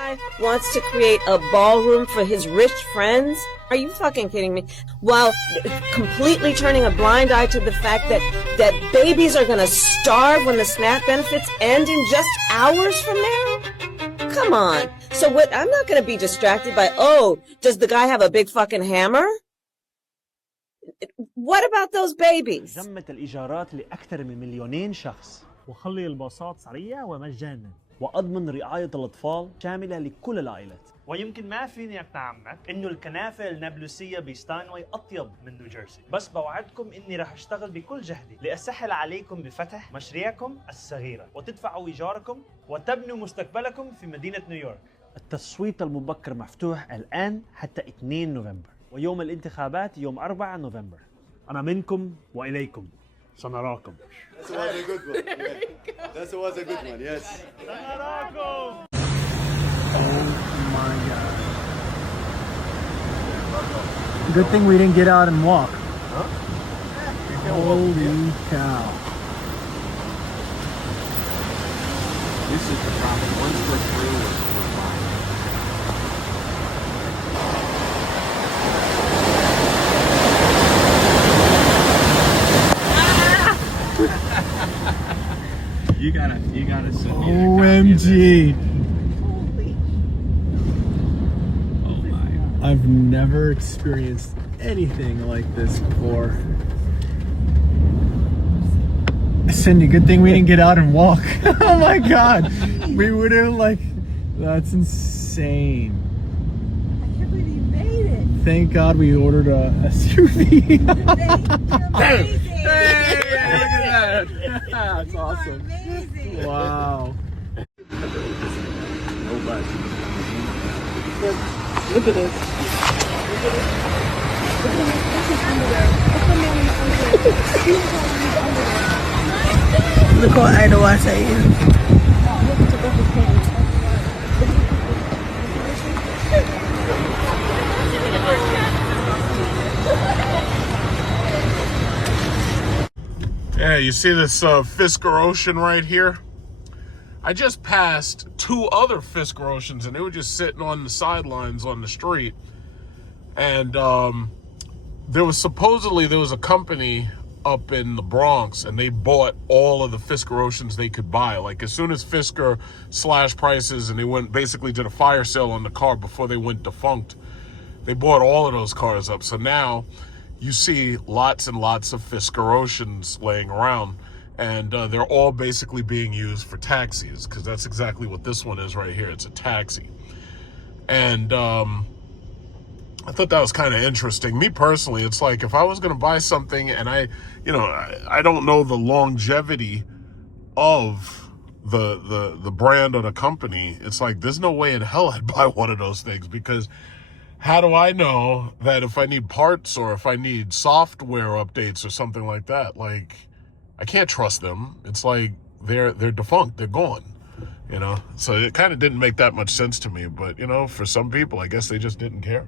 guy wants to create a ballroom for his rich friends? Are you fucking kidding me? While completely turning a blind eye to the fact that babies are gonna starve when the SNAP benefits end in just hours from now? Come on. So what? I'm not gonna be distracted by, oh, does the guy have a big fucking hammer? What about those babies? جمت الإيجارات لأكثر من 2,000,000 شخص وخلي الباصات سريع ومجانا وأضمن رعاية الأطفال شاملة لكل العائلات. ويمكن ما فيني أقنعك إنه الكنافة النابلسية بستاينواي أطيب من نيوجيرسي، بس بوعدكم إني رح أشتغل بكل جهدي لأسهل عليكم بفتح مشاريعكم الصغيرة وتدفعوا إيجاركم وتبنوا مستقبلكم في مدينة نيويورك. التصويت المبكر مفتوح الآن حتى 2 نوفمبر ويوم الانتخابات يوم 4 نوفمبر. أنا منكم وإليكم سنراكم. That was a good one. That was a good one, yes. سنراكم. Oh my god. Good thing we didn't get out and walk. Huh? Holy cow. This is the problem. Once we're through, we're fine. You gotta send me OMG. Holy. Oh my. I've never experienced anything like this before. Cindy, good thing we didn't get out and walk. Oh my god. We would have that's insane. I can't believe you made it. Thank God we ordered a SUV. Amazing. Hey, look at that. That's awesome. Amazing. Wow. No bus. Look at this. Look what Idlewater is. Yeah, you see this Fisker Ocean right here? I just passed 2 other Fisker Oceans and they were just sitting on the sidelines on the street. And there was a company up in the Bronx and they bought all of the Fisker Oceans they could buy. Like as soon as Fisker slashed prices and they basically did a fire sale on the car before they went defunct, they bought all of those cars up. So now you see lots and lots of Fisker Oceans laying around, and they're all basically being used for taxis, because that's exactly what this one is right here. It's a taxi. And I thought that was kind of interesting. Me personally, it's like if I was going to buy something and I don't know the longevity of the brand or the company, it's like there's no way in hell I'd buy one of those things, because how do I know that if I need parts or if I need software updates or something like that, like I can't trust them. It's like they're defunct, they're gone, So it kind of didn't make that much sense to me, but for some people, I guess they just didn't care.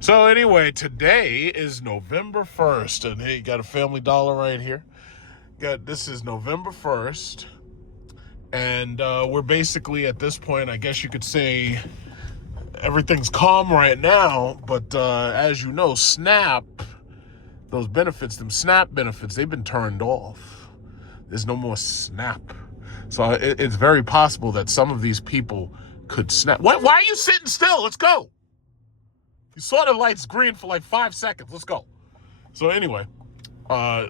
So anyway, today is November 1st, and hey, you got a Family Dollar right here. This is November 1st, and we're basically at this point, I guess you could say, everything's calm right now, but as you know, SNAP, those benefits, them SNAP benefits, they've been turned off. There's no more SNAP. So it's very possible that some of these people could snap. Why are you sitting still? Let's go. You saw the lights green for like 5 seconds. Let's go. So anyway,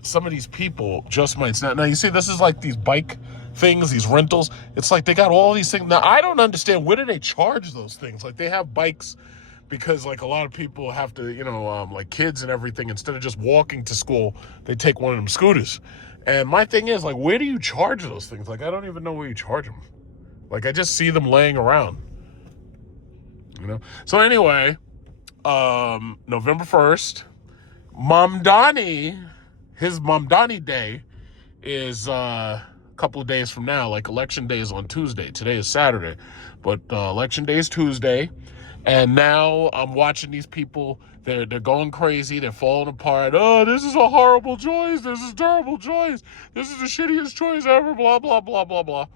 some of these people just might snap. Now, you see, this is like these bike things, these rentals. It's like they got all these things. Now, I don't understand, where do they charge those things? Like, they have bikes because, like, a lot of people have to, like kids and everything, instead of just walking to school, they take one of them scooters. And my thing is, like, where do you charge those things? Like, I don't even know where you charge them. Like, I just see them laying around, So anyway, November 1st, Mamdani, his Mamdani day is a couple of days from now. Like, election day is on Tuesday. Today is Saturday, but election day is Tuesday. And now I'm watching these people, they're going crazy, they're falling apart. Oh, this is a horrible choice, this is terrible choice, this is the shittiest choice ever, blah, blah, blah, blah, blah.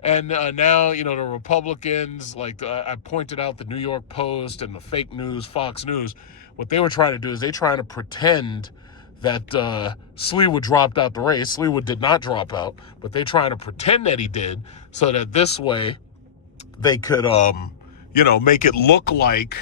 And now, you know, the Republicans, like I pointed out the New York Post and the fake news, Fox News, what they were trying to do is they trying to pretend that Sleewood dropped out the race. Sleewood did not drop out, but they trying to pretend that he did so that this way they could, you know, make it look like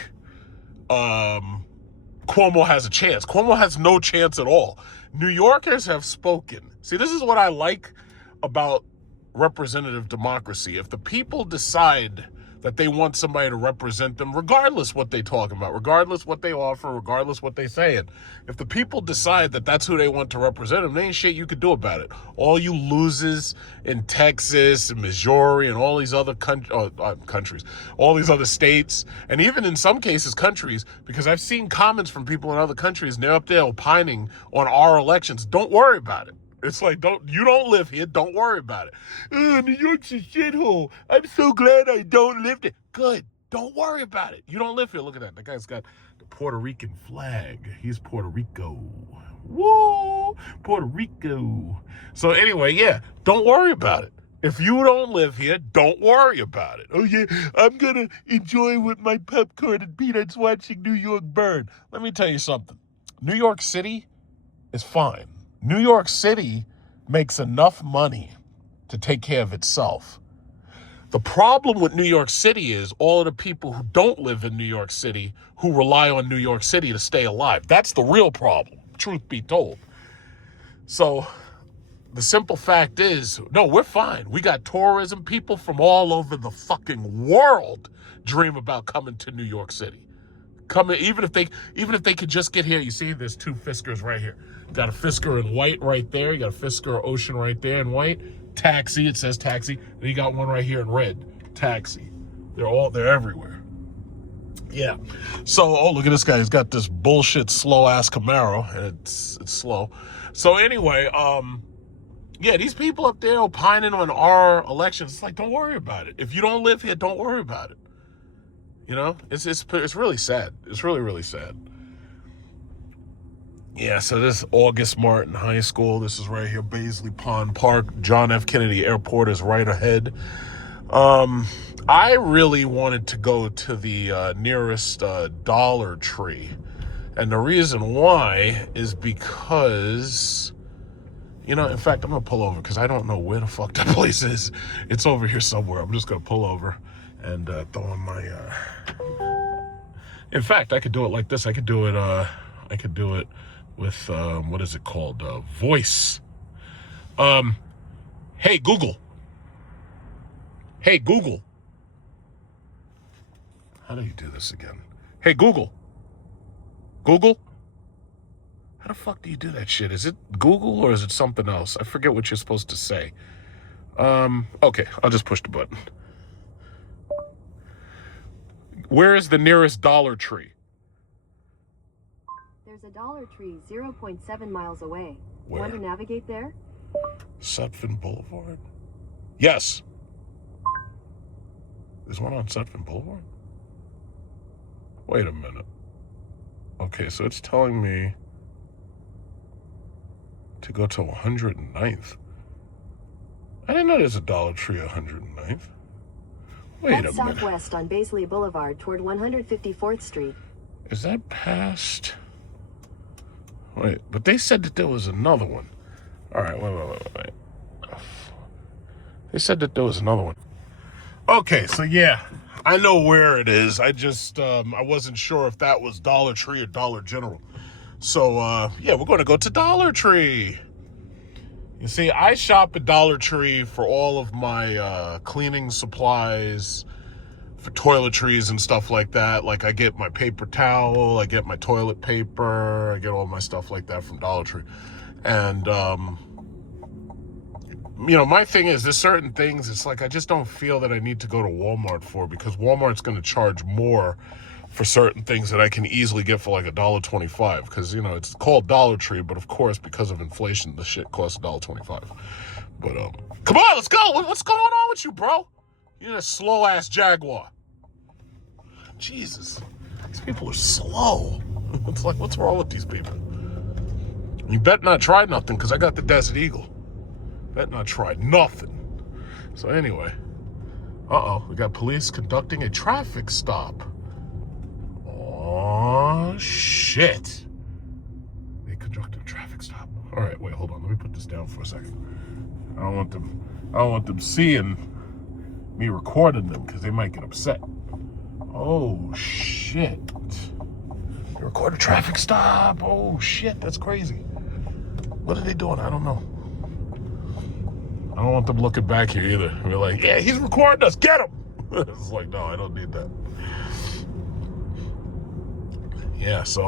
Cuomo has a chance. Cuomo has no chance at all. New Yorkers have spoken. See, this is what I like about representative democracy. If the people decide that they want somebody to represent them, regardless what they talking about, regardless what they offer, regardless what they saying, if the people decide that that's who they want to represent them, there ain't shit you could do about it. All you losers in Texas and Missouri and all these other countries, all these other states, and even in some cases countries, because I've seen comments from people in other countries and they're up there opining on our elections. Don't worry about it. It's like, you don't live here. Don't worry about it. New York's a shithole. I'm so glad I don't live there. Good. Don't worry about it. You don't live here. Look at that. That guy's got the Puerto Rican flag. He's Puerto Rico. Woo! Puerto Rico. So anyway, yeah, don't worry about it. If you don't live here, don't worry about it. Oh yeah, I'm going to enjoy with my popcorn and peanuts watching New York burn. Let me tell you something. New York City is fine. New York City makes enough money to take care of itself. The problem with New York City is all of the people who don't live in New York City who rely on New York City to stay alive. That's the real problem, truth be told. So the simple fact is, no, we're fine. We got tourism. People from all over the fucking world dream about coming to New York City. Even if they could just get here. You see, there's two Fiskers right here. Got a Fisker in white right there. You got a Fisker Ocean right there in white. Taxi, it says taxi. And you got one right here in red. Taxi. They're everywhere. Yeah. So, oh, look at this guy. He's got this bullshit slow ass Camaro, and it's slow. So anyway, yeah, these people up there opining on our elections. It's like, don't worry about it. If you don't live here, don't worry about it. You know, it's really sad. It's really, really sad. Yeah, so this is August Martin High School. This is right here, Baisley Pond Park. John F. Kennedy Airport is right ahead. I really wanted to go to the nearest Dollar Tree. And the reason why is because, you know, in fact, I'm going to pull over because I don't know where the fuck that place is. It's over here somewhere. I'm just going to pull over and throw on my... In fact, I could do it like this. I could do it with, what is it called? Voice. Hey, Google. Hey, Google. How do you do this again? Hey, Google. Google? How the fuck do you do that shit? Is it Google or is it something else? I forget what you're supposed to say. Okay, I'll just push the button. Where is the nearest Dollar Tree? There's a Dollar Tree 0.7 miles away. Where? Want to navigate there? Sutphin Boulevard? Yes. There's one on Sutphin Boulevard? Wait a minute. Okay, so it's telling me to go to 109th. I didn't know there's a Dollar Tree 109th. Wait Head a minute. southwest on Baisley Boulevard toward 154th Street. Is that past? Wait, but they said that there was another one. All right, wait. They said that there was another one. Okay, so yeah, I know where it is. I just, I wasn't sure if that was Dollar Tree or Dollar General. So, yeah, we're going to go to Dollar Tree. You see, I shop at Dollar Tree for all of my cleaning supplies, for toiletries and stuff like that. Like, I get my paper towel, I get my toilet paper, I get all my stuff like that from Dollar Tree. And, you know, my thing is, there's certain things, it's like I just don't feel that I need to go to Walmart for, because Walmart's going to charge more for certain things that I can easily get for like $1.25, because, you know, it's called Dollar Tree, but of course, because of inflation, the shit costs $1.25. But, come on, let's go. What's going on with you, bro? You're a slow-ass Jaguar. Jesus. These people are slow. It's like, what's wrong with these people? You bet not try nothing, because I got the Desert Eagle. Bet not try nothing. So anyway... Uh-oh, we got police conducting a traffic stop. Oh, shit. They conducted a traffic stop. All right, wait, hold on. Let me put this down for a second. I don't want them seeing me recording them because they might get upset. Oh, shit. They record a traffic stop. Oh, shit, that's crazy. What are they doing? I don't know. I don't want them looking back here either. We're like, yeah, he's recording us. Get him. It's like, no, I don't need that. Yeah, so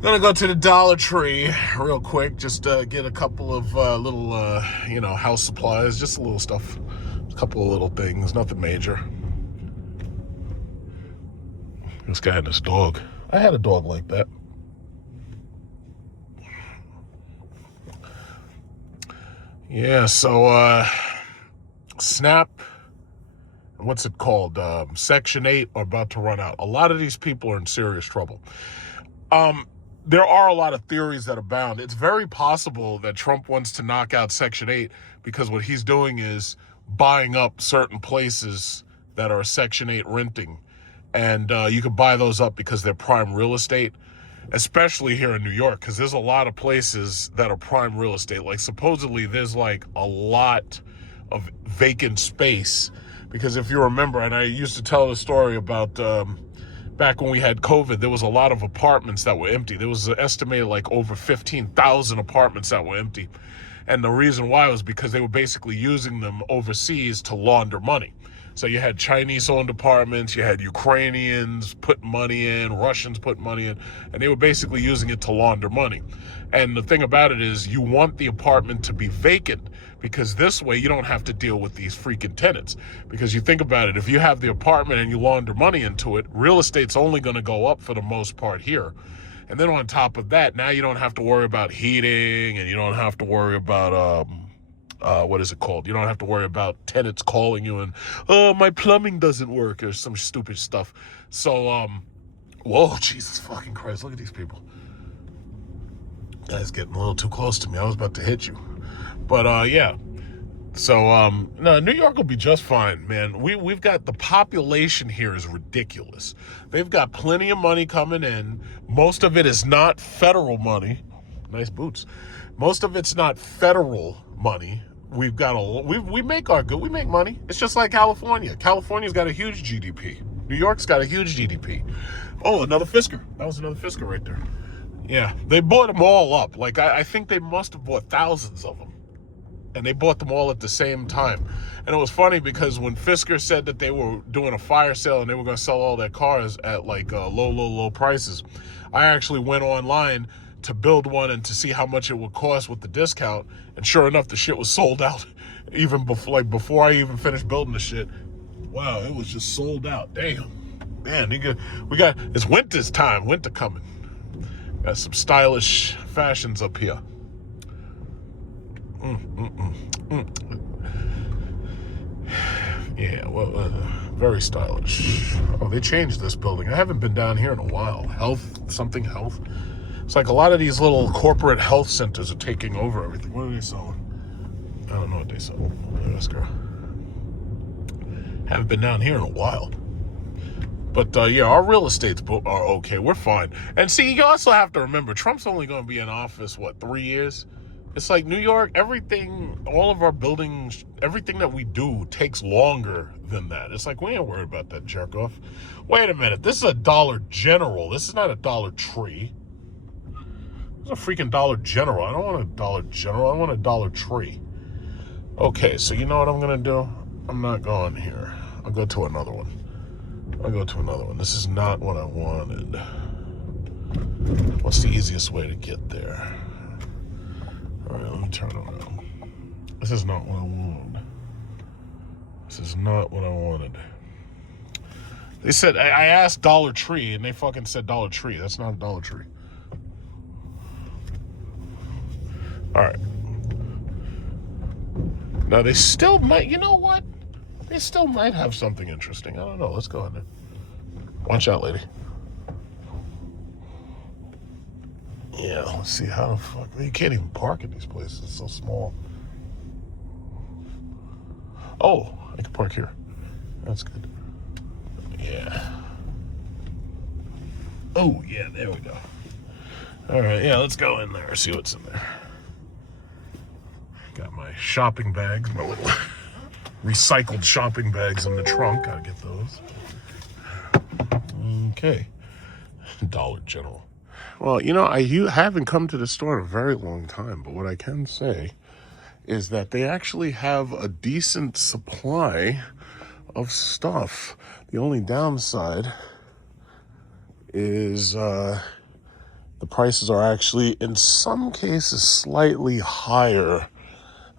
gonna go to the Dollar Tree real quick. Just get a couple of little, house supplies. Just a little stuff. A couple of little things. Nothing major. This guy and his dog. I had a dog like that. Yeah, so SNAP, what's it called? Section 8 are about to run out. A lot of these people are in serious trouble. There are a lot of theories that abound. It's very possible that Trump wants to knock out Section 8 because what he's doing is buying up certain places that are Section 8 renting. And you can buy those up because they're prime real estate, especially here in New York, because there's a lot of places that are prime real estate. Like supposedly there's like a lot of vacant space, because if you remember, and I used to tell the story about back when we had COVID, there was a lot of apartments that were empty. There was estimated like over 15,000 apartments that were empty. And the reason why was because they were basically using them overseas to launder money. So you had Chinese-owned apartments, you had Ukrainians put money in, Russians put money in, and they were basically using it to launder money. And the thing about it is you want the apartment to be vacant, because this way you don't have to deal with these freaking tenants. Because you think about it, if you have the apartment and you launder money into it, real estate's only going to go up for the most part here. And then on top of that, now you don't have to worry about heating, and you don't have to worry about what is it called? You don't have to worry about tenants calling you and, oh, my plumbing doesn't work, or some stupid stuff. So, whoa, Jesus fucking Christ, look at these people. Guys getting a little too close to me. I was about to hit you. But, yeah. So, no, New York will be just fine, man. We've got, the population here is ridiculous. They've got plenty of money coming in. Most of it is not federal money. Nice boots. Most of it's not federal money. We've got we make money. It's just like California. California's got a huge GDP. New York's got a huge GDP. Oh, another Fisker. That was another Fisker right there. Yeah, they bought them all up. Like, I think they must have bought thousands of them. And they bought them all at the same time. And it was funny because when Fisker said that they were doing a fire sale and they were going to sell all their cars at like low prices, I actually went online to build one and to see how much it would cost with the discount, and sure enough, the shit was sold out even before I even finished building the shit. Wow, it was just sold out. Damn, man, it's winter coming. Got some stylish fashions up here. Yeah, well, very stylish. Oh, they changed this building. I haven't been down here in a while. Health. It's like a lot of these little corporate health centers are taking over everything. What are they selling? I don't know what they sell. Look at this girl. Haven't been down here in a while. But, yeah, our real estates are okay. We're fine. And see, you also have to remember, Trump's only going to be in office, 3 years? It's like New York, everything, all of our buildings, everything that we do takes longer than that. It's like, we ain't worried about that jerk off. Wait a minute. This is a Dollar General. This is not a Dollar Tree. This is a freaking Dollar General. I don't want a Dollar General. I want a Dollar Tree. Okay, so you know what I'm going to do? I'm not going here. I'll go to another one. This is not what I wanted. What's the easiest way to get there? All right, let me turn around. This is not what I wanted. They said, I asked Dollar Tree, and they fucking said Dollar Tree. That's not a Dollar Tree. All right. Now, they still might, you know what? They still might have something interesting. I don't know. Let's go in there. Watch out, lady. Yeah, let's see how the fuck. You can't even park in these places. It's so small. Oh, I can park here. That's good. Yeah. Oh, yeah, there we go. All right, yeah, let's go in there, see what's in there. Got my shopping bags, my little recycled shopping bags in the trunk. Gotta get those. Okay. Dollar General. Well, you know, I haven't come to the store in a very long time, but what I can say is that they actually have a decent supply of stuff. The only downside is the prices are actually, in some cases, slightly higher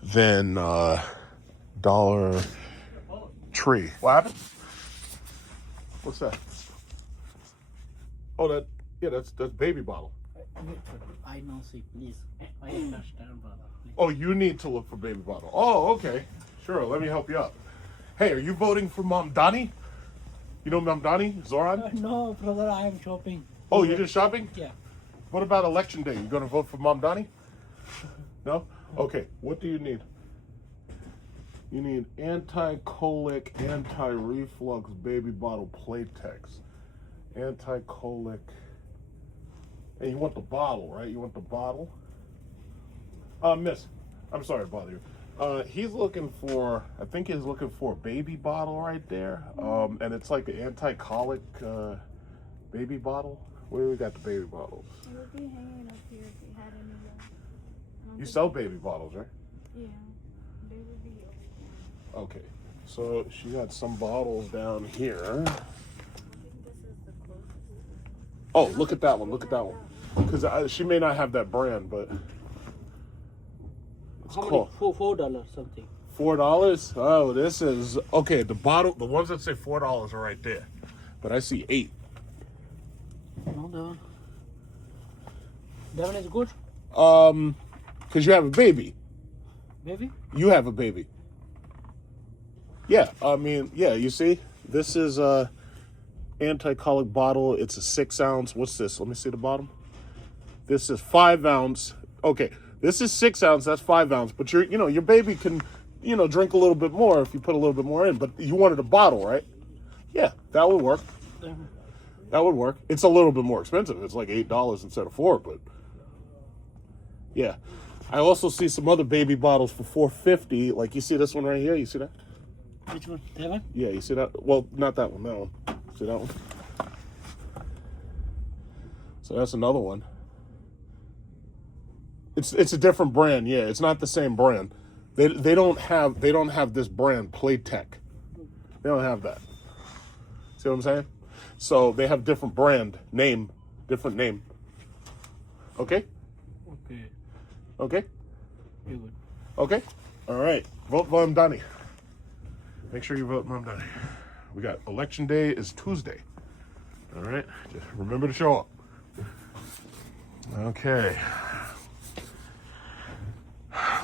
than Dollar Tree. What happened? What's that? Oh, that's baby bottle. I know, see, please. I understand, brother. Please. Oh, you need to look for baby bottle. Oh, okay. Sure, let me help you out. Hey, are you voting for Mamdani? You know Mamdani, Zoran? No, brother, I am shopping. Oh, you're just shopping? Yeah. What about election day? You gonna vote for Mamdani? No? Okay, what do you need? You need anti-colic, anti-reflux baby bottle Playtex. Anti-colic. And you want the bottle, right? You want the bottle? Miss, I'm sorry to bother you. He's looking for, I think he's looking for a baby bottle right there. And it's like the anti-colic baby bottle. Where we got the baby bottles? It would be hanging up here if we had any more. You sell baby bottles, right? Yeah, they would be over Okay. So she got some bottles down here. there. I think this is the closest. Oh, look at that one. Look at that one. Because she may not have that brand, but it's How cool. many? $4 something. $4? Oh, this is okay. The bottle, the ones that say $4 are right there, but I see 8. No, that one. That one is good, Because you have a baby. baby. You have a baby. Yeah, I mean, yeah. You see, this is a anti-colic bottle. It's a 6 ounce. What's this? Let me see the bottom. This is 5 ounce. Okay, this is 6 ounce. That's 5 ounce. But your baby can, drink a little bit more if you put a little bit more in. But you wanted a bottle, right? Yeah, that would work. That would work. It's a little bit more expensive. It's like $8 instead of $4, but yeah. I also see some other baby bottles for $4.50. Like you see this one right here. You see that? Which one? That one? Yeah, you see that? Well, not that one. That one. See that one? So that's another one. It's a different brand. Yeah, it's not the same brand. They don't have this brand Playtech. They don't have that. See what I'm saying? So they have different brand name, different name. Okay? Okay. Okay? You good. Okay? All right. Vote Mamdani. Make sure you vote Mamdani. We got election day is Tuesday. All right? Just remember to show up. Okay.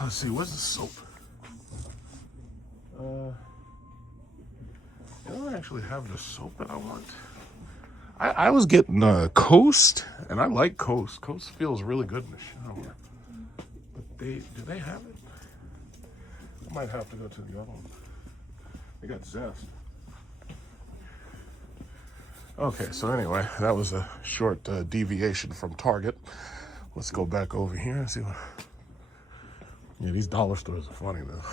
Let's see, where's the soap? I don't actually have the soap that I want. I was getting Coast, and I like Coast. Coast feels really good in the shower. But do they have it? I might have to go to the other one. They got Zest. Okay, so anyway, that was a short deviation from Target. Let's go back over here and see what... Yeah, these dollar stores are funny though.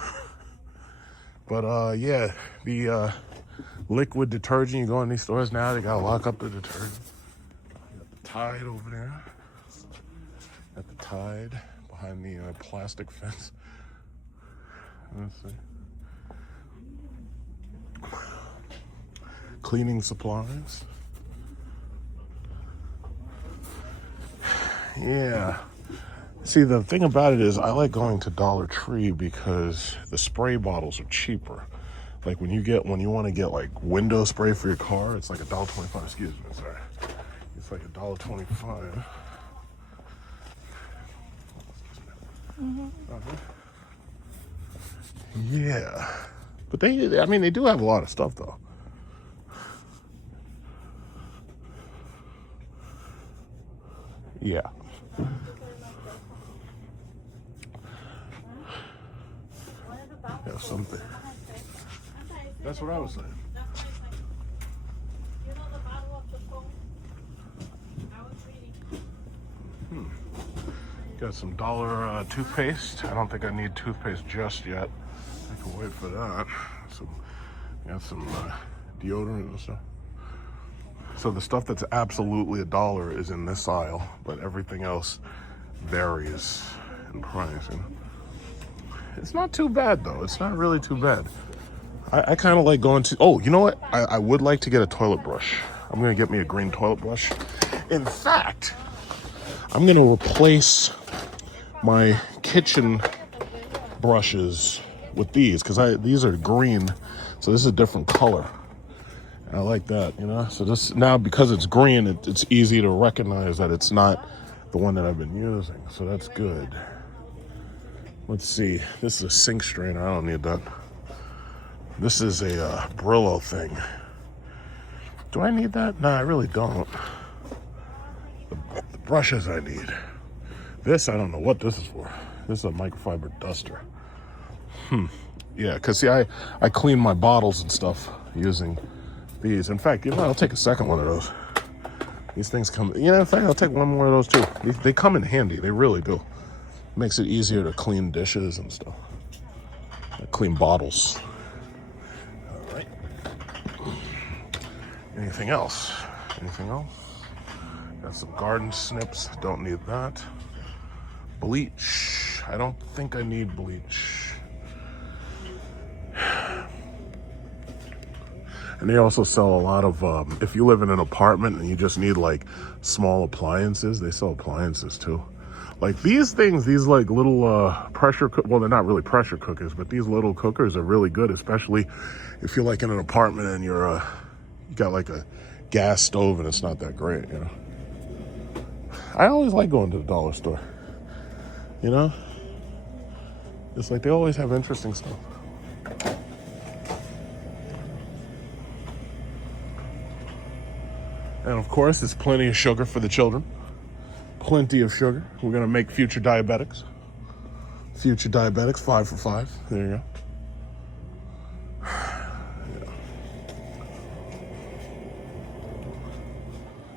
But yeah, the liquid detergent, you go in these stores now, they gotta lock up the detergent. You got the Tide over there. Got the Tide behind the plastic fence. Let's see. Cleaning supplies. Yeah. See, the thing about it is I like going to Dollar Tree because the spray bottles are cheaper. Like when you want to get like window spray for your car, it's like $1.25. Excuse me, sorry. It's like $1.25. Yeah. But they do have a lot of stuff though. Yeah. Yeah, something. That's what I was saying. You know the bottle of the Coke? I was reading. Got some dollar toothpaste. I don't think I need toothpaste just yet. I can wait for that. Got some deodorant and stuff. So the stuff that's absolutely $1 is in this aisle, but everything else varies in price. You know? It's not too bad though. It's not really too bad. I kind of like going to. Oh, you know what? I would like to get a toilet brush. I'm gonna get me a green toilet brush. In fact, I'm gonna replace my kitchen brushes with these because these are green, so this is a different color. I like that, you know. So this now, because it's green, it's easy to recognize that it's not the one that I've been using. So that's good. Let's see. This is a sink strainer. I don't need that. This is a Brillo thing. Do I need that? No, I really don't. The brushes I need. This, I don't know what this is for. This is a microfiber duster. Yeah, because see, I clean my bottles and stuff using these. In fact, you know, I'll take a second one of those. These things come, you know, in fact, I'll take one more of those too. They come in handy, they really do. Makes it easier to clean dishes and stuff. Clean bottles. All right. Anything else? Anything else? Got some garden snips, don't need that. Bleach, I don't think I need bleach. And they also sell a lot of, if you live in an apartment and you just need like small appliances, they sell appliances too. Like these things, these like little pressure, well, they're not really pressure cookers, but these little cookers are really good, especially if you're like in an apartment and you got like a gas stove and it's not that great, you know. I always like going to the dollar store, you know. It's like they always have interesting stuff. And of course, there's plenty of sugar for the children. Plenty of sugar. We're gonna make future diabetics. Future diabetics, 5 for 5. There you go. Yeah.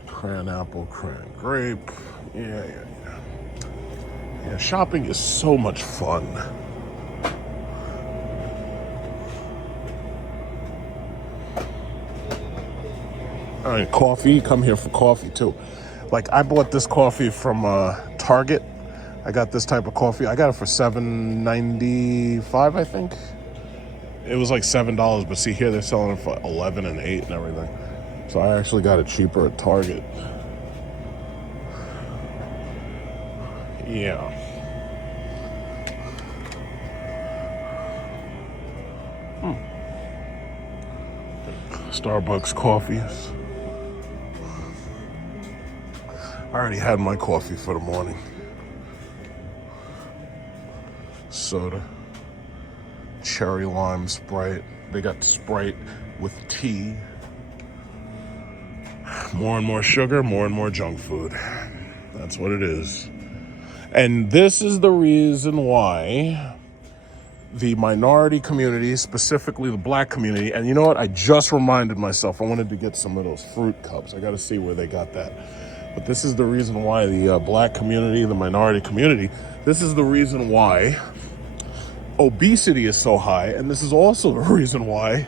Cran apple, cran grape. Yeah. Yeah, shopping is so much fun. All right, coffee. Come here for coffee too. Like I bought this coffee from Target. I got this type of coffee. I got it for $7.95, I think. It was like $7, but see here they're selling it for $11 and $8 and everything. So I actually got it cheaper at Target. Yeah. Starbucks coffees. I already had my coffee for the morning. Soda. Cherry lime Sprite. They got Sprite with tea. More and more sugar, more and more junk food. That's what it is. And this is the reason why the minority community, specifically the black community, and you know what? I just reminded myself I wanted to get some of those fruit cups. I got to see where they got that. But this is the reason why the black community, the minority community, this is the reason why obesity is so high. And this is also the reason why,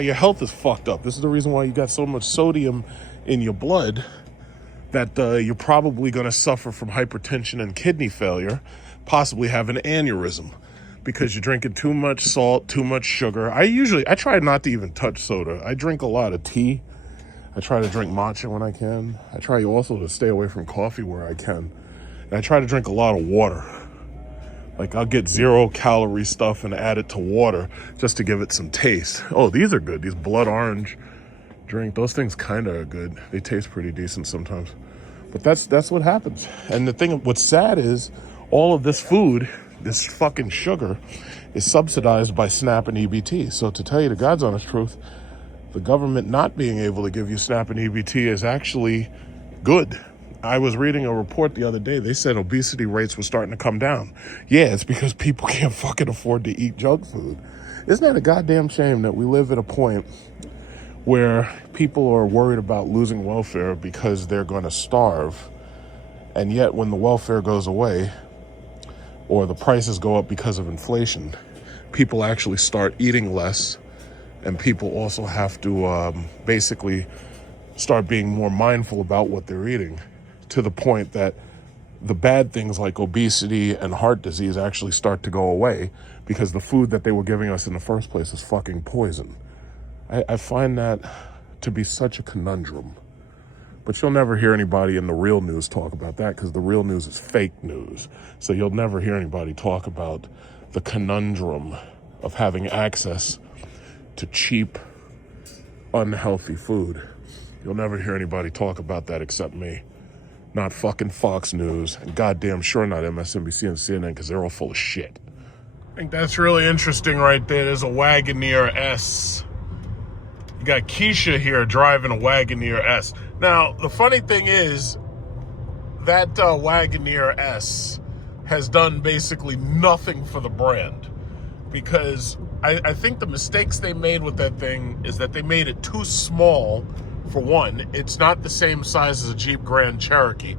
your health is fucked up. This is the reason why you got so much sodium in your blood that you're probably going to suffer from hypertension and kidney failure, possibly have an aneurysm because you're drinking too much salt, too much sugar. I try not to even touch soda. I drink a lot of tea. I try to drink matcha when I can. I try also to stay away from coffee where I can. And I try to drink a lot of water. Like I'll get 0-calorie stuff and add it to water just to give it some taste. Oh, these are good. These blood orange drink, those things kind of are good. They taste pretty decent sometimes. But that's what happens. And the thing, what's sad is all of this food, this fucking sugar, is subsidized by SNAP and EBT. So to tell you the God's honest truth, the government not being able to give you SNAP and EBT is actually good. I was reading a report the other day. They said obesity rates were starting to come down. Yeah, it's because people can't fucking afford to eat junk food. Isn't that a goddamn shame that we live at a point where people are worried about losing welfare because they're going to starve, and yet when the welfare goes away or the prices go up because of inflation, people actually start eating less, and people also have to basically start being more mindful about what they're eating, to the point that the bad things like obesity and heart disease actually start to go away because the food that they were giving us in the first place is fucking poison. I find that to be such a conundrum. But you'll never hear anybody in the real news talk about that, because the real news is fake news. So you'll never hear anybody talk about the conundrum of having access to cheap, unhealthy food. You'll never hear anybody talk about that except me. Not fucking Fox News, and goddamn sure not MSNBC and CNN, because they're all full of shit. I think that's really interesting right there. There's a Wagoneer S. You got Keisha here driving a Wagoneer S. Now, the funny thing is, that Wagoneer S has done basically nothing for the brand, because I think the mistakes they made with that thing is that they made it too small. For one, it's not the same size as a Jeep Grand Cherokee.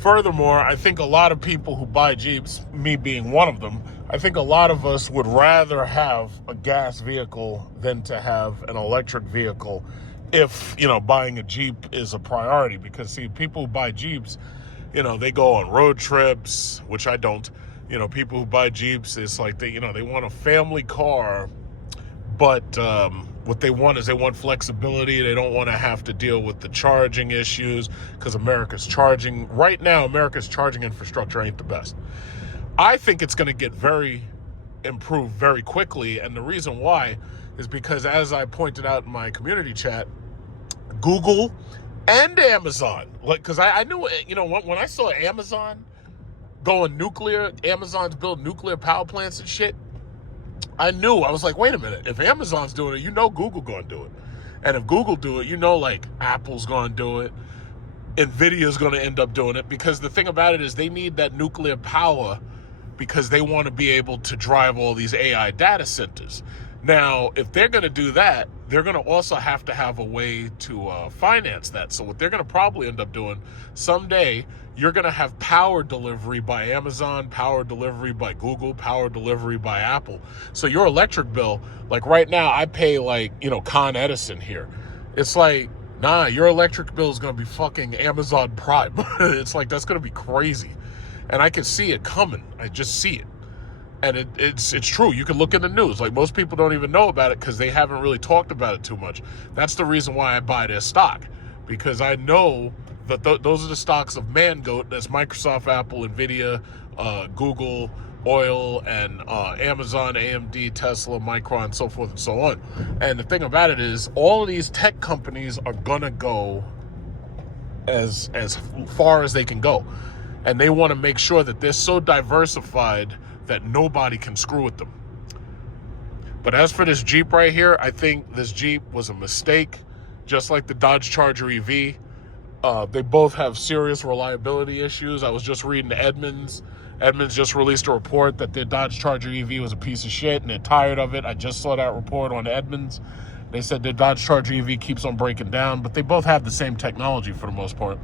Furthermore, I think a lot of people who buy Jeeps, me being one of them, I think a lot of us would rather have a gas vehicle than to have an electric vehicle if, buying a Jeep is a priority. Because, see, people who buy Jeeps, they go on road trips, which I don't. People who buy Jeeps, it's like they want a family car, but what they want is they want flexibility. They don't want to have to deal with the charging issues, because America's charging infrastructure ain't the best. I think it's going to get very improved very quickly, and the reason why is because, as I pointed out in my community chat, Google and Amazon, because I knew, when I saw Amazon going nuclear, Amazon's building nuclear power plants and shit, I was like, wait a minute, if Amazon's doing it, Google gonna do it. And if Google do it, like Apple's gonna do it, Nvidia's gonna end up doing it, because the thing about it is they need that nuclear power because they want to be able to drive all these AI data centers. Now, if they're gonna do that, they're gonna also have to have a way to finance that. So what they're gonna probably end up doing someday, you're going to have power delivery by Amazon, power delivery by Google, power delivery by Apple. So your electric bill, like right now, I pay Con Edison here. It's like, nah, your electric bill is going to be fucking Amazon Prime. It's like, that's going to be crazy. And I can see it coming. I just see it. And it's true. You can look in the news. Like, most people don't even know about it because they haven't really talked about it too much. That's the reason why I buy their stock, because I know that those are the stocks of Mangoat. That's Microsoft, Apple, Nvidia, Google, oil, and Amazon, AMD, Tesla, Micron, so forth and so on. And the thing about it is, all of these tech companies are gonna go as far as they can go, and they want to make sure that they're so diversified that nobody can screw with them. But as for this Jeep right here, I think this Jeep was a mistake, just like the Dodge Charger EV. They both have serious reliability issues. I was just reading Edmunds. Edmunds just released a report that their Dodge Charger EV was a piece of shit, and they're tired of it. I just saw that report on Edmunds. They said their Dodge Charger EV keeps on breaking down, but they both have the same technology for the most part.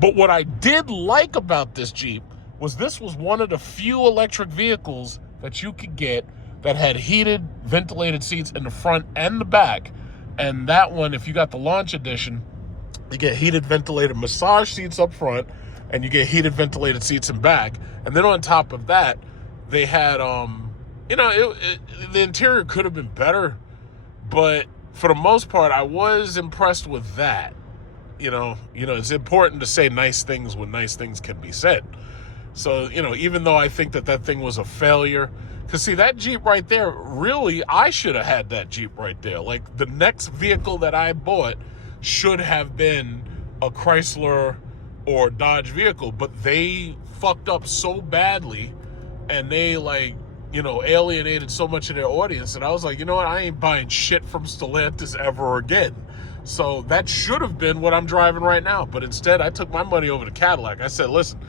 But what I did like about this Jeep was this was one of the few electric vehicles that you could get that had heated, ventilated seats in the front and the back. And that one, if you got the launch edition, you get heated, ventilated massage seats up front, and you get heated, ventilated seats in back. And then on top of that, they had, the interior could have been better, but for the most part, I was impressed with that. It's important to say nice things when nice things can be said. So, even though I think that thing was a failure, because see, that Jeep right there, really, I should have had that Jeep right there. Like, the next vehicle that I bought should have been a Chrysler or Dodge vehicle, but they fucked up so badly, and they alienated so much of their audience, and I was like, you know what, I ain't buying shit from Stellantis ever again. So that should have been what I'm driving right now, but instead I took my money over to Cadillac. I said, listen,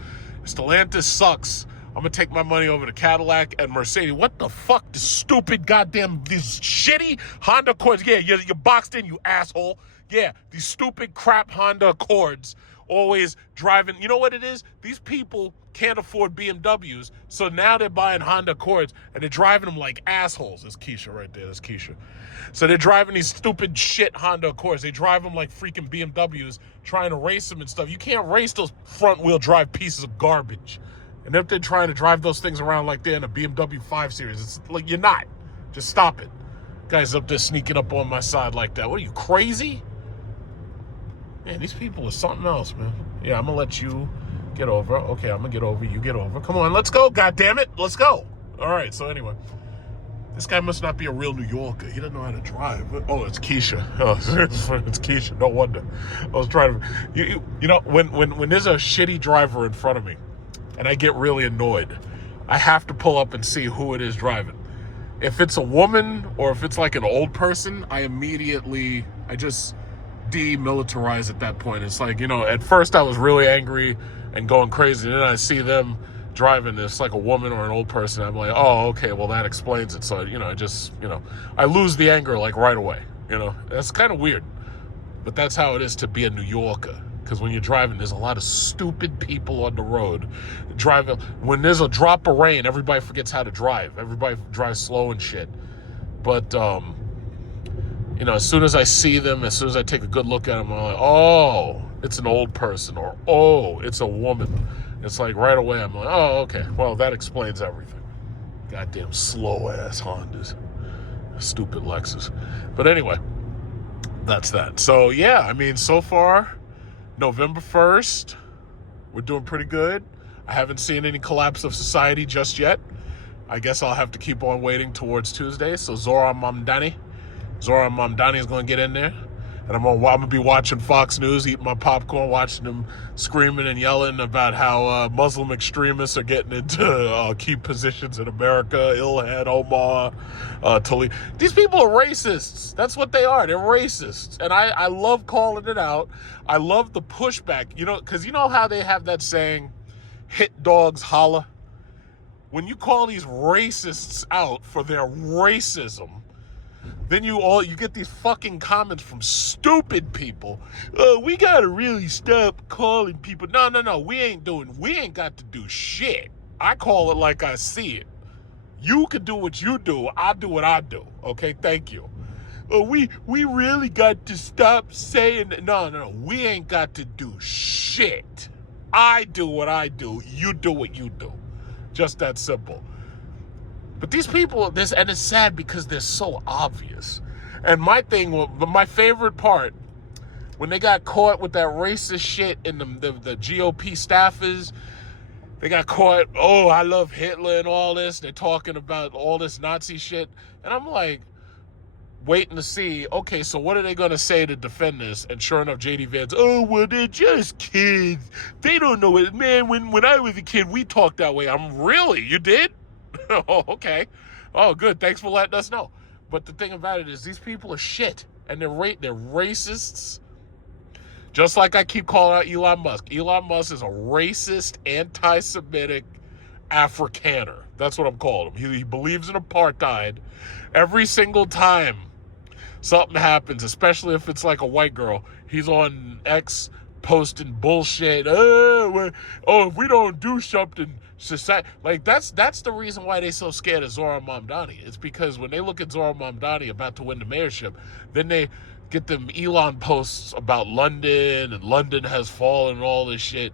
Stellantis sucks. I'm gonna take my money over to Cadillac and Mercedes. What the fuck? This stupid goddamn, these shitty Honda Accords. Yeah, you're boxed in, you asshole. Yeah, these stupid crap Honda Accords always driving. You know what it is? These people can't afford BMWs, so now they're buying Honda Accords and they're driving them like assholes. There's Keisha right there. There's Keisha. So they're driving these stupid shit Honda Accords. They drive them like freaking BMWs, trying to race them and stuff. You can't race those front-wheel drive pieces of garbage. And if they're trying to drive those things around like they're in a BMW 5 Series, it's like, you're not. Just stop it. Guys up there sneaking up on my side like that. What are you, crazy? Man, these people are something else, man. Yeah, I'm going to let you get over. Okay, I'm going to get over. You get over. Come on, let's go, goddammit. Let's go. All right, so anyway. This guy must not be a real New Yorker. He doesn't know how to drive. Oh, it's Keisha. Oh, it's Keisha. No wonder. I was trying to... You know, when there's a shitty driver in front of me, and I get really annoyed, I have to pull up and see who it is driving. If it's a woman or if it's like an old person, I just demilitarize at that point. It's like, you know, at first I was really angry and going crazy, and then I see them driving this like a woman or an old person. I'm like, oh, okay, well, that explains it. So, you know, I lose the anger like right away. You know, that's kind of weird, but that's how it is to be a New Yorker. Because when you're driving, there's a lot of stupid people on the road driving. When there's a drop of rain, everybody forgets how to drive. Everybody drives slow and shit. But, you know, as soon as I see them, as soon as I take a good look at them, I'm like, oh, it's an old person, or, oh, it's a woman. It's like right away, I'm like, oh, okay. Well, that explains everything. Goddamn slow-ass Hondas. Stupid Lexus. But anyway, that's that. So, yeah, I mean, so far... November 1st, we're doing pretty good. I haven't seen any collapse of society just yet. I guess I'll have to keep on waiting towards Tuesday. So Zora Mamdani is going to get in there. And I'm going to be watching Fox News, eating my popcorn, watching them screaming and yelling about how Muslim extremists are getting into key positions in America. Ilhan Omar, Talib. These people are racists. That's what they are. They're racists. And I love calling it out. I love the pushback. You know, because you know how they have that saying, hit dogs holla? When you call these racists out for their racism, then you get these fucking comments from stupid people. We gotta really stop calling people. No. We ain't got to do shit. I call it like I see it. You can do what you do. I do what I do. Okay, thank you. We really got to stop saying that. No. We ain't got to do shit. I do what I do. You do what you do. Just that simple. But these people, and it's sad because they're so obvious. And my favorite part, when they got caught with that racist shit in the GOP staffers, they got caught, oh, I love Hitler and all this. They're talking about all this Nazi shit. And I'm like, waiting to see, okay, so what are they going to say to defend this? And sure enough, JD Vance, oh, well, they're just kids. They don't know it. Man, when I was a kid, we talked that way. I'm really? You did? Oh, okay. Oh, good. Thanks for letting us know. But the thing about it is these people are shit. And they're racists. Just like I keep calling out Elon Musk. Elon Musk is a racist, anti-Semitic Afrikaner. That's what I'm calling him. He believes in apartheid. Every single time something happens, especially if it's like a white girl, he's on X posting bullshit. If we don't do something, society, like that's the reason why they're so scared of Zora Mamdani. It's because when they look at Zora Mamdani about to win the mayorship, then they get them Elon posts about London, and London has fallen and all this shit.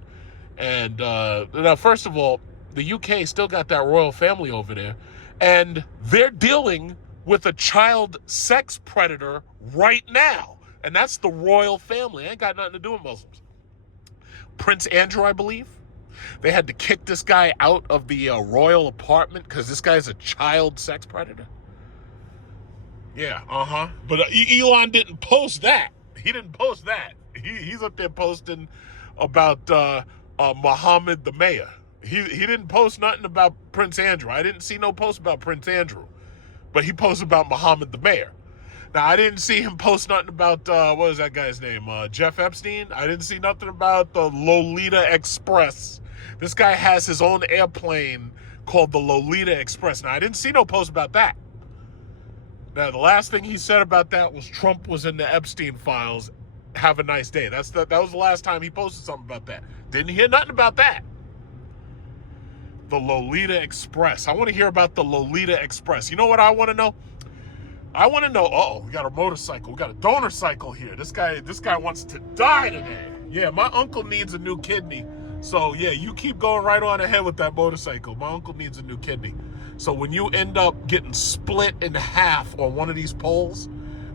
And now, first of all, the UK still got that royal family over there, and they're dealing with a child sex predator right now. And that's the royal family. It ain't got nothing to do with Muslims. Prince Andrew, I believe. They had to kick this guy out of the royal apartment because this guy's a child sex predator. Yeah, But Elon didn't post that. He didn't post that. He's up there posting about Mohammed the mayor. He didn't post nothing about Prince Andrew. I didn't see no post about Prince Andrew. But he posted about Mohammed the mayor. Now, I didn't see him post nothing about, what is that guy's name? Jeff Epstein? I didn't see nothing about the Lolita Express This guy has his own airplane called the Lolita Express. Now, I didn't see no post about that. Now, the last thing he said about that was Trump was in the Epstein files. Have a nice day. That was the last time he posted something about that. Didn't hear nothing about that. The Lolita Express. I want to hear about the Lolita Express. You know what I want to know? I want to know, we got a motorcycle. We got a donor cycle here. This guy wants to die today. Yeah, my uncle needs a new kidney. So, yeah, you keep going right on ahead with that motorcycle. My uncle needs a new kidney. So when you end up getting split in half on one of these poles,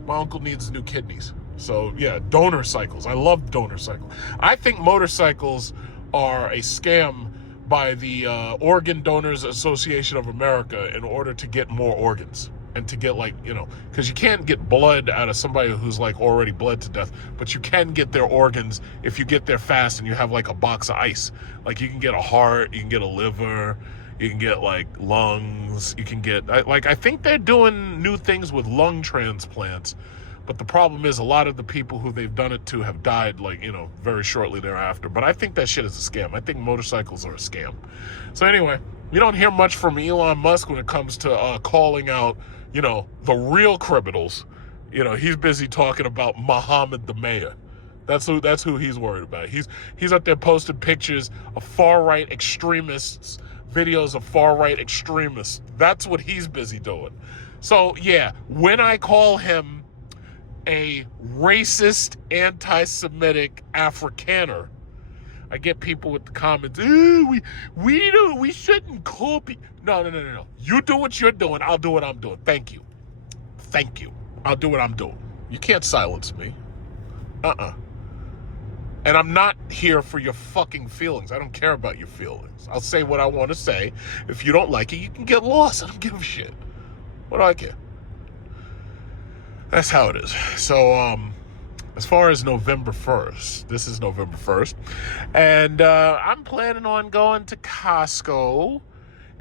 my uncle needs new kidneys. So, yeah, donor cycles. I love donor cycles. I think motorcycles are a scam by the Organ Donors Association of America in order to get more organs. And to get, like, you know, because you can't get blood out of somebody who's like already bled to death, but you can get their organs if you get there fast and you have like a box of ice. Like, you can get a heart, you can get a liver, you can get like lungs, you can get, I think they're doing new things with lung transplants, but the problem is a lot of the people who they've done it to have died, like, you know, very shortly thereafter. But I think that shit is a scam. I think motorcycles are a scam. So anyway, we don't hear much from Elon Musk when it comes to calling out, you know, the real criminals. You know, he's busy talking about Muhammad the mayor. That's who he's worried about. He's up there posting pictures of far-right extremists, videos of far-right extremists. That's what he's busy doing. So, yeah, when I call him a racist, anti-Semitic Afrikaner, I get people with the comments, we shouldn't call people. No. You do what you're doing. I'll do what I'm doing. Thank you. I'll do what I'm doing. You can't silence me. And I'm not here for your fucking feelings. I don't care about your feelings. I'll say what I want to say. If you don't like it, you can get lost. I don't give a shit. What do I care? That's how it is. So, as far as November 1st, this is November 1st, and I'm planning on going to Costco,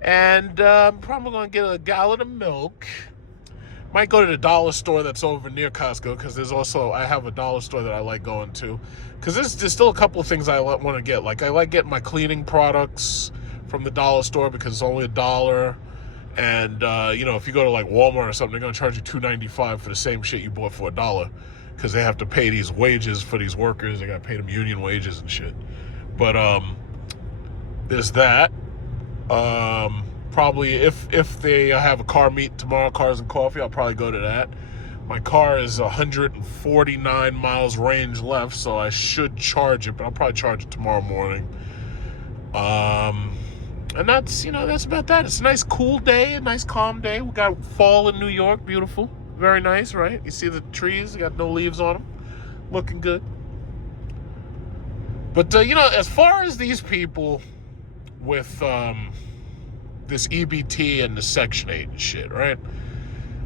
and I'm probably going to get a gallon of milk. Might go to the dollar store that's over near Costco, because I have a dollar store that I like going to, because there's still a couple of things I want to get. Like, I like getting my cleaning products from the dollar store because it's only $1. And, you know, if you go to like Walmart or something, they're going to charge you $2.95 for the same shit you bought for $1, because they have to pay these wages for these workers. They got to pay them union wages and shit. But there's that. Probably if they have a car meet tomorrow, Cars and Coffee, I'll probably go to that. My car is 149 miles range left, so I should charge it, but I'll probably charge it tomorrow morning. And that's about that. It's a nice cool day, a nice calm day. We got fall in New York, beautiful. Very nice, right? You see the trees, they got no leaves on them. Looking good. But, as far as these people with this EBT and the Section 8 and shit, right?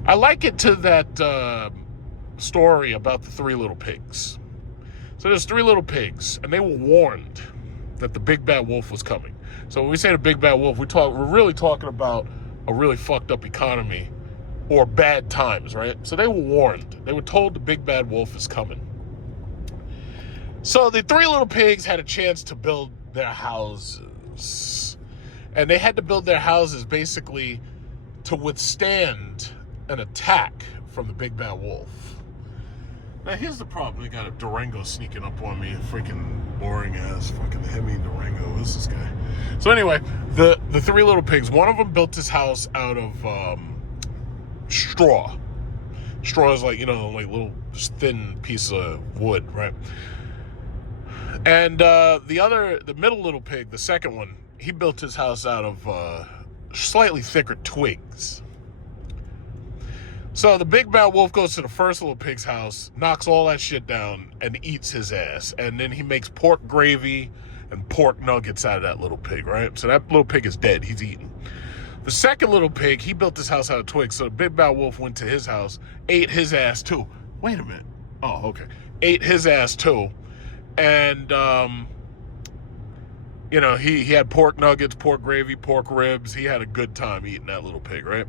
I like it to that story about the 3 little pigs. So there's 3 little pigs, and they were warned that the big bad wolf was coming. So when we say the big bad wolf, we're really talking about a really fucked up economy or bad times, right? So they were warned. They were told the big bad wolf is coming. So the 3 little pigs had a chance to build their houses. And they had to build their houses basically to withstand an attack from the big bad wolf. Now here's the problem. They got a Durango sneaking up on me. A freaking boring ass fucking Hemi Durango. Who's this guy? So anyway, the 3 little pigs, one of them built his house out of straw. Straw is like, like little thin piece of wood, right? And the middle little pig, the second one, he built his house out of slightly thicker twigs. So the big bad wolf goes to the first little pig's house, knocks all that shit down, and eats his ass. And then he makes pork gravy and pork nuggets out of that little pig, right? So that little pig is dead. He's eaten. The second little pig, he built his house out of twigs. So the big bad wolf went to his house, ate his ass too. Wait a minute. Oh, okay. Ate his ass too. And, he had pork nuggets, pork gravy, pork ribs. He had a good time eating that little pig, right?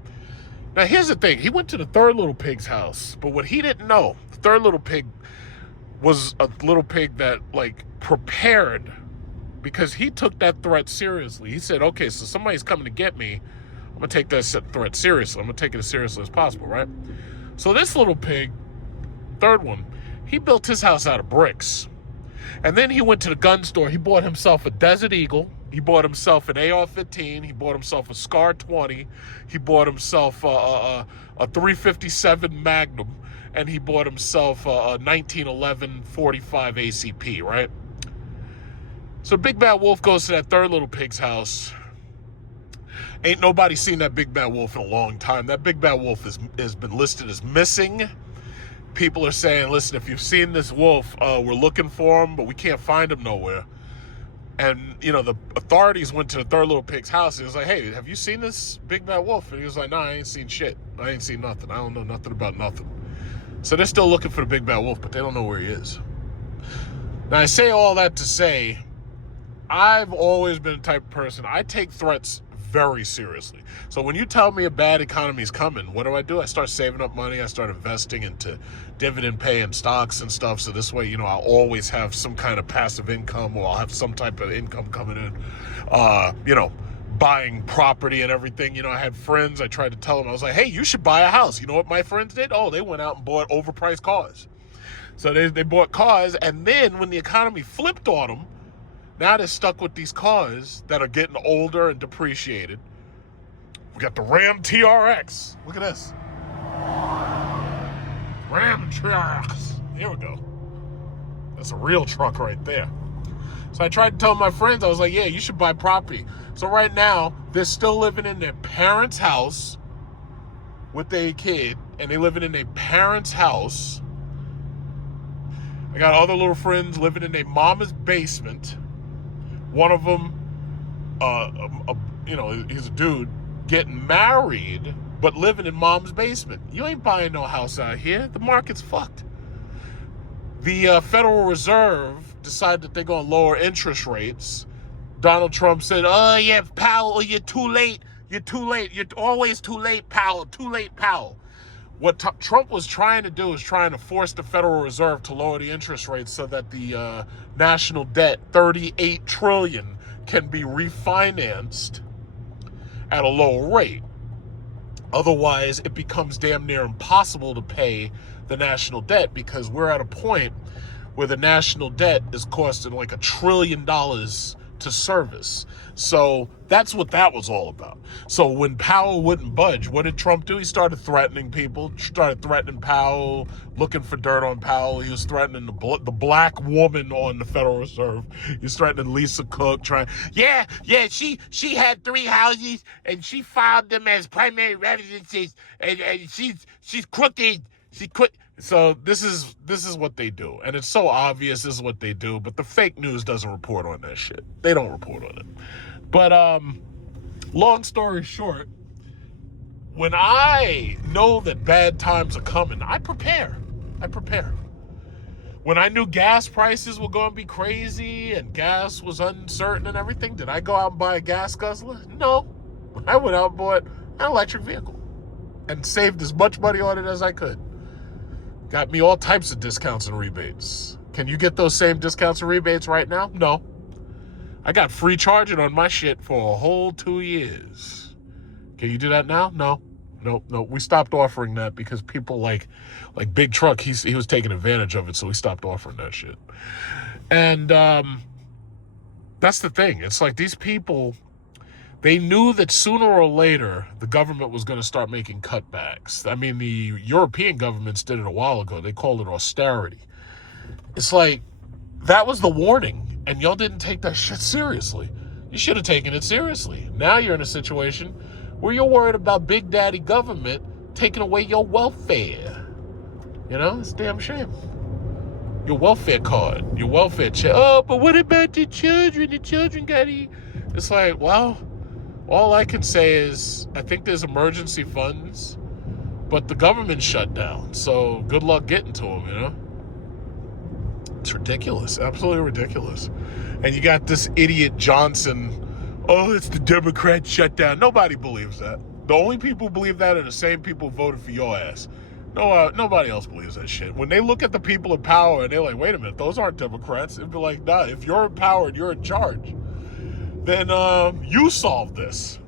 Now, here's the thing. He went to the third little pig's house, but what he didn't know, the third little pig was a little pig that, prepared because he took that threat seriously. He said, okay, so somebody's coming to get me. I'm going to take that threat seriously. I'm going to take it as seriously as possible, right? So this little pig, third one, he built his house out of bricks. And then he went to the gun store. He bought himself a Desert Eagle. He bought himself an AR-15. He bought himself a Scar 20. He bought himself a 357 Magnum. And he bought himself a 1911 45 ACP, right? So Big Bad Wolf goes to that third little pig's house. Ain't nobody seen that Big Bad Wolf in a long time. That Big Bad Wolf has been listed as missing. People are saying, listen, if you've seen this wolf, we're looking for him, but we can't find him nowhere. And, you know, the authorities went to the third little pig's house. And he was like, hey, have you seen this Big Bad Wolf? And he was like, no, I ain't seen shit. I ain't seen nothing. I don't know nothing about nothing. So they're still looking for the Big Bad Wolf, but they don't know where he is. Now, I say all that to say, I've always been the type of person, I take threats very seriously. So when you tell me a bad economy is coming, what do? I start saving up money. I start investing into dividend paying stocks and stuff. So this way, you know, I'll always have some kind of passive income, or I'll have some type of income coming in, you know, buying property and everything. You know, I had friends, I tried to tell them, I was like, hey, you should buy a house. You know what my friends did? Oh, they went out and bought overpriced cars. So they bought cars, and then when the economy flipped on them, now they're stuck with these cars that are getting older and depreciated. We got the Ram TRX. Look at this. Ram TRX. Here we go. That's a real truck right there. So I tried to tell my friends, I was like, yeah, you should buy property. So right now, they're still living in their parents' house with their kid, and they're living in their parents' house. I got other little friends living in their mama's basement. One of them, you know, he's a dude getting married, but living in mom's basement. You ain't buying no house out here. The market's fucked. The Federal Reserve decided that they're going to lower interest rates. Donald Trump said, oh, yeah, Powell, you're too late. You're too late. You're always too late, Powell. Too late, Powell. What Trump was trying to do is trying to force the Federal Reserve to lower the interest rates so that the national debt, $38 trillion, can be refinanced at a lower rate. Otherwise, it becomes damn near impossible to pay the national debt, because we're at a point where the national debt is costing like $1 trillion to service. So that's what that was all about. So when Powell wouldn't budge, what did Trump do? He started threatening people, started threatening Powell, looking for dirt on Powell. He was threatening the black woman on the Federal Reserve. He was threatening Lisa Cook, she had 3 houses and she filed them as primary residences, and she's crooked. She quit. So this is what they do. And it's so obvious this is what they do, but the fake news doesn't report on that shit. They don't report on it. But long story short, when I know that bad times are coming, I prepare. When I knew gas prices were going to be crazy and gas was uncertain and everything, did I go out and buy a gas guzzler? No. I went out and bought an electric vehicle and saved as much money on it as I could. Got me all types of discounts and rebates. Can you get those same discounts and rebates right now? No. I got free charging on my shit for a whole 2 years. Can you do that now? No. We stopped offering that because people like Big Truck, he was taking advantage of it, so we stopped offering that shit. And that's the thing. It's like these people, they knew that sooner or later the government was going to start making cutbacks. I mean, the European governments did it a while ago. They called it austerity. It's like, that was the warning, and y'all didn't take that shit seriously. You should have taken it seriously. Now you're in a situation where you're worried about Big Daddy government taking away your welfare. You know, it's a damn shame. Your welfare card, your welfare check. Oh, but what about the children? The children got to eat. It's like, well, all I can say is I think there's emergency funds, but the government's shut down. So good luck getting to them, you know? It's ridiculous. Absolutely ridiculous. And you got this idiot Johnson. Oh, it's the Democrats shut down. Nobody believes that. The only people who believe that are the same people who voted for your ass. No, nobody else believes that shit. When they look at the people in power and they're like, wait a minute, those aren't Democrats. It'd be like, nah, if you're in power and you're in charge, then you solve this.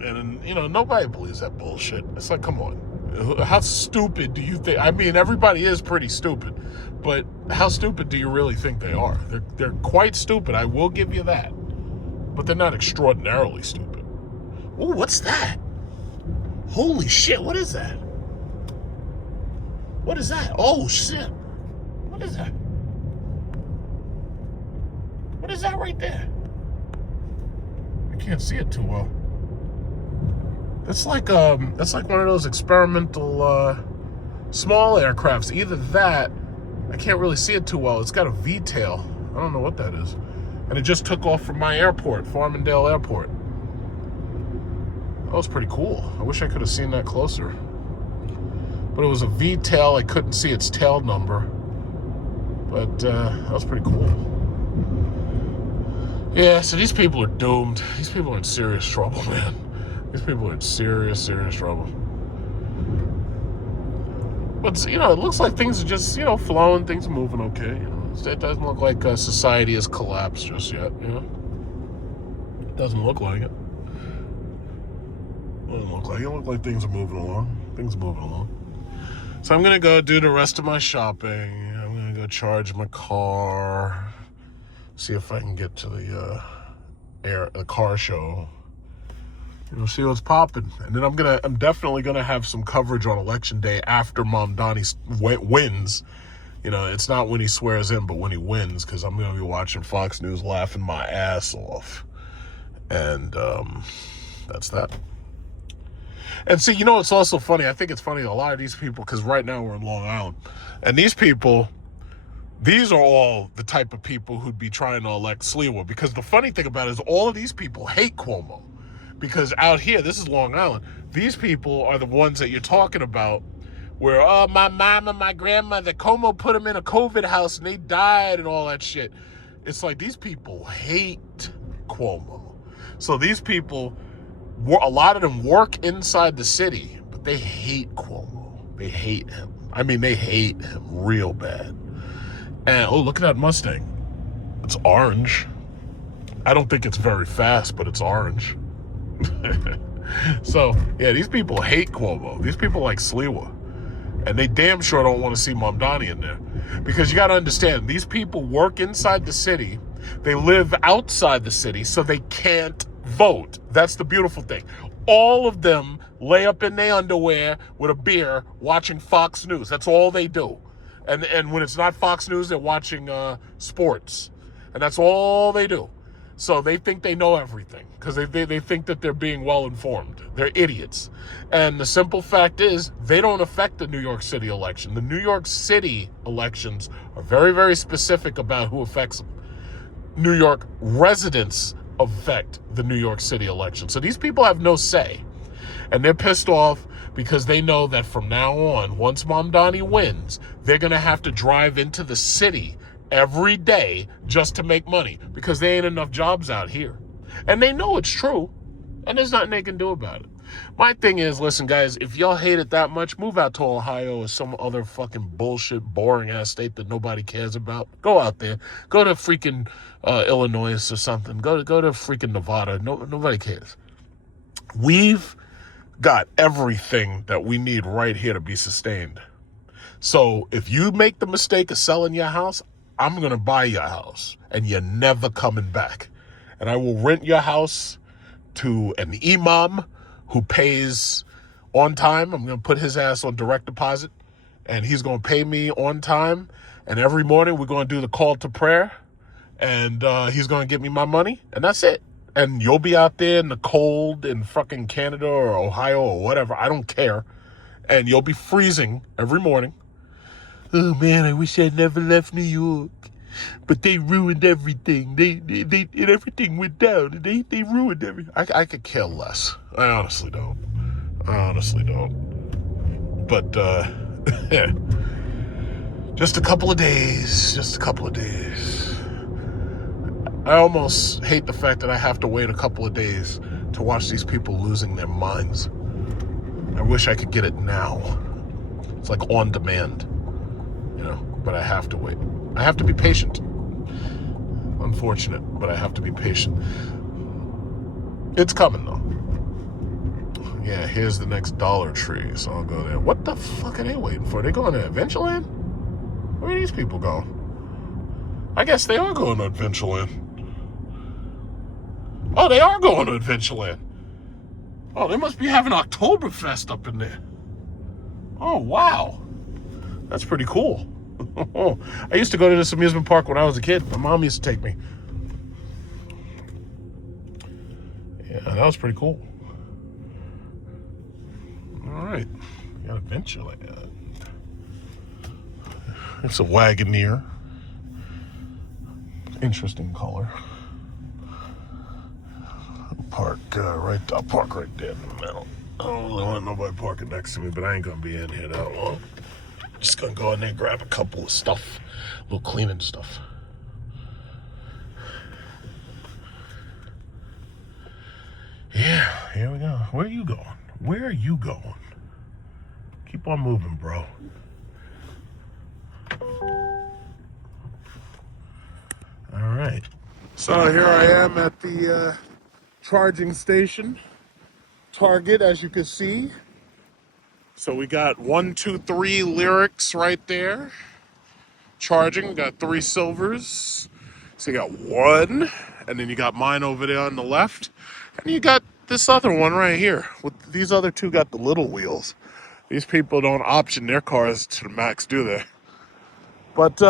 And, you know, nobody believes that bullshit. It's like, come on. How stupid do you think? I mean, everybody is pretty stupid, but how stupid do you really think they are? They're quite stupid. I will give you that, but they're not extraordinarily stupid. Oh, what's that? Holy shit! What is that? What is that? Oh shit! What is that? What is that right there? I can't see it too well. That's like one of those experimental small aircrafts. Either that, I can't really see it too well. It's got a V-tail. I don't know what that is. And it just took off from my airport, Farmingdale Airport. That was pretty cool. I wish I could have seen that closer. But it was a V-tail. I couldn't see its tail number. But that was pretty cool. Yeah, so these people are doomed. These people are in serious trouble, man. These people are in serious, serious trouble. But, you know, it looks like things are just, you know, flowing. Things are moving okay. You know, it doesn't look like society has collapsed just yet, you know. It doesn't look like it. It doesn't look like it. It looks like things are moving along. Things are moving along. So I'm going to go do the rest of my shopping. I'm going to go charge my car. See if I can get to the car show. You know, see what's popping. And then I'm definitely gonna have some coverage on election day after Mamdani wins. You know, it's not when he swears in, but when he wins, because I'm gonna be watching Fox News laughing my ass off. And that's that. And see, you know, it's also funny. I think it's funny, a lot of these people, because right now we're in Long Island, and these people, these are all the type of people who'd be trying to elect Sliwa. Because the funny thing about it is all of these people hate Cuomo. Because out here, this is Long Island, these people are the ones that you're talking about where, oh, my mom and my grandmother, Cuomo put them in a COVID house and they died and all that shit. It's like these people hate Cuomo. So these people, a lot of them work inside the city, but they hate Cuomo. They hate him. I mean, they hate him real bad. And, oh, look at that Mustang. It's orange. I don't think it's very fast, but it's orange. So, yeah, these people hate Cuomo. These people like Sliwa. And they damn sure don't want to see Mamdani in there. Because you got to understand, these people work inside the city. They live outside the city, so they can't vote. That's the beautiful thing. All of them lay up in their underwear with a beer watching Fox News. That's all they do. And when it's not Fox News, they're watching sports. And that's all they do. So they think they know everything because they think that they're being well informed. They're idiots. And the simple fact is they don't affect the New York City election. The New York City elections are very, very specific about who affects them. New York residents affect the New York City election. So these people have no say. And they're pissed off because they know that from now on, once Mamdani wins, they're going to have to drive into the city every day just to make money because there ain't enough jobs out here. And they know it's true, and there's nothing they can do about it. My thing is, listen, guys, if y'all hate it that much, move out to Ohio or some other fucking bullshit, boring-ass state that nobody cares about. Go out there. Go to freaking Illinois or something. Go to freaking Nevada. Nobody cares. We've got everything that we need right here to be sustained. So if you make the mistake of selling your house, I'm going to buy your house and you're never coming back. And I will rent your house to an imam who pays on time. I'm going to put his ass on direct deposit and he's going to pay me on time. And every morning we're going to do the call to prayer and he's going to give me my money and that's it. And you'll be out there in the cold in fucking Canada or Ohio or whatever. I don't care. And you'll be freezing every morning. Oh man, I wish I never left New York. But they ruined everything. They everything went down. They ruined everything. I could care less. I honestly don't. But just a couple of days. I almost hate the fact that I have to wait a couple of days to watch these people losing their minds. I wish I could get it now. It's like on demand, you know, but I have to wait. I have to be patient. Unfortunate, but I have to be patient. It's coming though. Yeah, here's the next Dollar Tree, so I'll go there. What the fuck are they waiting for? They going to Adventureland? Where are these people going? I guess they are going to Adventureland. Oh, they are going to Adventureland. Oh, they must be having Oktoberfest up in there. Oh, wow. That's pretty cool. I used to go to this amusement park when I was a kid. My mom used to take me. Yeah, that was pretty cool. All right. Got Adventureland. It's a Wagoneer. Interesting color. I'll park right there in the middle. I don't really want nobody parking next to me, but I ain't gonna be in here that long. Just gonna go in there and grab a couple of stuff, a little cleaning stuff. Yeah, here we go. Where are you going? Where are you going? Keep on moving, bro. All right. So here I am at the charging station, Target, as you can see. So we got 1, 2, 3 lyrics right there. Charging, we got 3 silvers. So you got 1, and then you got mine over there on the left. And you got this other one right here. With these other 2 got the little wheels. These people don't option their cars to the max, do they? But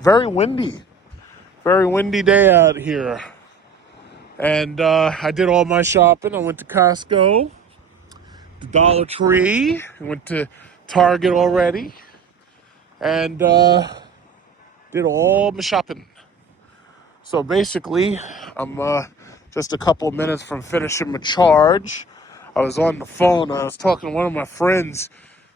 very windy. Very windy day out here. And I did all my shopping. I went to Costco, the Dollar Tree. I went to Target already. And did all my shopping. So basically, I'm just a couple of minutes from finishing my charge. I was on the phone. I was talking to one of my friends.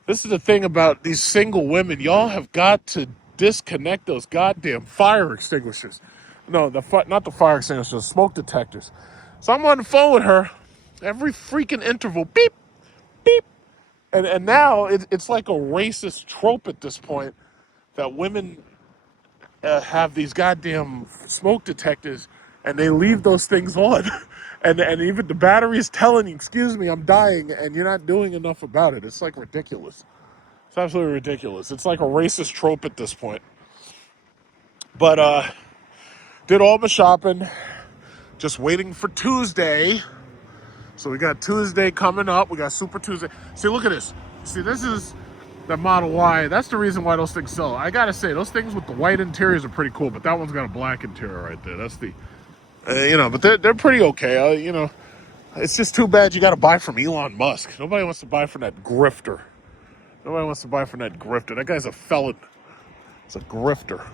This is the thing about these single women. Y'all have got to disconnect those goddamn fire extinguishers. No, not the fire extinguishers, smoke detectors. So I'm on the phone with her every freaking interval. Beep, beep. And now it's like a racist trope at this point that women have these goddamn smoke detectors and they leave those things on. And even the battery is telling you, excuse me, I'm dying, and you're not doing enough about it. It's like ridiculous. It's absolutely ridiculous. It's like a racist trope at this point. But did all my shopping, just waiting for Tuesday. So we got Tuesday coming up. We got Super Tuesday. See, look at this. See, this is the Model Y. That's the reason why those things sell. I gotta say, those things with the white interiors are pretty cool, but that one's got a black interior right there. That's the, but they're pretty okay. It's just too bad you gotta buy from Elon Musk. Nobody wants to buy from that grifter. That guy's a felon. It's a grifter.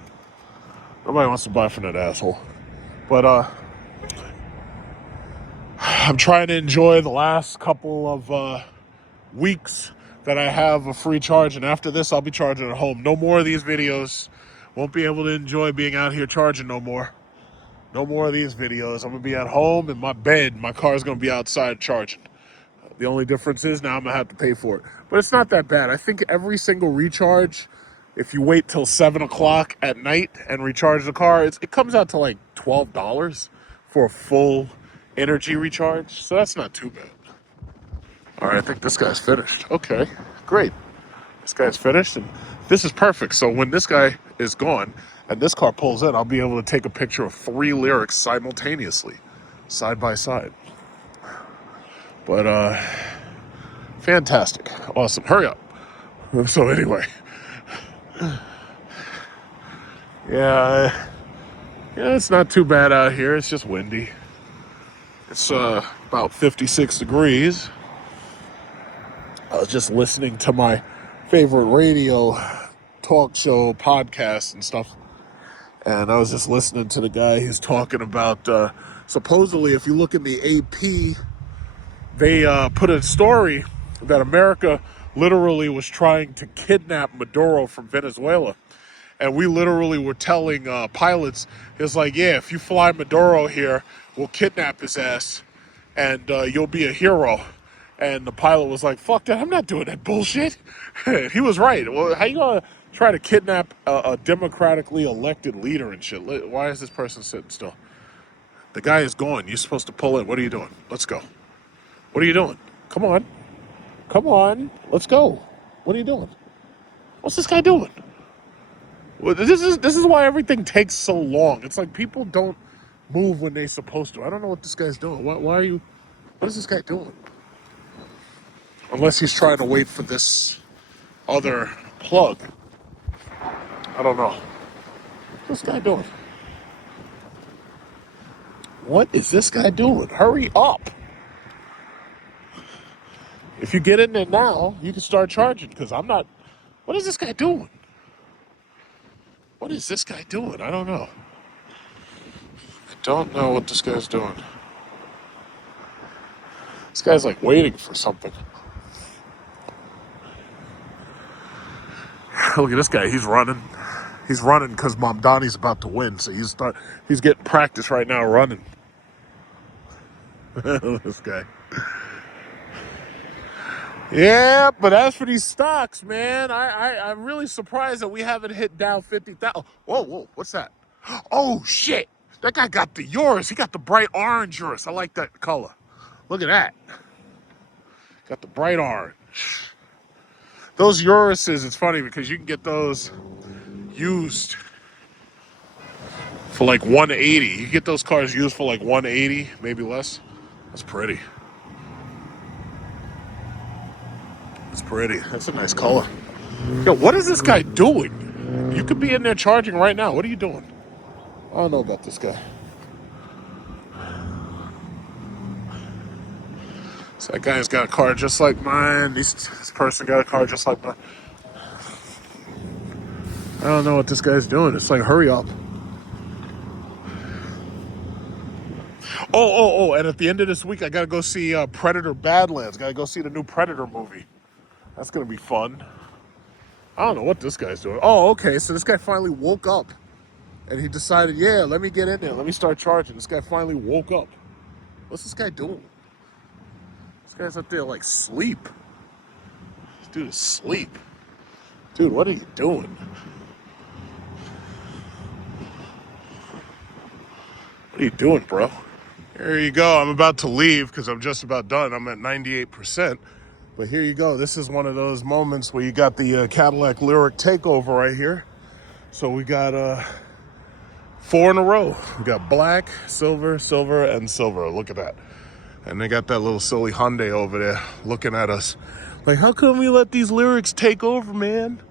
Nobody wants to buy from that asshole. But I'm trying to enjoy the last couple of weeks that I have a free charge, and after this I'll be charging at home. No more of these videos. Won't be able to enjoy being out here charging no more. No more of these videos. I'm gonna be at home in my bed. My car's gonna be outside charging. The only difference is now I'm gonna have to pay for it. But it's not that bad. I think every single recharge, if you wait till 7 o'clock at night and recharge the car, it comes out to like $12 for a full energy recharge. So that's not too bad. All right, I think this guy's finished. Okay, great. This guy's finished, and this is perfect. So when this guy is gone and this car pulls in, I'll be able to take a picture of 3 lyrics simultaneously, side by side. But fantastic, awesome. Hurry up. So anyway, yeah, it's not too bad out here. It's just windy. It's about 56 degrees. I was just listening to my favorite radio talk show podcast and stuff, and I was just listening to the guy who's talking about supposedly, if you look in the AP, they put a story that America literally was trying to kidnap Maduro from Venezuela. And we literally were telling pilots, it's like, yeah, if you fly Maduro here, we'll kidnap his ass and you'll be a hero. And the pilot was like, fuck that, I'm not doing that bullshit. He was right. Well, how you gonna try to kidnap a democratically elected leader and shit? Why is this person sitting still? The guy is going. You're supposed to pull in. What are you doing? Let's go. What are you doing? Come on. Come on. Let's go. What are you doing? What's this guy doing? Well, this is why everything takes so long. It's like people don't move when they're supposed to. I don't know what this guy's doing. Why are you... What is this guy doing? Unless he's trying to wait for this other plug. I don't know. What's this guy doing? What is this guy doing? Hurry up. If you get in there now, you can start charging, because I'm not... What is this guy doing? What is this guy doing? I don't know. I don't know what this guy's doing. This guy's like waiting for something. Look at this guy. He's running. He's running because Mamdani's about to win. So he's getting practice right now running. This guy. Yeah, but as for these stocks, man, I'm really surprised that we haven't hit down 50,000. Whoa, what's that? Oh, shit. That guy got the Urus. He got the bright orange Urus. I like that color. Look at that. Got the bright orange. Those Uruses, it's funny because you can get those used for like 180. You get those cars used for like 180, maybe less. That's pretty. That's pretty. That's a nice color. Yo, what is this guy doing? You could be in there charging right now. What are you doing? I don't know about this guy. So that guy's got a car just like mine. This person got a car just like mine. I don't know what this guy's doing. It's like, hurry up. Oh, and at the end of this week, I gotta go see Predator Badlands. Gotta go see the new Predator movie. That's gonna be fun. I don't know what this guy's doing. Oh, okay, so this guy finally woke up. And he decided, yeah, let me get in there. Let me start charging. This guy finally woke up. What's this guy doing? This guy's up there like sleep. This dude is asleep. Dude, what are you doing? What are you doing, bro? Here you go. I'm about to leave because I'm just about done. I'm at 98%. But here you go. This is one of those moments where you got the Cadillac Lyric takeover right here. So we got 4 in a row. We got black, silver, silver, and silver. Look at that. And they got that little silly Hyundai over there looking at us. Like, how come we let these Lyrics take over, man?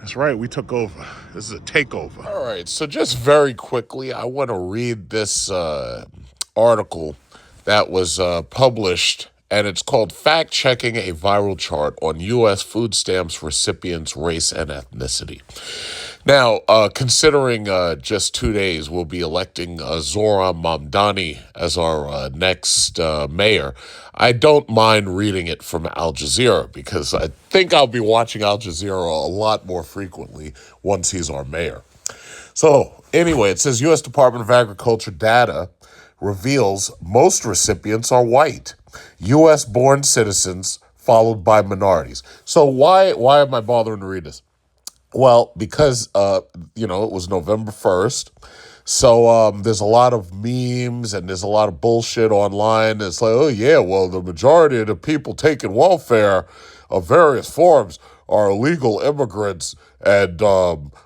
That's right, we took over. This is a takeover. All right, so just very quickly, I want to read this article that was published, and it's called Fact Checking a Viral Chart on U.S. Food Stamps Recipients' Race and Ethnicity. Now, considering just 2 days, we'll be electing Zohran Mamdani as our next mayor. I don't mind reading it from Al Jazeera because I think I'll be watching Al Jazeera a lot more frequently once he's our mayor. So, anyway, it says U.S. Department of Agriculture data reveals most recipients are white, U.S.-born citizens followed by minorities. So why am I bothering to read this? Well, because, it was November 1st. So there's a lot of memes and there's a lot of bullshit online. It's like, oh, yeah, well, the majority of the people taking welfare of various forms are illegal immigrants and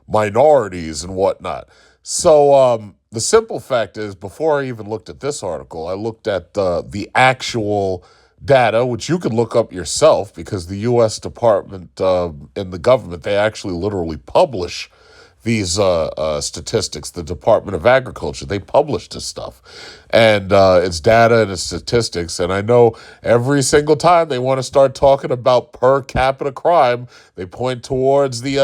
minorities and whatnot. So the simple fact is, before I even looked at this article, I looked at the actual data, which you can look up yourself because the U.S. Department in the government, they actually literally publish these statistics. The Department of Agriculture, they publish this stuff. And it's data and it's statistics. And I know every single time they want to start talking about per capita crime, they point towards the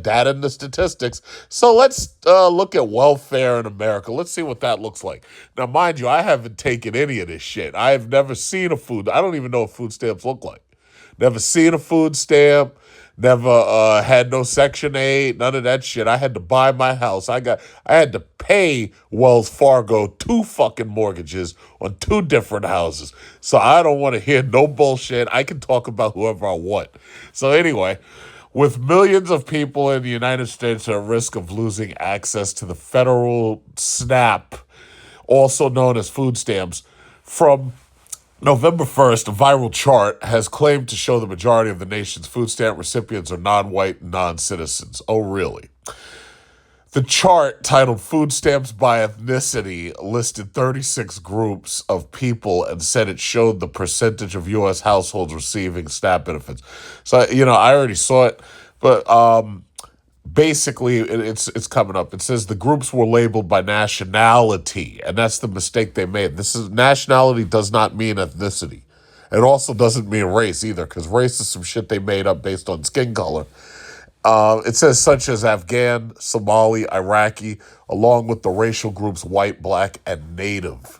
data and the statistics. So let's look at welfare in America. Let's see what that looks like. Now, mind you, I haven't taken any of this shit. I have never seen a food. I don't even know what food stamps look like. Never seen a food stamp. Never had no Section 8, none of that shit. I had to buy my house. I had to pay Wells Fargo 2 fucking mortgages on 2 different houses. So I don't want to hear no bullshit. I can talk about whoever I want. So anyway, with millions of people in the United States at risk of losing access to the federal SNAP, also known as food stamps, from November 1st, a viral chart has claimed to show the majority of the nation's food stamp recipients are non-white and non-citizens. Oh, really? The chart, titled Food Stamps by Ethnicity, listed 36 groups of people and said it showed the percentage of U.S. households receiving SNAP benefits. So, I already saw it, but basically, it's coming up. It says the groups were labeled by nationality, and that's the mistake they made. Nationality does not mean ethnicity. It also doesn't mean race either, because race is some shit they made up based on skin color. It says such as Afghan, Somali, Iraqi, along with the racial groups white, black, and native.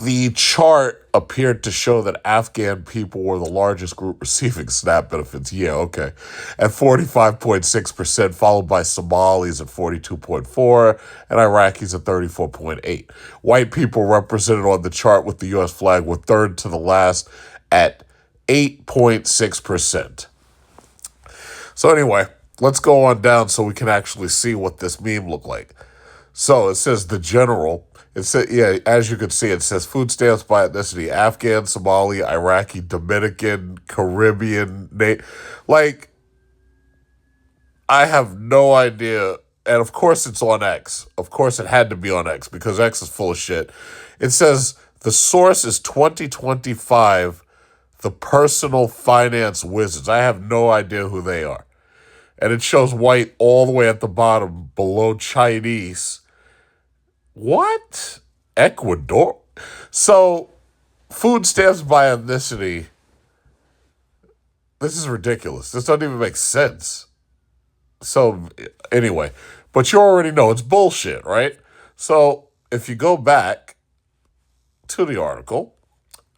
The chart appeared to show that Afghan people were the largest group receiving SNAP benefits. Yeah, okay. At 45.6%, followed by Somalis at 42.4%, and Iraqis at 34.8%. White people represented on the chart with the U.S. flag were third to the last at 8.6%. So anyway, let's go on down so we can actually see what this meme looked like. So it says the general. It says, yeah, as you can see, it says food stamps by ethnicity: Afghan, Somali, Iraqi, Dominican, Caribbean. Like, I have no idea. And of course it's on X. Of course it had to be on X because X is full of shit. It says the source is 2025, the Personal Finance Wizards. I have no idea who they are. And it shows white all the way at the bottom below Chinese. What? Ecuador? So, food stamps by ethnicity. This is ridiculous. This doesn't even make sense. So, anyway. But you already know it's bullshit, right? So, if you go back to the article,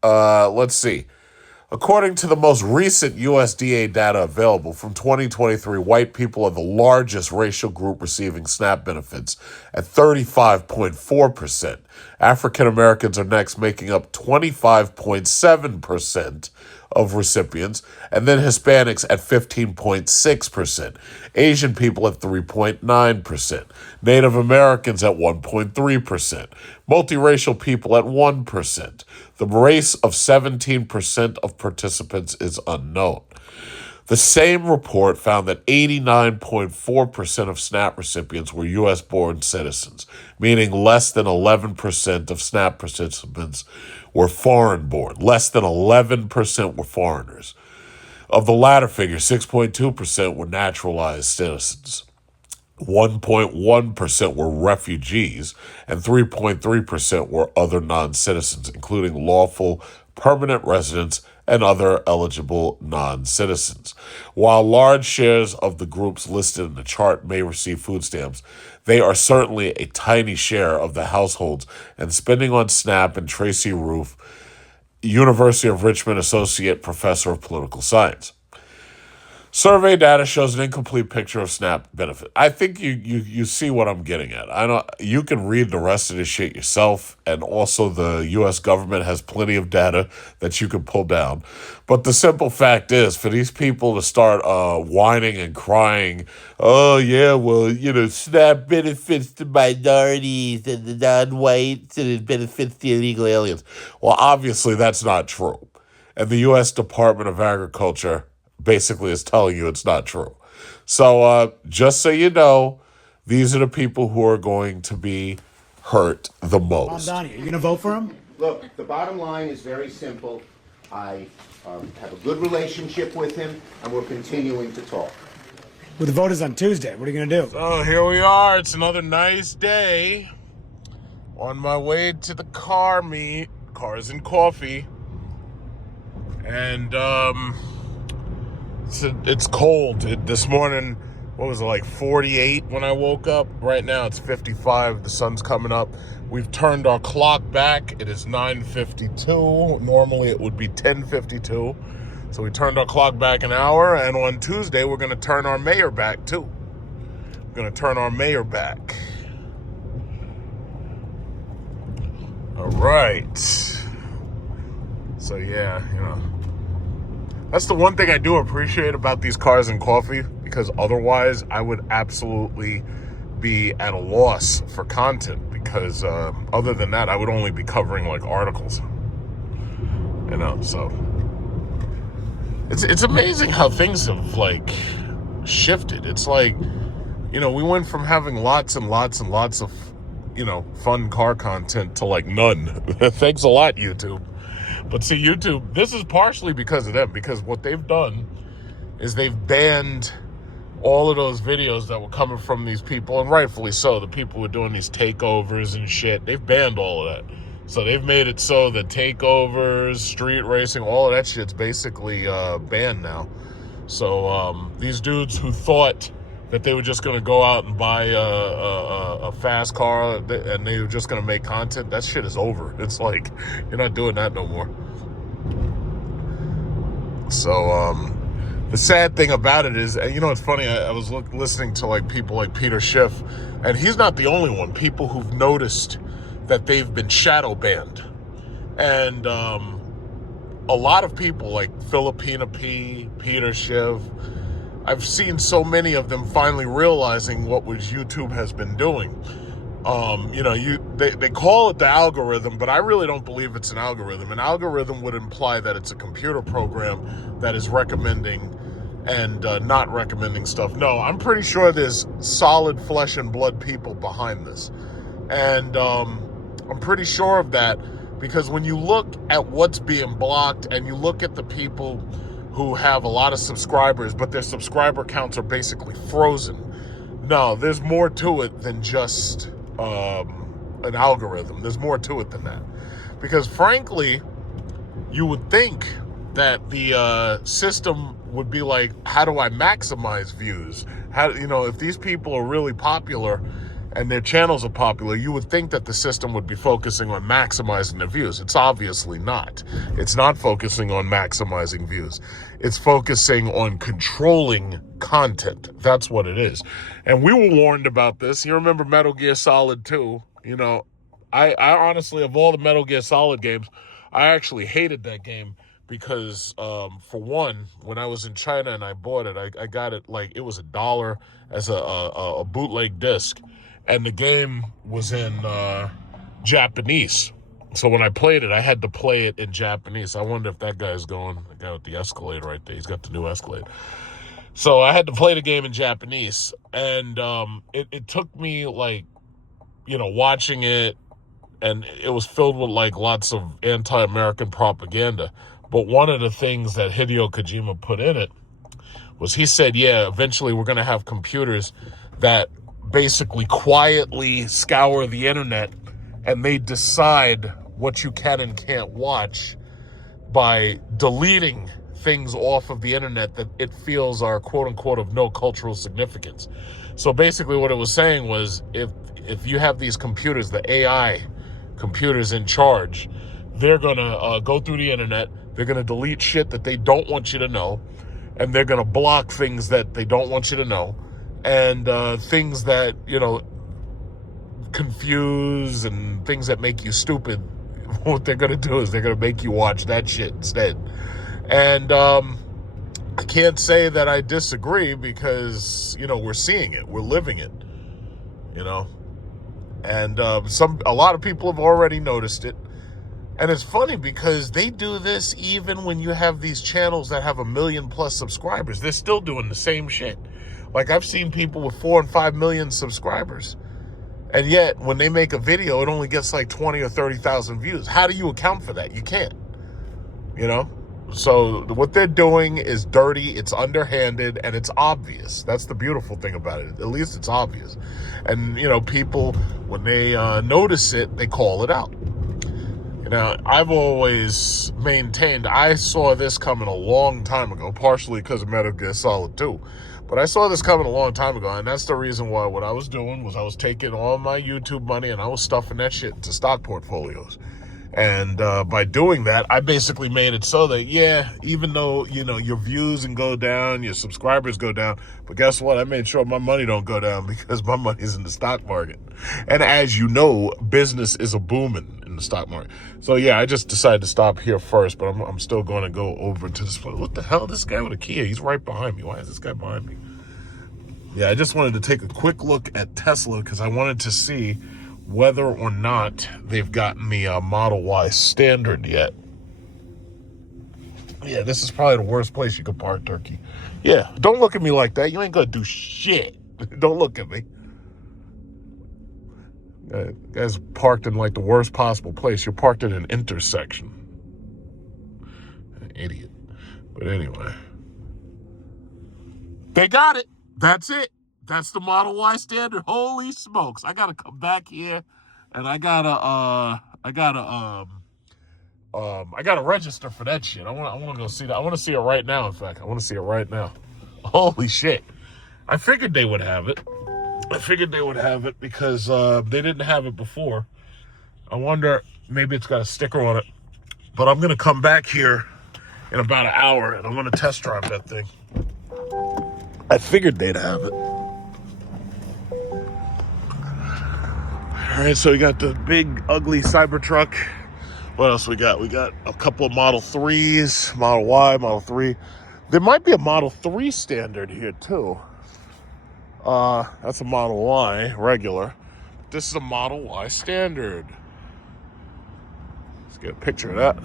let's see. According to the most recent USDA data available from 2023, white people are the largest racial group receiving SNAP benefits at 35.4%. African Americans are next, making up 25.7% of recipients, and then Hispanics at 15.6%, Asian people at 3.9%, Native Americans at 1.3%, multiracial people at 1%. The race of 17% of participants is unknown. The same report found that 89.4% of SNAP recipients were U.S.-born citizens, meaning less than 11% of SNAP participants were foreign-born. Less than 11% were foreigners. Of the latter figure, 6.2% were naturalized citizens. 1.1% were refugees, and 3.3% were other non-citizens, including lawful permanent residents and other eligible non-citizens. While large shares of the groups listed in the chart may receive food stamps, they are certainly a tiny share of the households, and spending on SNAP and Tracy Roof, University of Richmond Associate Professor of Political Science. Survey data shows an incomplete picture of SNAP benefit. I think you see what I'm getting at. I know you can read the rest of this shit yourself, and also the U.S. government has plenty of data that you can pull down. But the simple fact is, for these people to start whining and crying, oh yeah, well, SNAP benefits to minorities and the non-whites, and it benefits the illegal aliens. Well, obviously that's not true. And the U.S. Department of Agriculture basically is telling you it's not true. So just so you know, these are the people who are going to be hurt the most. Mamdani, are you going to vote for him? Look, the bottom line is very simple. I have a good relationship with him, and we're continuing to talk. Well, the vote is on Tuesday. What are you going to do? So here we are. It's another nice day. On my way to the car meet, Cars and Coffee. And it's cold. This morning, what was it, like 48 when I woke up? Right now it's 55. The sun's coming up. We've turned our clock back. It is 9:52. Normally it would be 10:52. So we turned our clock back an hour, and on Tuesday, we're going to turn our mayor back, too. We're going to turn our mayor back. All right. So, yeah, you know. That's the one thing I do appreciate about these Cars and Coffee, because otherwise I would absolutely be at a loss for content, because other than that, I would only be covering, like, articles. You know, so... It's amazing how things have, like, shifted. It's like, you know, we went from having lots and lots and lots of, you know, fun car content to, like, none. Thanks a lot, YouTube. But see, YouTube, this is partially because of them, because what they've done is they've banned all of those videos that were coming from these people, and rightfully so. The people who were doing these takeovers and shit, they've banned all of that. So they've made it so that takeovers, street racing, all of that shit's basically banned now. So these dudes who thought that they were just going to go out and buy a fast car and they were just going to make content, that shit is over. It's like, you're not doing that no more. So the sad thing about it is, you know, it's funny, I was listening to, like, people like Peter Schiff, and he's not the only one. People who've noticed that they've been shadow banned. And a lot of people like Filipina P, Peter Schiff, I've seen so many of them finally realizing what YouTube has been doing. You know, they call it the algorithm, but I really don't believe it's an algorithm. An algorithm would imply that it's a computer program that is recommending and not recommending stuff. No, I'm pretty sure there's solid flesh and blood people behind this. And I'm pretty sure of that, because when you look at what's being blocked and you look at the people who have a lot of subscribers, but their subscriber counts are basically frozen. No, there's more to it than just an algorithm. There's more to it than that. Because frankly, you would think that the system would be like, how do I maximize views? How, you know, if these people are really popular and their channels are popular, you would think that the system would be focusing on maximizing their views. It's obviously not. It's not focusing on maximizing views. It's focusing on controlling content. That's what it is. And we were warned about this. You remember Metal Gear Solid 2? You know, I honestly, of all the Metal Gear Solid games, I actually hated that game because, for one, when I was in China and I bought it, I got it like it was $1 as a bootleg disc. And the game was in Japanese. So when I played it, I had to play it in Japanese. I wonder if that guy's going, the guy with the Escalade right there. He's got the new Escalade. So I had to play the game in Japanese. And it took me, like, you know, watching it, and it was filled with, like, lots of anti-American propaganda. But one of the things that Hideo Kojima put in it was he said, yeah, eventually we're going to have computers that basically quietly scour the internet, and they decide what you can and can't watch by deleting things off of the internet that it feels are quote unquote of no cultural significance. So basically what it was saying was, if you have these computers, the AI computers in charge, they're gonna go through the internet, they're gonna delete shit that they don't want you to know, and they're gonna block things that they don't want you to know, and things that, you know, confuse and things that make you stupid. What they're going to do is they're going to make you watch that shit instead. And I can't say that I disagree, because, you know, we're seeing it. We're living it, you know. And a lot of people have already noticed it. And it's funny because they do this even when you have these channels that have 1 million plus subscribers. They're still doing the same shit. Like, I've seen people with 4 and 5 million subscribers, and yet when they make a video, it only gets like 20 or 30,000 views. How do you account for that? You can't, you know? So what they're doing is dirty, it's underhanded, and it's obvious. That's the beautiful thing about it. At least it's obvious. And, you know, people, when they notice it, they call it out. Now, I've always maintained, I saw this coming a long time ago, partially because of Metal Gear Solid 2. But I saw this coming a long time ago, and that's the reason why what I was doing was I was taking all my YouTube money and I was stuffing that shit into stock portfolios. And by doing that, I basically made it so that, yeah, even though, you know, your views and go down, your subscribers go down, but guess what? I made sure my money don't go down because my money's in the stock market. And as you know, business is a booming in the stock market. So yeah, I just decided to stop here first, but I'm still going to go over to this place. What the hell? This guy with a Kia, he's right behind me. Why is this guy behind me? Yeah, I just wanted to take a quick look at Tesla because I wanted to see whether or not they've gotten the Model Y standard yet. Yeah, this is probably the worst place you could park, Turkey. Yeah, don't look at me like that. You ain't gonna do shit. Don't look at me. Guys parked in like the worst possible place. You're parked in an intersection. An idiot. But anyway. They got it. That's it. That's the Model Y standard. Holy smokes. I gotta come back here and I gotta register for that shit. I wanna go see that. I wanna see it right now, in fact. I wanna see it right now. Holy shit. I figured they would have it. Because they didn't have it before. I wonder, maybe it's got a sticker on it. But I'm gonna come back here in about an hour and I'm gonna test drive that thing. I figured they'd have it. All right, so we got the big, ugly Cybertruck. What else we got? We got a couple of Model 3s, Model Y, Model 3. There might be a Model 3 standard here, too. That's a Model Y, regular. This is a Model Y standard. Let's get a picture of that.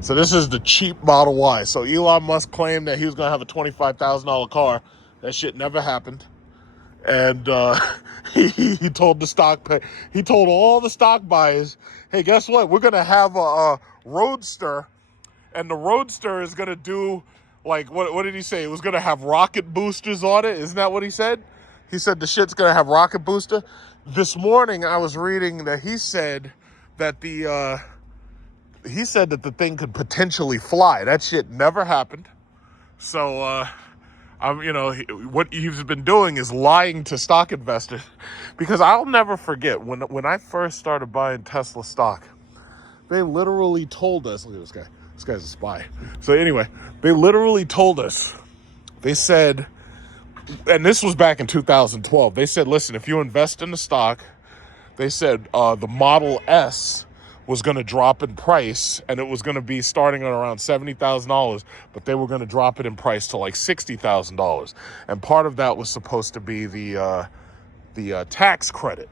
So this is the cheap Model Y. So Elon Musk claimed that he was going to have a $25,000 car. That shit never happened. And he told he told all the stock buyers, hey, guess what? We're going to have a Roadster, and the Roadster is going to do, like, what did he say? It was going to have rocket boosters on it. Isn't that what he said? He said the shit's going to have rocket booster. This morning I was reading that he said that the thing could potentially fly. That shit never happened. So, what he's been doing is lying to stock investors, because I'll never forget when I first started buying Tesla stock, they literally told us, look at this guy. This guy's a spy. So anyway, they literally told us, they said, and this was back in 2012, they said, listen, if you invest in the stock, they said the Model S was going to drop in price, and it was going to be starting at around $70,000, but they were going to drop it in price to like $60,000. And part of that was supposed to be the tax credit.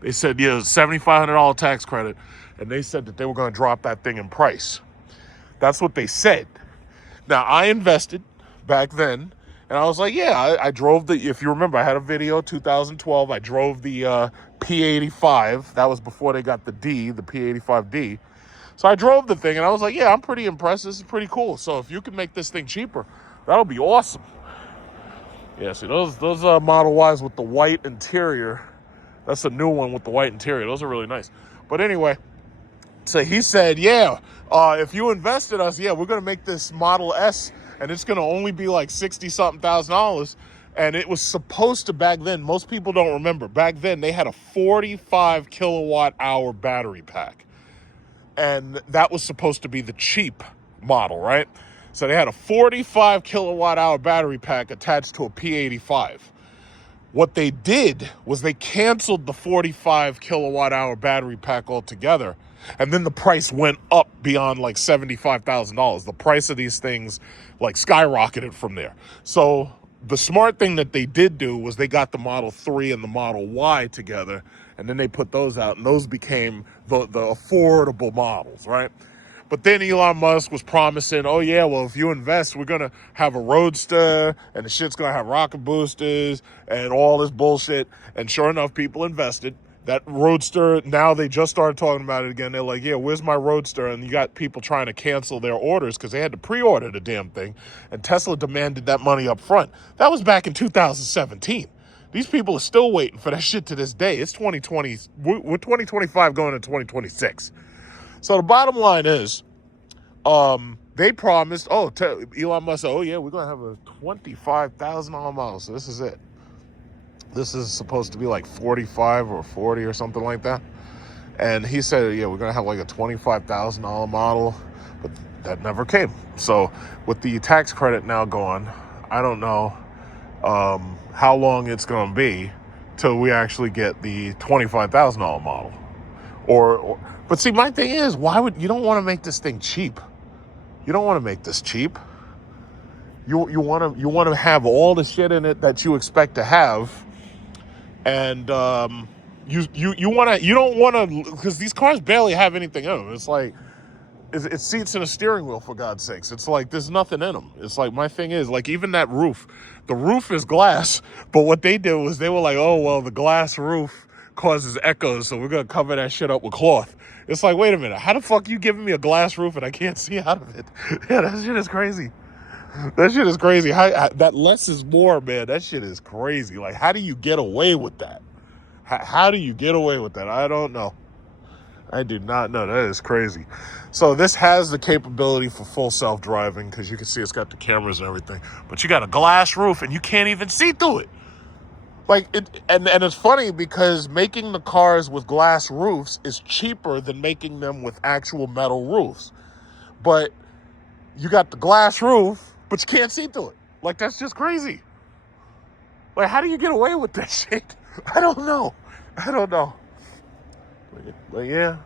They said, yeah, $7,500 tax credit, and they said that they were going to drop that thing in price. That's what they said. Now, I invested back then, and I was like, yeah, I drove if you remember, I had a video, 2012, I drove the P85. That was before they got the P85D. So I drove the thing, and I was like, yeah, I'm pretty impressed. This is pretty cool. So if you can make this thing cheaper, that'll be awesome. Yeah, see, those Model Ys with the white interior, that's a new one with the white interior. Those are really nice. But anyway, so he said, yeah, if you invest in us, yeah, we're going to make this Model S, and it's going to only be like $60-something thousand. And it was supposed to, back then, most people don't remember, back then they had a 45 kilowatt hour battery pack. And that was supposed to be the cheap model, right? So they had a 45 kilowatt hour battery pack attached to a P85. What they did was they canceled the 45 kilowatt hour battery pack altogether. And then the price went up beyond like $75,000. The price of these things like skyrocketed from there. So the smart thing that they did do was they got the Model 3 and the Model Y together, and then they put those out, and those became the affordable models, right? But then Elon Musk was promising, oh yeah, well, if you invest, we're going to have a Roadster, and the shit's going to have rocket boosters and all this bullshit. And sure enough, people invested. That Roadster, now they just started talking about it again. They're like, yeah, where's my Roadster? And you got people trying to cancel their orders because they had to pre-order the damn thing. And Tesla demanded that money up front. That was back in 2017. These people are still waiting for that shit to this day. It's 2020. We're 2025 going to 2026. So the bottom line is, they promised, Elon Musk said, oh yeah, we're going to have a $25,000 model. So this is it. This is supposed to be like 45 or 40 or something like that. And he said, yeah, we're going to have like a $25,000 model, but that never came. So with the tax credit now gone, I don't know how long it's going to be till we actually get the $25,000 model. But see, my thing is, you don't want to make this thing cheap. You don't want to make this cheap. You want to have all the shit in it that you expect to have, and you don't want to, because these cars barely have anything in them. It's like it's seats and a steering wheel, for God's sakes. It's like there's nothing in them. It's like, my thing is, like, even that roof, the roof is glass, but what they did was they were like, oh well, the glass roof causes echoes, so we're gonna cover that shit up with cloth. It's like, wait a minute, how the fuck you giving me a glass roof and I can't see out of it? Yeah, that shit is crazy. That shit is crazy. That less is more, man. That shit is crazy. Like, how do you get away with that? How do you get away with that? I don't know. I do not know. That is crazy. So this has the capability for full self-driving, because you can see it's got the cameras and everything. But you got a glass roof and you can't even see through it. Like, and it's funny because making the cars with glass roofs is cheaper than making them with actual metal roofs. But you got the glass roof, but you can't see through it. Like, that's just crazy. Like, how do you get away with that shit? I don't know. But yeah,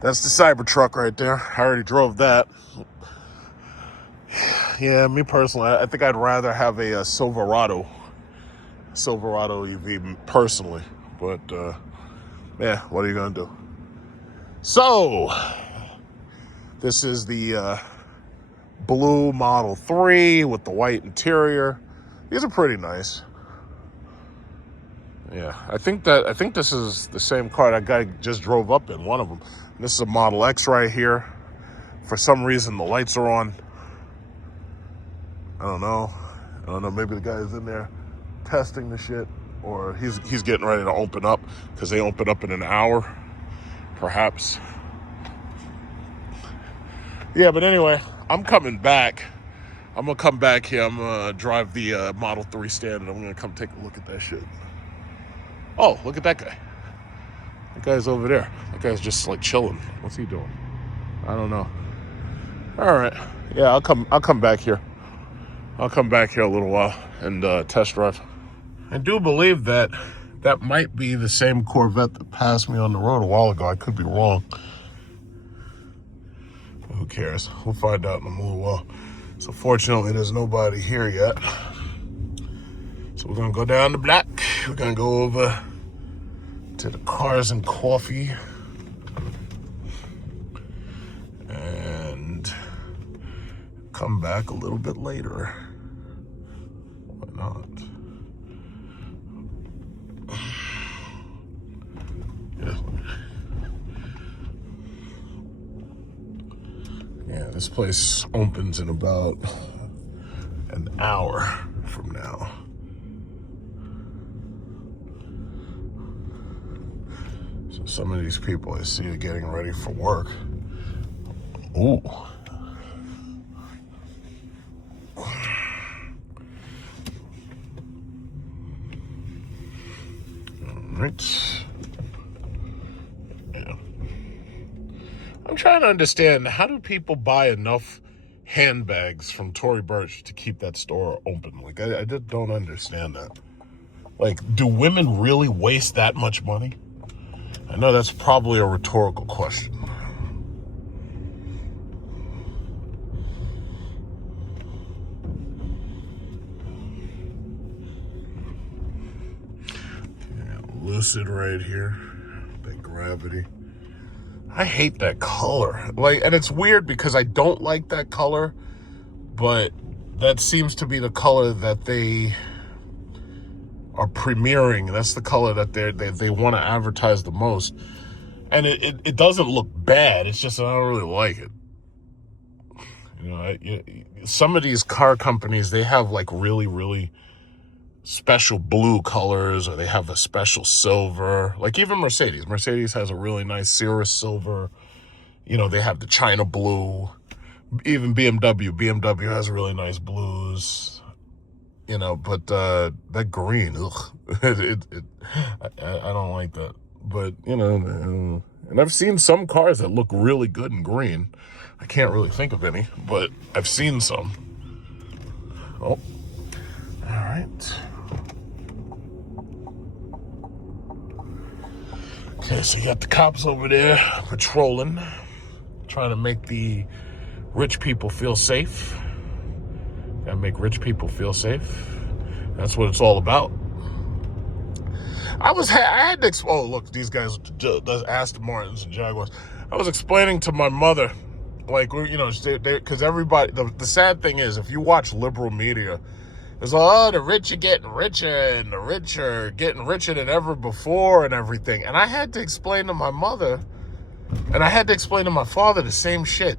that's the Cybertruck right there. I already drove that. Yeah, me personally, I think I'd rather have a Silverado EV personally. But yeah, what are you gonna do? So this is the blue Model 3 with the white interior. These are pretty nice. Yeah, I think this is the same car that guy just drove up in, one of them. And this is a Model X right here. For some reason, the lights are on. I don't know. Maybe the guy's in there testing the shit, or he's getting ready to open up, because they open up in an hour, perhaps. Yeah, but anyway, I'm coming back. I'm gonna come back here. I'm gonna drive the Model 3 stand, and I'm gonna come take a look at that shit. Oh, look at that guy. That guy's over there. That guy's just like chilling. What's he doing? I don't know. All right. Yeah, I'll come back here. I'll come back here a little while and test drive. I do believe that might be the same Corvette that passed me on the road a while ago. I could be wrong. Who cares? We'll find out in a little while. So fortunately, there's nobody here yet. So we're gonna go down the block. We're gonna go over to the Cars and Coffee and come back a little bit later. Why not? Yeah, this place opens in about an hour from now. So some of these people I see are getting ready for work. Ooh. Alright. Yeah. I'm trying to understand, how do people buy enough handbags from Tory Burch to keep that store open? Like, I just don't understand that. Like, do women really waste that much money? I know that's probably a rhetorical question. Yeah, Lucid right here. Big Gravity. I hate that color. Like, and it's weird because I don't like that color, but that seems to be the color that they are premiering. That's the color that they want to advertise the most. And it doesn't look bad. It's just I don't really like it. You know, some of these car companies, they have like really, really special blue colors, or they have a special silver. Like even Mercedes. Mercedes has a really nice Cirrus silver. You know, they have the China blue. Even BMW has really nice blues. You know, but that green, ugh, I don't like that. But, you know, and I've seen some cars that look really good in green. I can't really think of any, but I've seen some. Oh, all right. Okay, so you got the cops over there patrolling, trying to make the rich people feel safe. Gotta make rich people feel safe. That's what it's all about. I had to, oh, look, these guys, Aston Martins and Jaguars. I was explaining to my mother, like, you know, because everybody, the sad thing is, if you watch liberal media, it's like, oh, the rich are getting richer and the rich are getting richer than ever before and everything. And I had to explain to my mother and I had to explain to my father the same shit.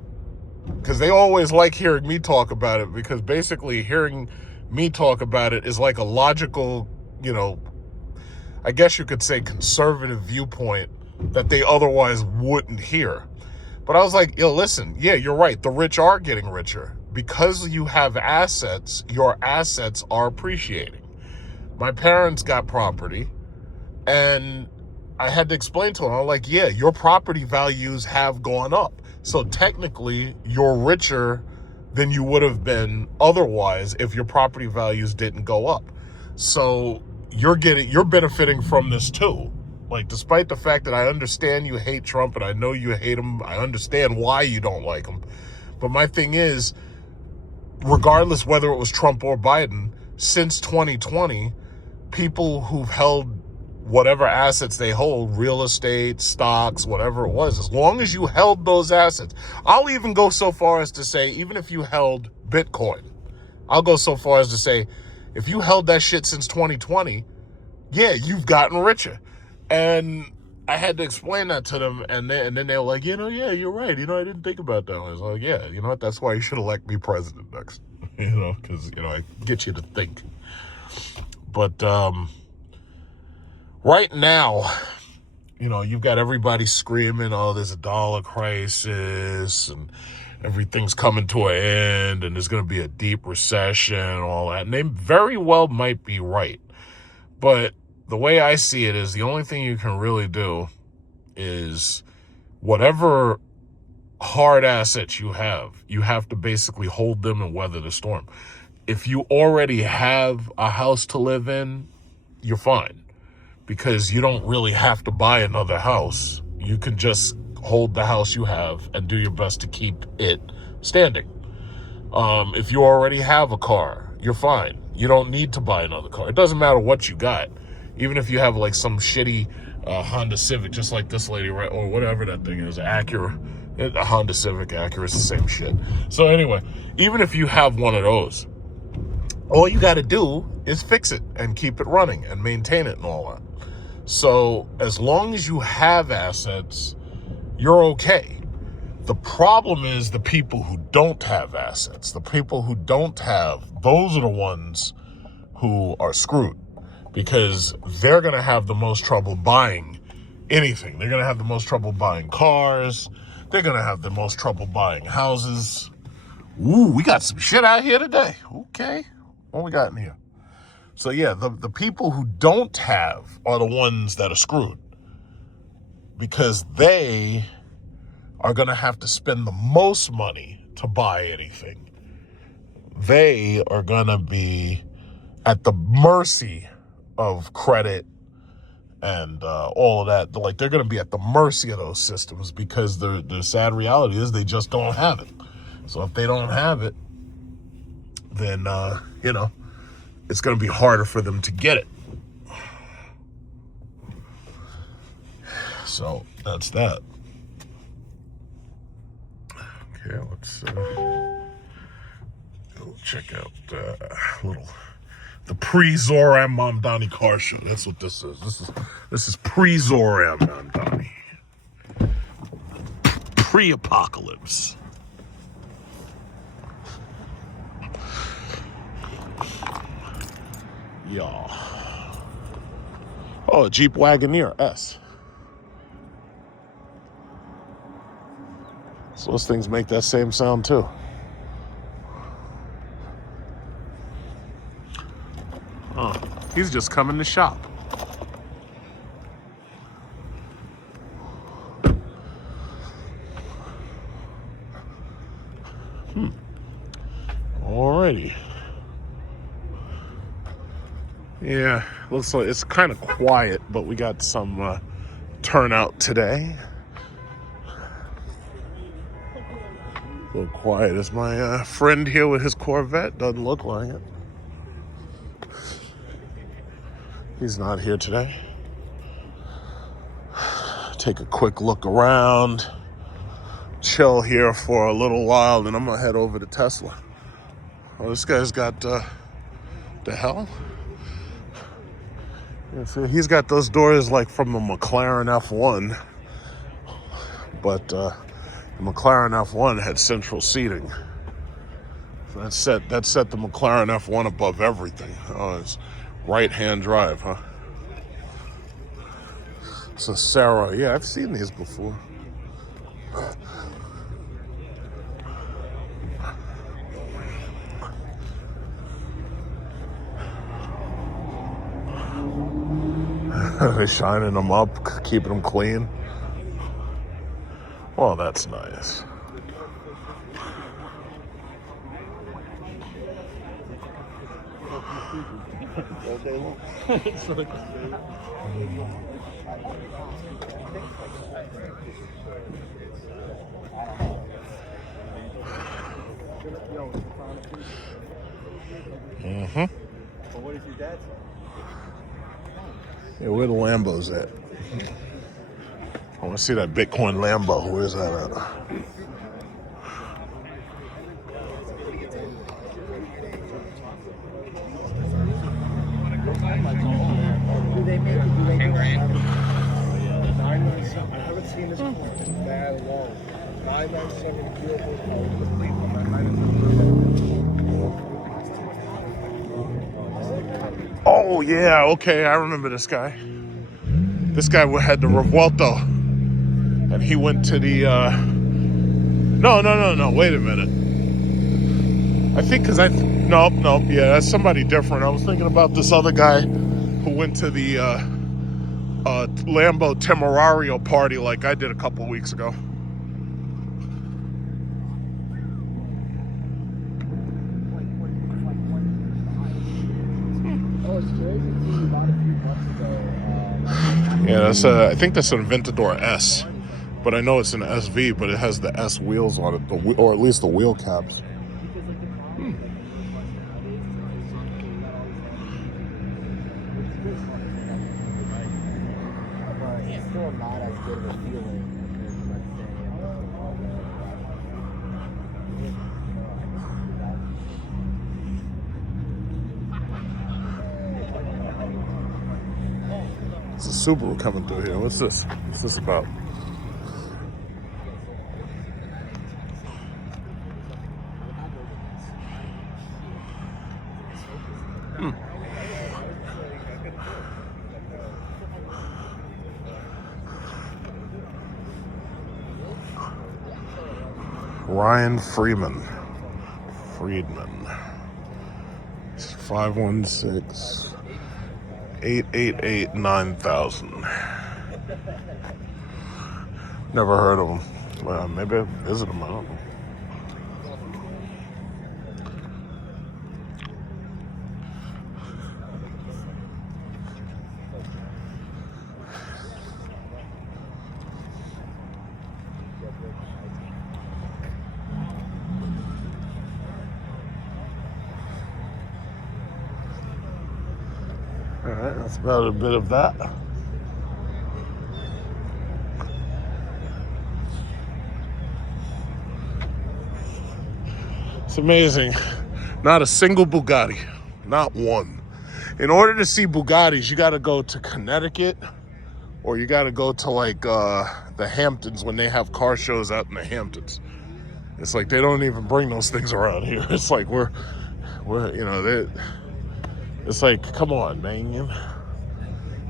Because they always like hearing me talk about it, because basically hearing me talk about it is like a logical, you know, I guess you could say conservative viewpoint that they otherwise wouldn't hear. But I was like, yo, listen, yeah, you're right. The rich are getting richer. Because you have assets, your assets are appreciating. My parents got property, and I had to explain to them, I'm like, yeah, your property values have gone up. So technically, you're richer than you would have been otherwise if your property values didn't go up. So you're benefiting from this too. Like, despite the fact that I understand you hate Trump and I know you hate him, I understand why you don't like him. But my thing is, regardless whether it was Trump or Biden, since 2020, people who've held whatever assets they hold, real estate, stocks, whatever it was, as long as you held those assets, I'll even go so far as to say, even if you held Bitcoin, I'll go so far as to say, if you held that shit since 2020, yeah, you've gotten richer. And I had to explain that to them, and then they were like, you know, yeah, you're right. You know, I didn't think about that. I was like, yeah, you know what? That's why you should elect me president next. You know, because, you know, I get you to think. But right now, you know, you've got everybody screaming, oh, there's a dollar crisis, and everything's coming to an end, and there's going to be a deep recession and all that. And they very well might be right. But the way I see it is the only thing you can really do is whatever hard assets you have to basically hold them and weather the storm. If you already have a house to live in, you're fine, because you don't really have to buy another house. You can just hold the house you have and do your best to keep it standing. If you already have a car, you're fine. You don't need to buy another car. It doesn't matter what you got. Even if you have like some shitty Honda Civic, just like this lady, right, or whatever that thing is, Acura, a Honda Civic, Acura, it's the same shit. So anyway, even if you have one of those, all you got to do is fix it and keep it running and maintain it and all that. So as long as you have assets, you're okay. The problem is the people who don't have assets. The people who don't have, those are the ones who are screwed, because they're going to have the most trouble buying anything. They're going to have the most trouble buying cars. They're going to have the most trouble buying houses. Ooh, we got some shit out here today. Okay. What we got in here? So yeah, the people who don't have are the ones that are screwed, because they are going to have to spend the most money to buy anything. They are going to be at the mercy of credit and all of that. Like, they're going to be at the mercy of those systems, because the sad reality is they just don't have it. So if they don't have it, then, you know, it's going to be harder for them to get it. So that's that. Okay, let's go check out the pre-Zoram Mamdani car show. That's what this is. This is pre-Zoram Mamdani. Pre-apocalypse. Yeah. Oh, a Jeep Wagoneer S. So those things make that same sound too. Oh, he's just coming to shop. Yeah, looks like it's kind of quiet, but we got some turnout today. A little quiet. Is my friend here with his Corvette? Doesn't look like it. He's not here today. Take a quick look around, chill here for a little while, then I'm gonna head over to Tesla. Oh, this guy's got the hell? Yeah, see, he's got those doors like from the McLaren F1, but the McLaren F1 had central seating. So that set the McLaren F1 above everything. Oh, it's right-hand drive, huh? So Sarah, yeah, I've seen these before. They're shining them up, keeping them clean. Well, that's nice. Mm-hmm. Yeah, where the Lambos at? I want to see that Bitcoin Lambo. Where's that at? I haven't seen this coin that long. 997 Oh, yeah, okay, I remember this guy. This guy had the Revuelto. And he went to the, No, wait a minute. I think nope, yeah, that's somebody different. I was thinking about this other guy who went to the, Lambo Temerario party like I did a couple weeks ago. Yeah, I think that's an Aventador S, but I know it's an SV, but it has the S wheels on it, or at least the wheel caps. It's a Subaru coming through here. What's this? What's this about? Ryan Friedman. 516-888-9000. Never heard of him. Well, maybe I visit him. I don't know. All right, that's about a bit of that. It's amazing. Not a single Bugatti. Not one. In order to see Bugattis, you got to go to Connecticut, or you got to go to like the Hamptons when they have car shows out in the Hamptons. It's like they don't even bring those things around here. It's like we're you know, it's like, come on, man.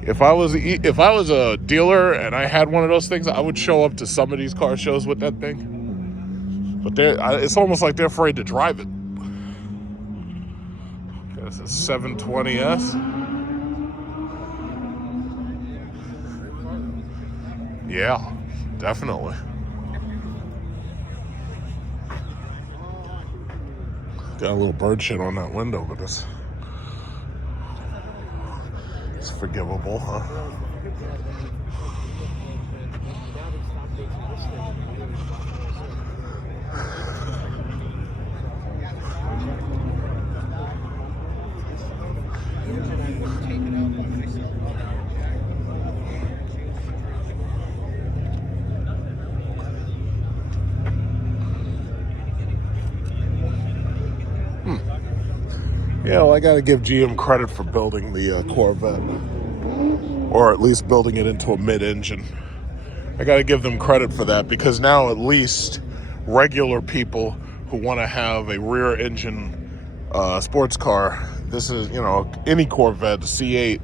If I was a dealer and I had one of those things, I would show up to some of these car shows with that thing. But it's almost like they're afraid to drive it. Okay, this is 720S. Yeah, definitely. Got a little bird shit on that window, but it's It's forgivable, huh? Yeah, well, I got to give GM credit for building the Corvette, or at least building it into a mid-engine. I got to give them credit for that, because now at least regular people who want to have a rear-engine sports car, this is, you know, any Corvette, the C8,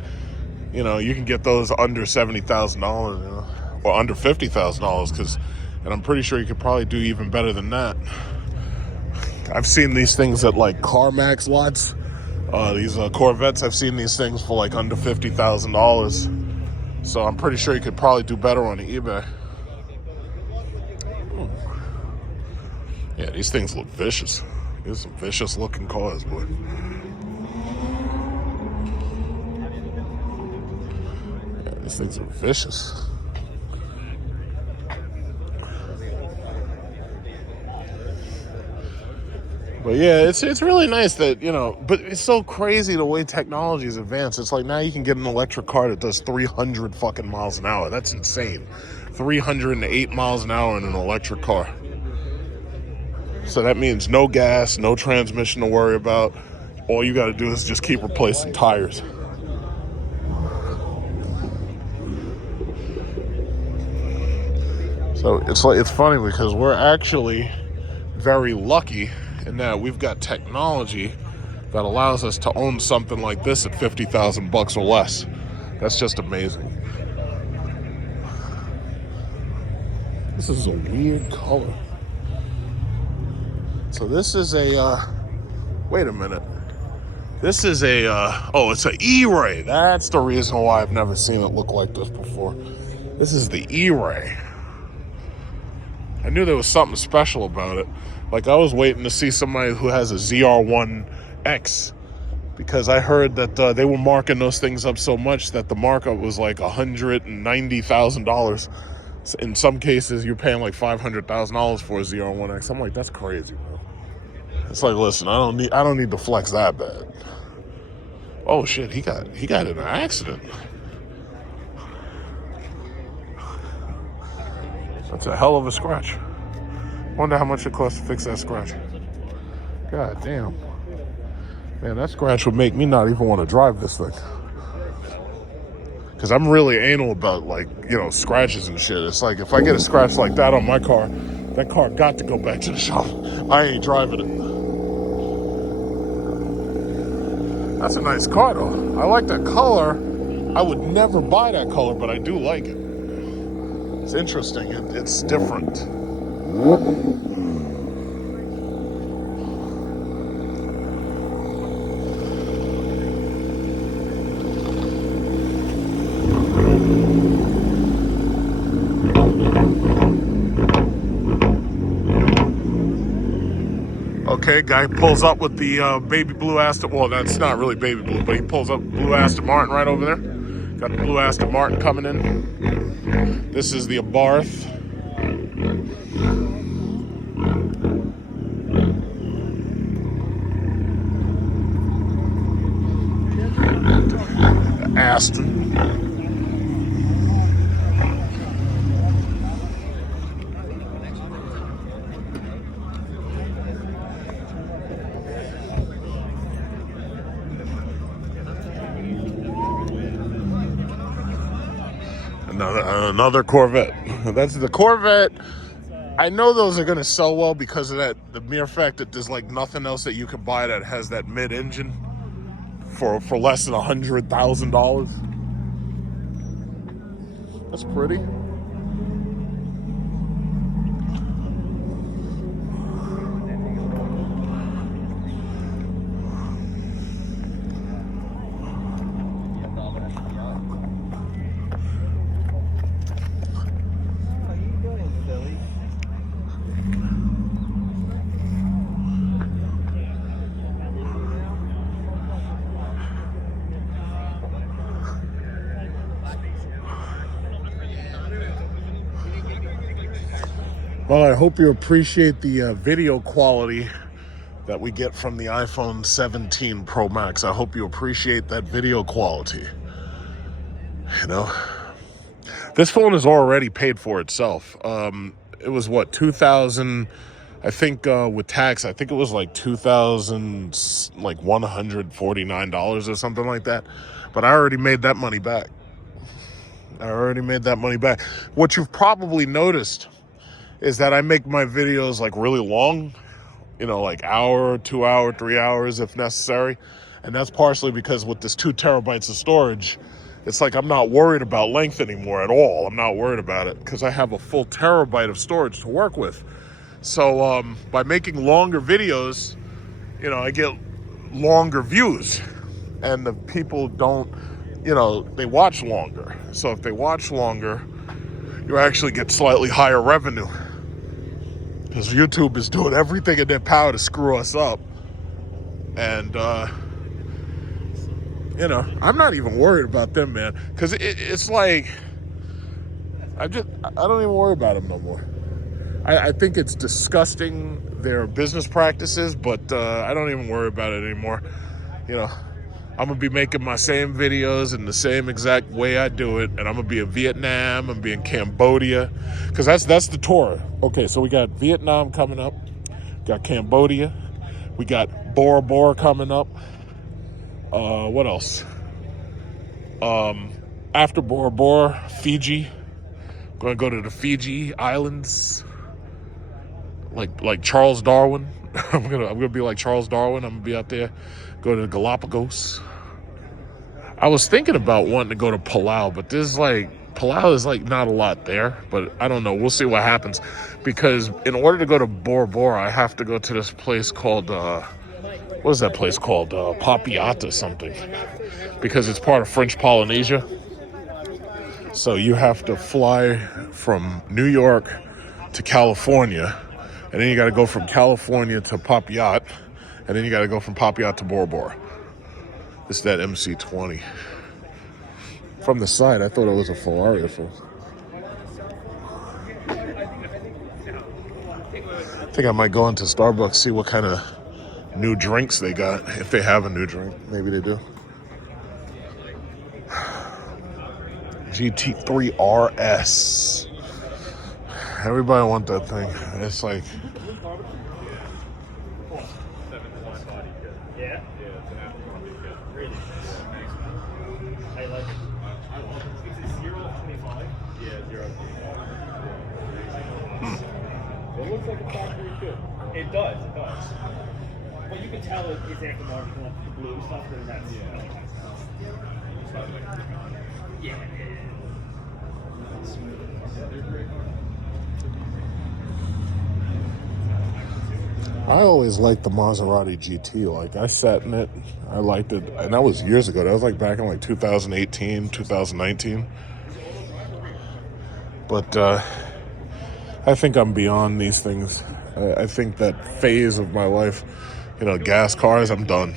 you know, you can get those under $70,000, you know, or under $50,000, because, and I'm pretty sure you could probably do even better than that. I've seen these things at like CarMax lots. These Corvettes, I've seen these things for like under $50,000. So I'm pretty sure you could probably do better on eBay. Yeah, these things look vicious. These are some vicious looking cars, boy. Yeah, these things are vicious. But yeah, it's really nice that, you know, but it's so crazy the way technology is advanced. It's like now you can get an electric car that does 300 fucking miles an hour. That's insane. 308 miles an hour in an electric car. So that means no gas, no transmission to worry about. All you got to do is just keep replacing tires. So it's funny because we're actually very lucky in that we've got technology that allows us to own something like this at $50,000 or less. That's just amazing. This is a weird color. So this is a, wait a minute. This is a, oh, it's an E-Ray. That's the reason why I've never seen it look like this before. This is the E-Ray. I knew there was something special about it. Like, I was waiting to see somebody who has a ZR1X, because I heard that they were marking those things up so much that the markup was like $190,000. In some cases, you're paying like $500,000 for a ZR1X. I'm like, that's crazy, bro. It's like, listen, I don't need to flex that bad. Oh shit, he got in an accident. That's a hell of a scratch. Wonder how much it costs to fix that scratch. God damn. Man, that scratch would make me not even want to drive this thing. Because I'm really anal about, like, you know, scratches and shit. It's like, if I get a scratch like that on my car, that car got to go back to the shop. I ain't driving it. That's a nice car, though. I like that color. I would never buy that color, but I do like it. It's interesting. It's different. Okay, guy pulls up with the baby blue Aston. Well, that's not really baby blue, but he pulls up blue Aston Martin right over there. Got the blue Aston Martin coming in. This is the Abarth. The Aston. Another Corvette. That's the Corvette. I know those are going to sell well because of that, the mere fact that there's like nothing else that you can buy that has that mid-engine for less than $100,000. That's pretty. Well, I hope you appreciate the video quality that we get from the iPhone 17 Pro Max. I hope you appreciate that video quality. You know, this phone is already paid for itself. It was what, 2000, I think with tax, I think it was like $149 or something like that. But I already made that money back. What you've probably noticed is that I make my videos like really long, you know, like hour, 2 hour, 3 hours if necessary. And that's partially because with this 2 terabytes of storage, it's like I'm not worried about length anymore at all. I'm not worried about it because I have a full terabyte of storage to work with. So by making longer videos, you know, I get longer views, and the people don't, you know, they watch longer. So if they watch longer, you actually get slightly higher revenue. Because YouTube is doing everything in their power to screw us up. And, you know, I'm not even worried about them, man. Because it's like, I don't even worry about them no more. I think it's disgusting, their business practices, but I don't even worry about it anymore. You know, I'm going to be making my same videos in the same exact way I do it. And I'm going to be in Vietnam, I'm going to be in Cambodia. Because that's the tour. Okay, so we got Vietnam coming up. Got Cambodia. We got Bora Bora coming up. What else? After Bora Bora, Fiji. Going to go to the Fiji Islands. Like Charles Darwin. I'm gonna be like Charles Darwin. I'm gonna be out there. Go to the Galapagos. I was thinking about wanting to go to Palau, but Palau is like not a lot there, but I don't know. We'll see what happens. Because in order to go to Bora Bora, I have to go to this place called, what is that place called? Papiat or something. Because it's part of French Polynesia. So you have to fly from New York to California, and then you got to go from California to Papiat, and then you got to go from Papiat to Bora Bora. It's that MC20. From the side, I thought it was a Ferrari or something. I think I might go into Starbucks, see what kind of new drinks they got. If they have a new drink, maybe they do. GT3 RS. Everybody want that thing. It's like, It looks like a factory too. It does. But you can tell it's aftermarket, the blue stuff, and that's I always liked the Maserati GT. Like, I sat in it. I liked it. And that was years ago. That was like back in like 2018, 2019. But I think I'm beyond these things. I think that phase of my life, you know, gas cars, I'm done.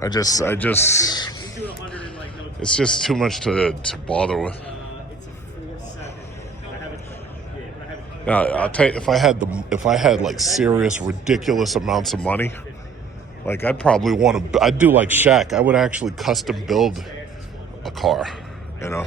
I just, it's just too much to bother with. Now, I'll tell you, if I had like serious, ridiculous amounts of money, like I'd do like Shaq. I would actually custom build a car, you know.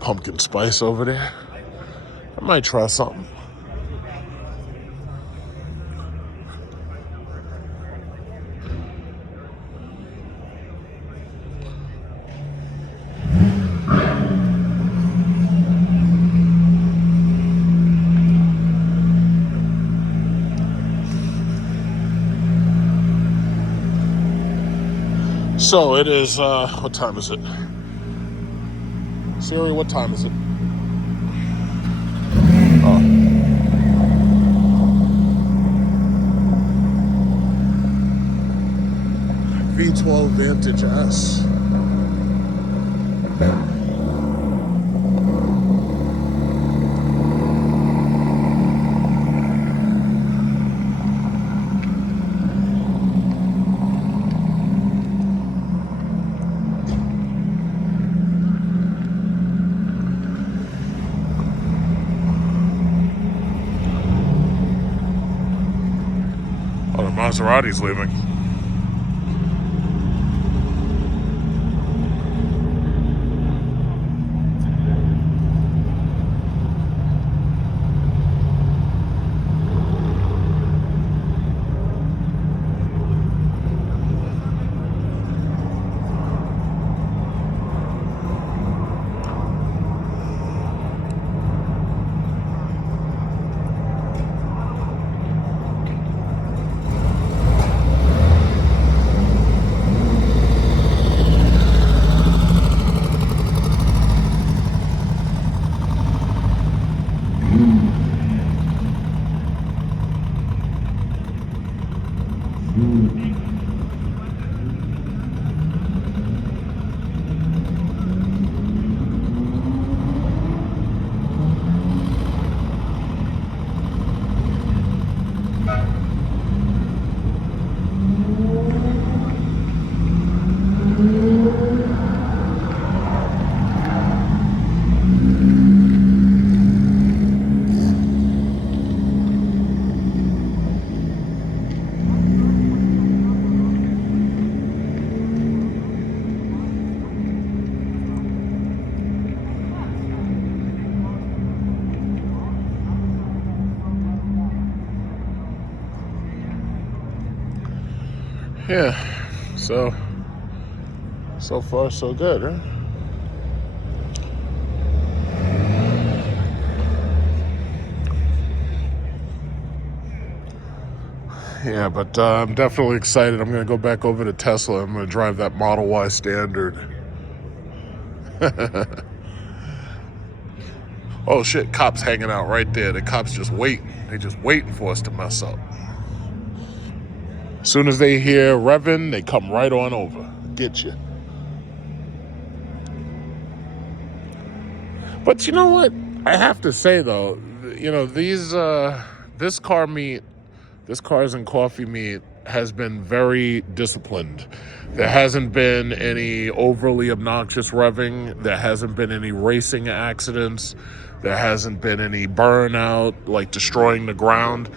Pumpkin spice over there. I might try something. So it is, what time is it? Siri, what time is it? Oh. V12 Vantage S. Maserati's leaving. Yeah, so far so good, right? Yeah, but I'm definitely excited. I'm going to go back over to Tesla. I'm going to drive that Model Y Standard. Oh shit, cops hanging out right there. The cops just waiting. They just waiting for us to mess up. As soon as they hear revving, they come right on over. Get you. But you know what? I have to say though, you know, this Cars and Coffee meet has been very disciplined. There hasn't been any overly obnoxious revving. There hasn't been any racing accidents. There hasn't been any burnout, like destroying the ground.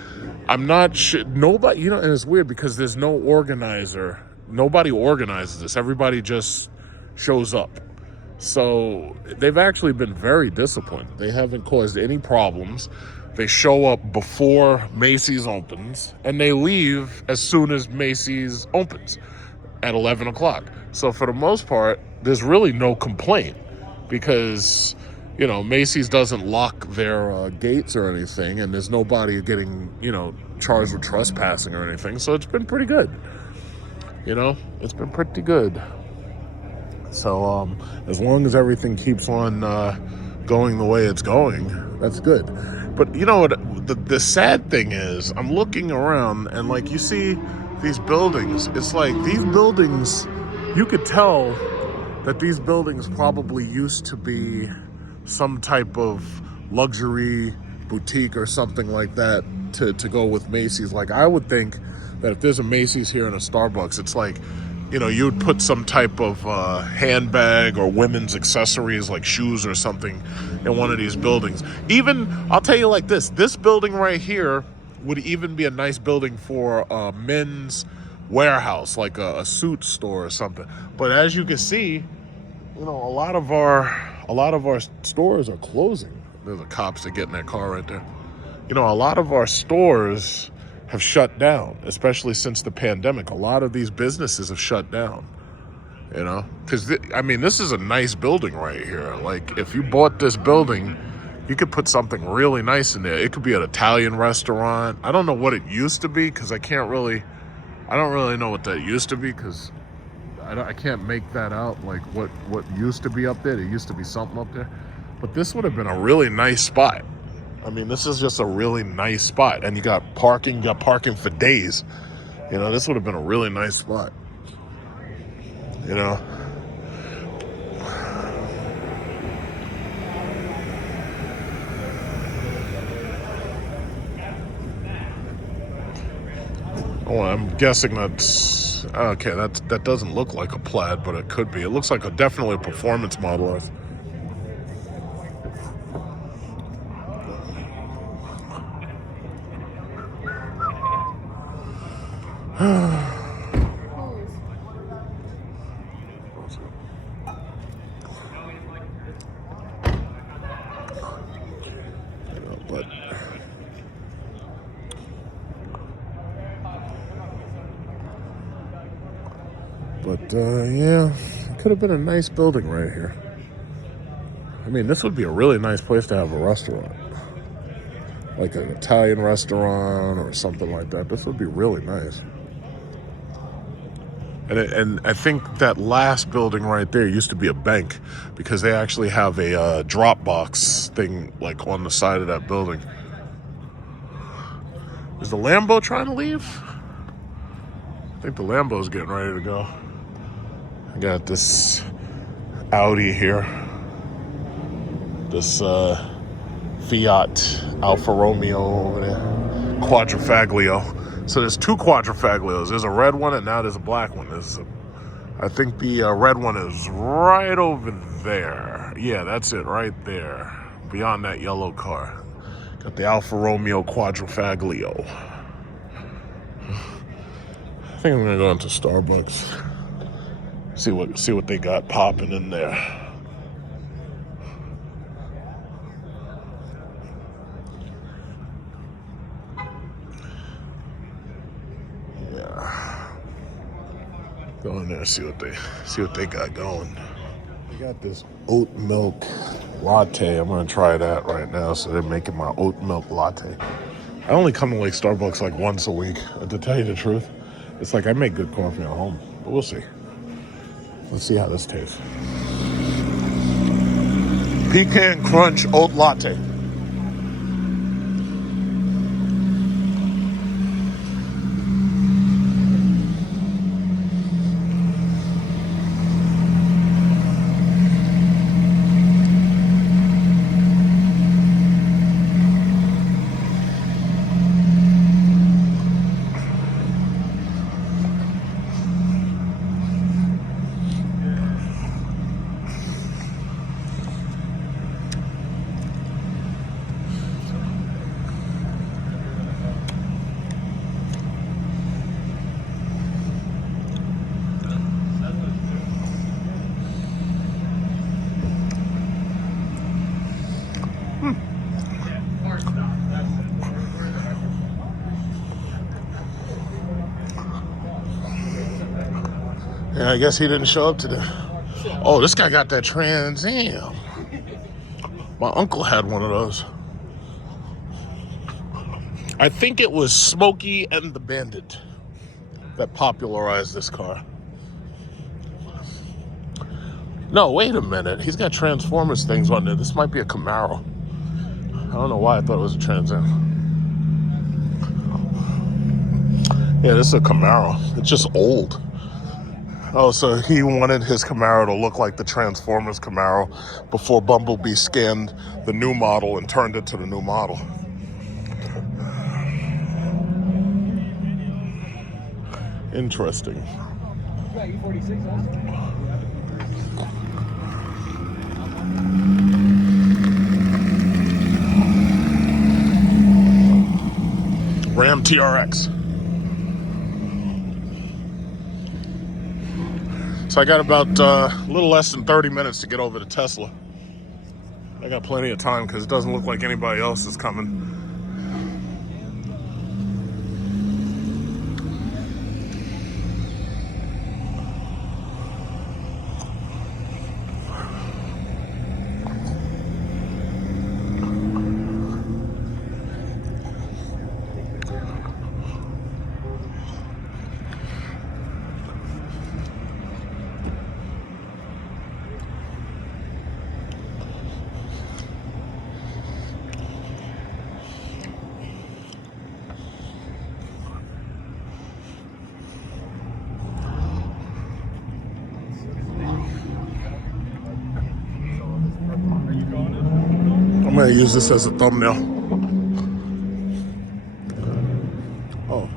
I'm not sure. Nobody, you know, and it's weird because there's no organizer. Nobody organizes this. Everybody just shows up. So they've actually been very disciplined. They haven't caused any problems. They show up before Macy's opens, and they leave as soon as Macy's opens at 11 o'clock. So for the most part, there's really no complaint because, you know, Macy's doesn't lock their gates or anything, and there's nobody getting, you know, charged with trespassing or anything. So it's been pretty good. You know, it's been pretty good. So as long as everything keeps on going the way it's going, that's good. But you know what, the sad thing is, I'm looking around and like you see these buildings, it's like these buildings, you could tell that these buildings probably used to be some type of luxury boutique or something like that to go with Macy's. Like I would think that if there's a Macy's here and a Starbucks, it's like, you know, you would put some type of handbag or women's accessories like shoes or something in one of these buildings. Even, I'll tell you like this building right here would even be a nice building for a men's warehouse, like a suit store or something. But as you can see, you know, a lot of our stores are closing. There's a cops that get in that car right there. You know, a lot of our stores have shut down, especially since the pandemic. A lot of these businesses have shut down, you know, because I mean, this is a nice building right here. Like if you bought this building, you could put something really nice in there. It could be an Italian restaurant. I don't know what it used to be because I don't really know what that used to be because I can't make that out, like what used to be up there. There used to be something up there, but this would have been a really nice spot. I mean, this is just a really nice spot, and you got parking for days. You know, this would have been a really nice spot. You know. Oh, I'm guessing that's okay. That doesn't look like a Plaid, but it could be. It looks like definitely a performance Model S. But yeah, it could have been a nice building right here. I mean, this would be a really nice place to have a restaurant. Like an Italian restaurant or something like that. This would be really nice. And I think that last building right there used to be a bank because they actually have a drop box thing like on the side of that building. Is the Lambo trying to leave? I think the Lambo's getting ready to go. I got this Audi here. This Fiat Alfa Romeo over there. Quadrifoglio. So there's two Quadrifoglios. There's a red one and now there's a black one. I think the red one is right over there. Yeah, that's it right there. Beyond that yellow car. Got the Alfa Romeo Quadrifoglio. I think I'm gonna go into Starbucks. See what they got popping in there. Go in there and see what they got going. They got this oat milk latte. I'm gonna try that right now. So they're making my oat milk latte. I only come to like Starbucks like once a week. To tell you the truth, it's like I make good coffee at home, but we'll see. Let's see how this tastes. Pecan crunch oat latte. Yeah, I guess he didn't show up today. Oh, this guy got that Trans Am. My uncle had one of those. I think it was Smokey and the Bandit that popularized this car. No, wait a minute. He's got Transformers things on there. This might be a Camaro. I don't know why I thought it was a Trans Am. Yeah, this is a Camaro. It's just old. Oh, so he wanted his Camaro to look like the Transformers Camaro before Bumblebee scanned the new model and turned it to the new model. Interesting. Ram TRX. So I got about a little less than 30 minutes to get over to Tesla. I got plenty of time because it doesn't look like anybody else is coming. I'm gonna use this as a thumbnail. Oh.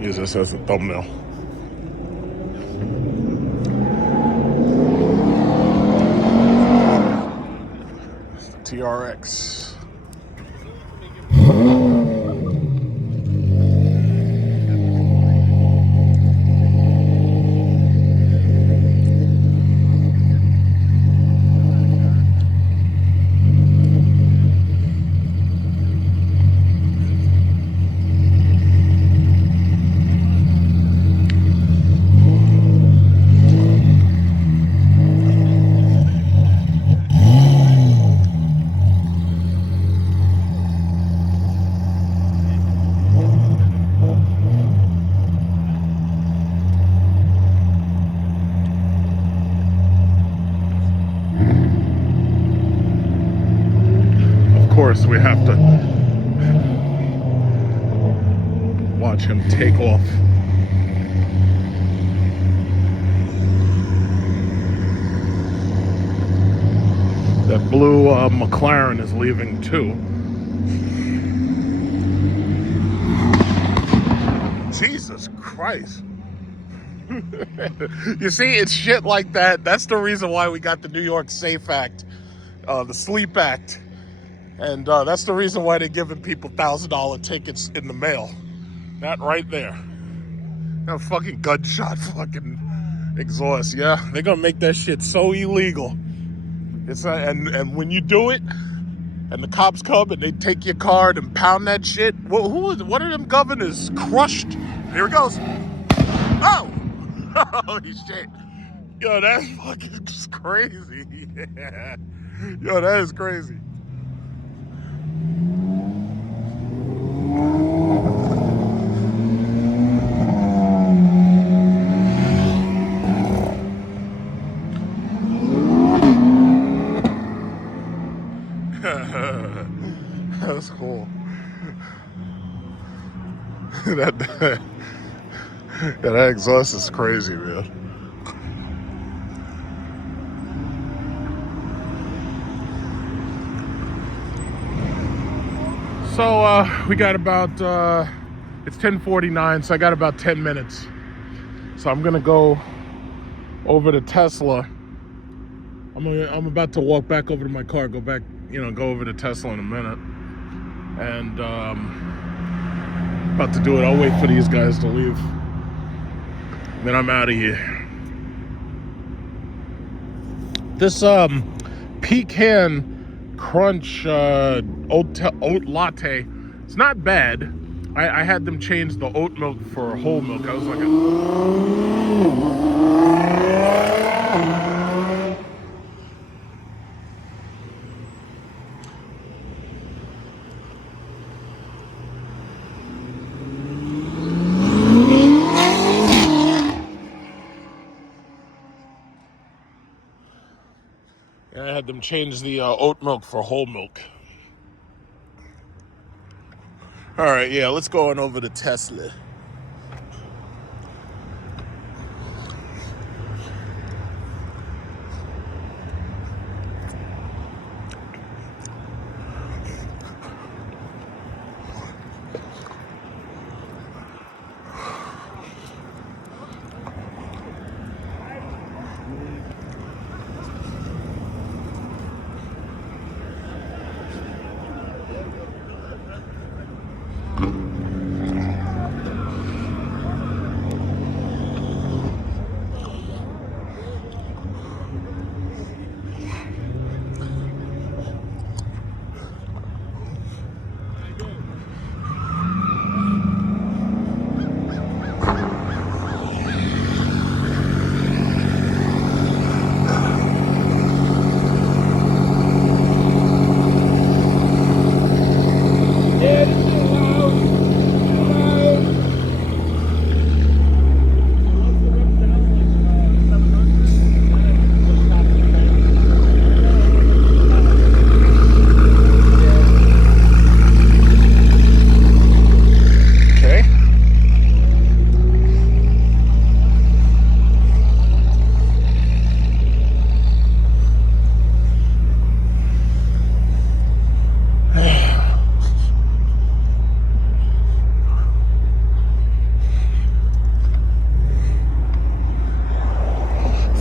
Use this as a thumbnail. It's the TRX. course, we have to watch him take off. That blue McLaren is leaving too. Jesus Christ. You see, it's shit like that. That's the reason why we got the New York Safe Act, the Sleep Act. And that's the reason why they're giving people $1,000 tickets in the mail. That right there. That fucking gunshot fucking exhaust, yeah? They're gonna make that shit so illegal. It's and when you do it, and the cops come and they take your card and pound that shit, what are them governors? Crushed. Here it goes. Oh! Holy shit. Yo, that's fucking just crazy. Yeah. Yo, that is crazy. That's cool. that exhaust is crazy, man. So we got about it's 10:49, so I got about 10 minutes. So I'm gonna go over to Tesla. I'm about to walk back over to my car, go over to Tesla in a minute. And about to do it. I'll wait for these guys to leave. Then I'm out of here. This pecan crunch oat latte, it's not bad. I had them change the oat milk for whole milk. I was like, I had them change the oat milk for whole milk. All right, yeah, let's go on over to Tesla.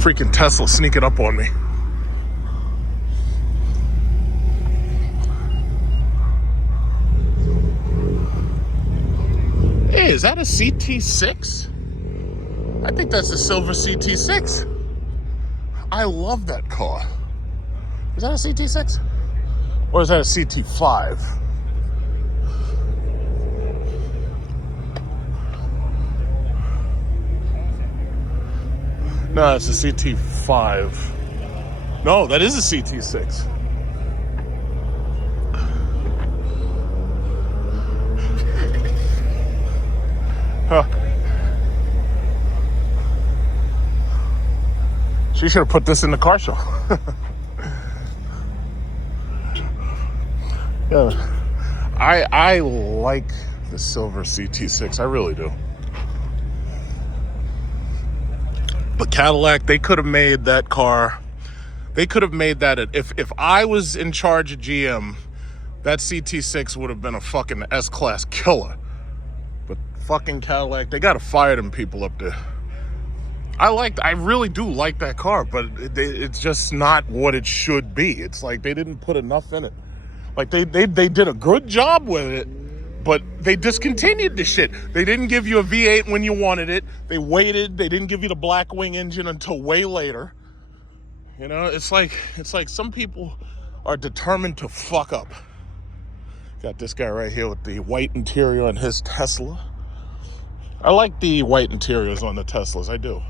Freaking Tesla sneaking up on me. Hey, is that a CT6? I think that's a silver CT6. I love that car. Is that a CT6? Or is that a CT5? No, it's a CT5. No, that is a CT6. Huh. She should have put this in the car show. Yeah. I like the silver CT6. I really do. But Cadillac, they could have made that car. They could have made that. If I was in charge of GM, that CT6 would have been a fucking S-Class killer. But fucking Cadillac, they gotta fire them people up there. I really do like that car, but it's just not what it should be. It's like they didn't put enough in it. Like they did a good job with it, but they discontinued the shit. They didn't give you a V8 when you wanted it. They waited. They didn't give you the Blackwing engine until way later. You know, it's like some people are determined to fuck up. Got this guy right here with the white interior on his Tesla. I like the white interiors on the Teslas. I do.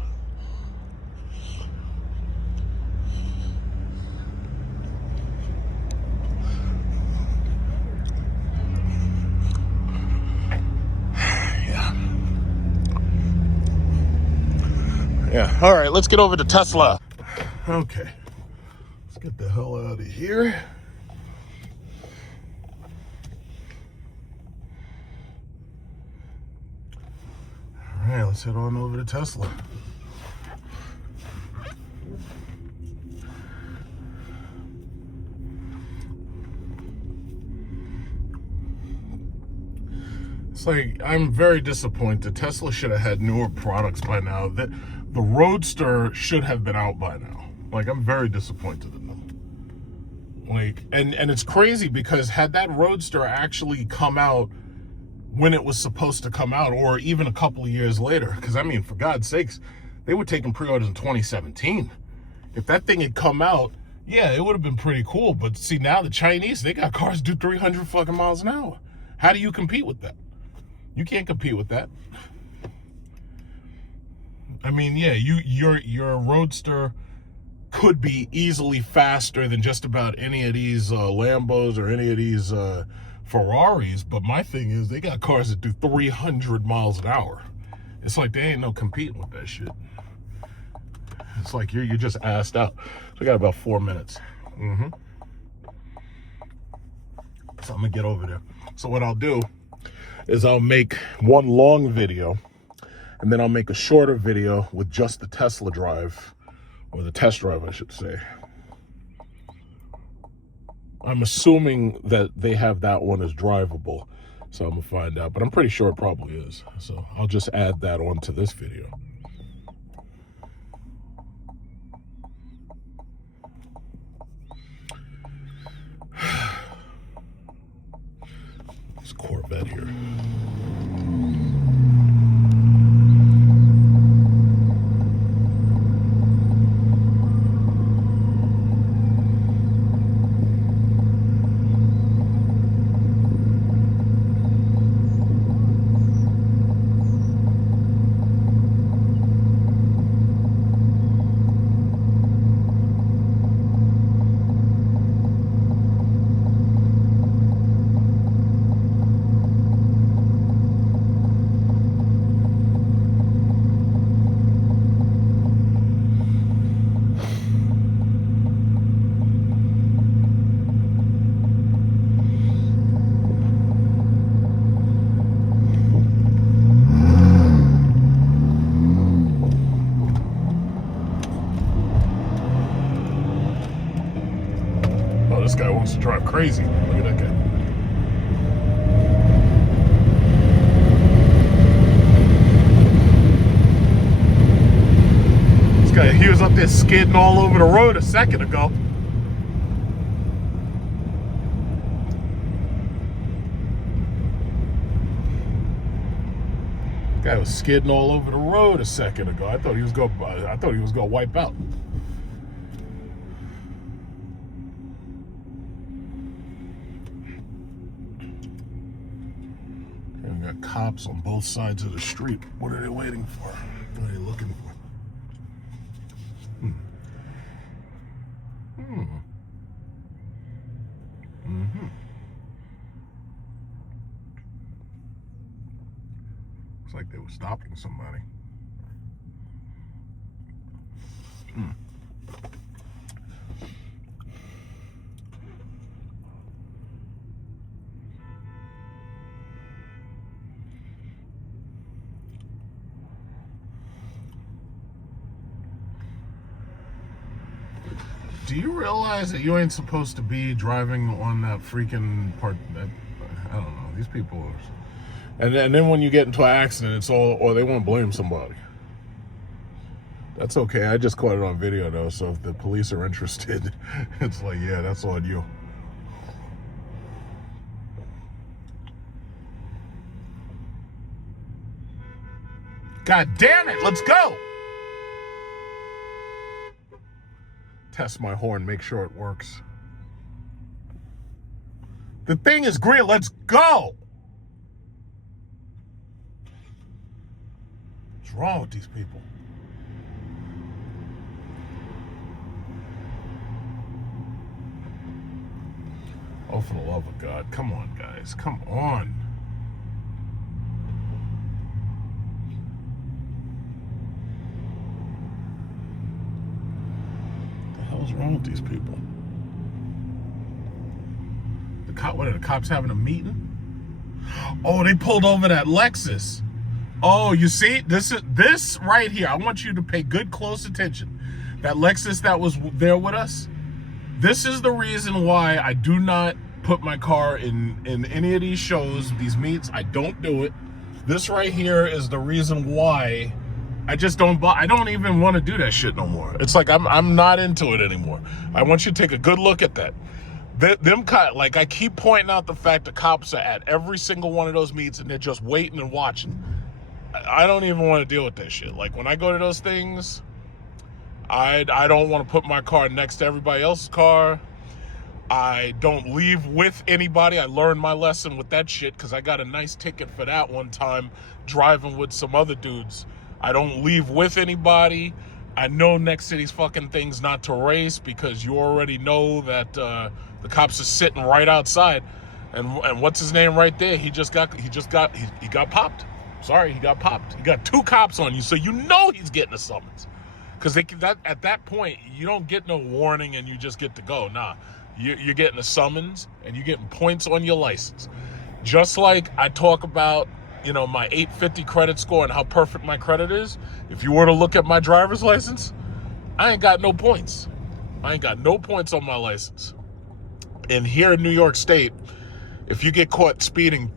Yeah, all right, let's get over to Tesla. Okay, let's get the hell out of here. All right, let's head on over to Tesla. It's like, I'm very disappointed. Tesla should have had newer products by now. The Roadster should have been out by now. Like, I'm very disappointed in them. Like, and it's crazy because had that Roadster actually come out when it was supposed to come out, or even a couple of years later, because I mean, for God's sakes, they were taking pre-orders in 2017. If that thing had come out, yeah, it would have been pretty cool. But see, now the Chinese, they got cars do 300 fucking miles an hour. How do you compete with that? You can't compete with that. I mean, yeah, your Roadster could be easily faster than just about any of these Lambos or any of these Ferraris, but my thing is they got cars that do 300 miles an hour. It's like they ain't no competing with that shit. It's like you're just assed out. So we got about 4 minutes. So I'm gonna get over there. So what I'll do is I'll make one long video, and then I'll make a shorter video with just the Tesla drive, or the test drive, I should say. I'm assuming that they have that one as drivable, so I'm gonna find out, but I'm pretty sure it probably is. So I'll just add that onto this video. This Corvette here. This guy wants to drive crazy. Look at that guy. This guy, he was up there skidding all over the road a second ago. Guy was skidding all over the road a second ago. I thought he was gonna wipe out. Got cops on both sides of the street. What are they waiting for? What are they looking for? Looks like they were stopping somebody. Do you realize that you ain't supposed to be driving on that freaking part? I don't know. These people are... And then when you get into an accident, it's all... Or they want to blame somebody. That's okay. I just caught it on video, though, so if the police are interested, it's like, yeah, that's on you. God damn it! Let's go! Test my horn, make sure it works. The thing is green, let's go! What's wrong with these people? Oh, for the love of God. Come on, guys. Come on. What the hell's wrong with these people? What are the cops having a meeting? Oh, they pulled over that Lexus. Oh, you see? This right here. I want you to pay good close attention. That Lexus that was there with us. This is the reason why I do not put my car in any of these shows, these meets. I don't do it. This right here is the reason why I just don't buy. I don't even want to do that shit no more. It's like I'm not into it anymore. I want you to take a good look at that. Like I keep pointing out the fact the cops are at every single one of those meets and they're just waiting and watching. I don't even want to deal with that shit. Like when I go to those things, I don't want to put my car next to everybody else's car. I don't leave with anybody. I learned my lesson with that shit because I got a nice ticket for that one time driving with some other dudes. I don't leave with anybody. I know next to these fucking things not to race because you already know that the cops are sitting right outside. And what's his name right there? He got popped. Sorry, he got popped. He got 2 cops on you, so you know he's getting a summons. Because at that point, you don't get no warning and you just get to go. Nah, you're getting a summons and you're getting points on your license. Just like I talk about, my 850 credit score and how perfect my credit is. If you were to look at my driver's license, I ain't got no points. I ain't got no points on my license. And here in New York State, if you get caught speeding,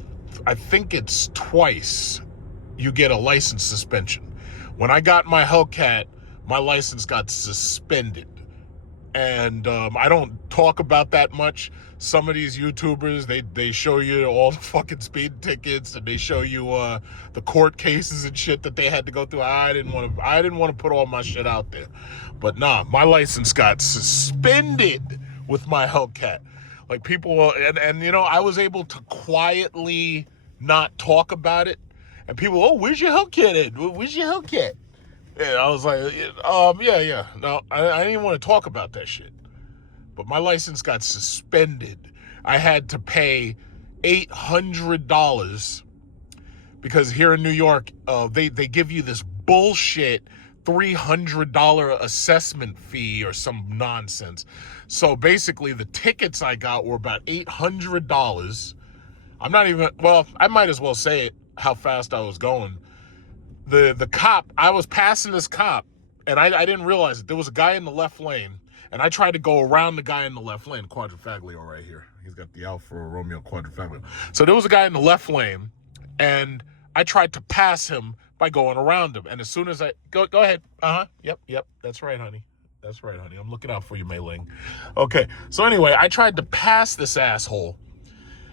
I think it's twice, you get a license suspension. When I got my Hellcat, my license got suspended. And I don't talk about that much. Some of these YouTubers, they show you all the fucking speed tickets and they show you the court cases and shit that they had to go through. I didn't want to put all my shit out there. But nah, my license got suspended with my Hellcat. Like people, and I was able to quietly not talk about it. And people, oh, where's your Hellcat at? Where's your Hellcat? And I was like, yeah. No, I didn't want to talk about that shit. But my license got suspended. I had to pay $800 because here in New York, they give you this bullshit $300 assessment fee or some nonsense. So basically, the tickets I got were about $800. I might as well say it, how fast I was going. The cop, I was passing this cop, and I didn't realize it. There was a guy in the left lane, and I tried to go around the guy in the left lane, Quadrifaglio right here. He's got the Alfa Romeo Quadrifaglio. So there was a guy in the left lane, and I tried to pass him by going around him. And as soon as I... Go ahead. Yep. That's right, honey. I'm looking out for you, Mei Ling. Okay, so anyway, I tried to pass this asshole,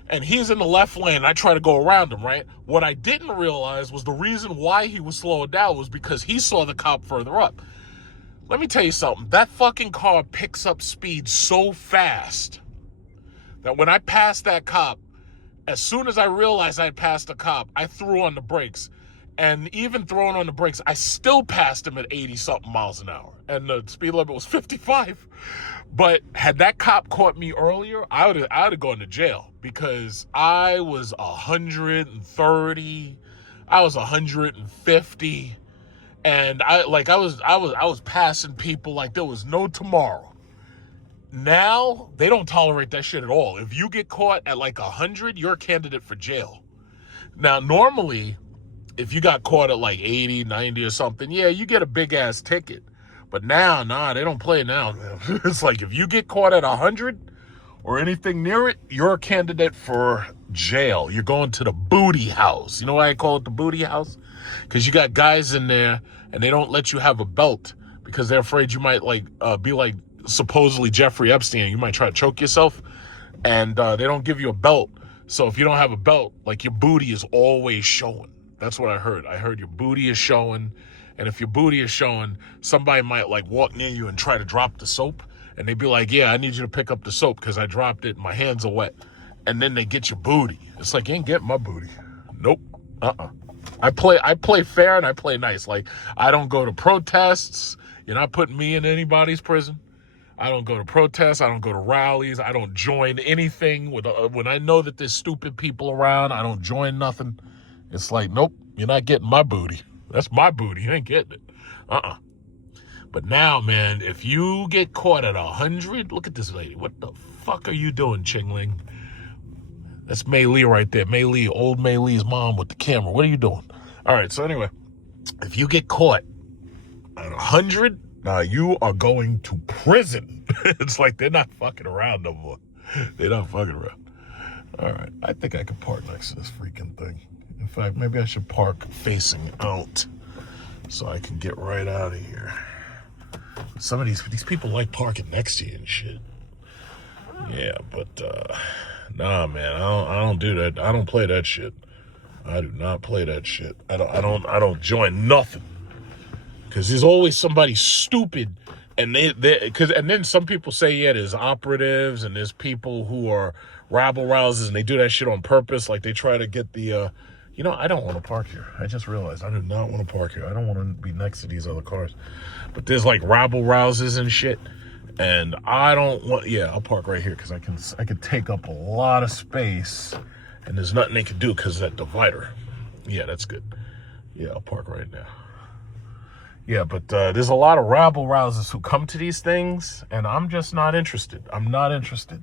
and he's in the left lane. I try to go around him, right? What I didn't realize was the reason why he was slowing down was because he saw the cop further up. Let me tell you something. That fucking car picks up speed so fast that when I passed that cop, as soon as I realized I had passed the cop, I threw on the brakes. And even throwing on the brakes, I still passed him at 80-something miles an hour. And the speed limit was 55. But had that cop caught me earlier, I would have gone to jail because I was 130, I was 150, and I was passing people like there was no tomorrow. Now they don't tolerate that shit at all. If you get caught at like 100, you're a candidate for jail. Now normally, if you got caught at like 80, 90 or something, yeah, you get a big ass ticket. But now, nah, they don't play now, man. It's like if you get caught at 100 or anything near it, you're a candidate for jail. You're going to the booty house. You know why I call it the booty house? Because you got guys in there and they don't let you have a belt because they're afraid you might be like supposedly Jeffrey Epstein. You might try to choke yourself, and they don't give you a belt. So if you don't have a belt, like, your booty is always showing. That's what I heard. I heard your booty is showing. And if your booty is showing, somebody might like walk near you and try to drop the soap. And they'd be like, yeah, I need you to pick up the soap because I dropped it and my hands are wet. And then they get your booty. It's like, you ain't getting my booty. Nope. I play fair and I play nice. Like, I don't go to protests. You're not putting me in anybody's prison. I don't go to protests. I don't go to rallies. I don't join anything. When I know that there's stupid people around, I don't join nothing. It's like, nope, you're not getting my booty. That's my booty. You ain't getting it. But now, man, if you get caught at 100, look at this lady. What the fuck are you doing, Chingling? That's Mei Lee right there. Mei Lee, old Mei Lee's mom with the camera. What are you doing? All right, so anyway, if you get caught at 100, you are going to prison. It's like they're not fucking around no more. They're not fucking around. All right, I think I could park next to this freaking thing. In fact, maybe I should park facing out so I can get right out of here. Some of these people like parking next to you and shit. Yeah, but nah, man, I don't do that. I don't play that shit. I do not play that shit. I don't join nothing. Cause there's always somebody stupid, and and then some people say, yeah, there's operatives and there's people who are rabble rousers and they do that shit on purpose. Like, they try to get the I don't want to park here. I just realized I do not want to park here. I don't want to be next to these other cars. But there's like rabble rousers and shit. And I don't want, I'll park right here because I can take up a lot of space and there's nothing they can do because of that divider. Yeah, that's good. Yeah, I'll park right now. Yeah, but there's a lot of rabble rousers who come to these things and I'm just not interested. I'm not interested.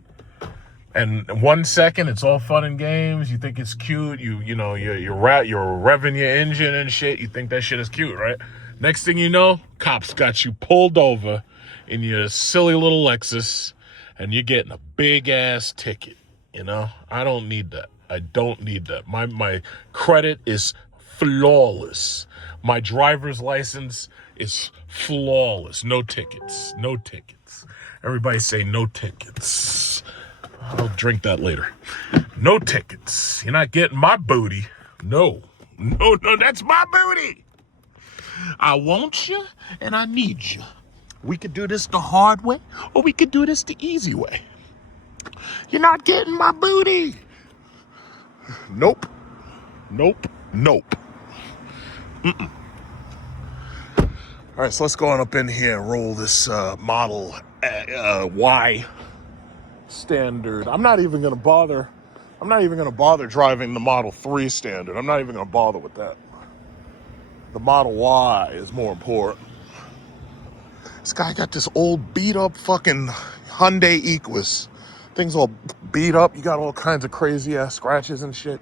And 1 second, it's all fun and games. You think it's cute. You're revving your engine and shit. You think that shit is cute, right? Next thing you know, cops got you pulled over in your silly little Lexus, and you're getting a big ass ticket. I don't need that. I don't need that. My credit is flawless. My driver's license is flawless. No tickets. No tickets. Everybody say no tickets. I'll drink that later. No tickets. You're not getting my booty. No, that's my booty. I want you and I need you. We could do this the hard way or we could do this the easy way. You're not getting my booty. Nope. Mm-mm. All right, so let's go on up in here and roll this Model Y Standard. I'm not even gonna bother driving the Model 3 Standard. I'm not even gonna bother with that. The Model Y is more important. This guy got this old beat up fucking Hyundai Equus. Thing's all beat up. You got all kinds of crazy ass scratches and shit.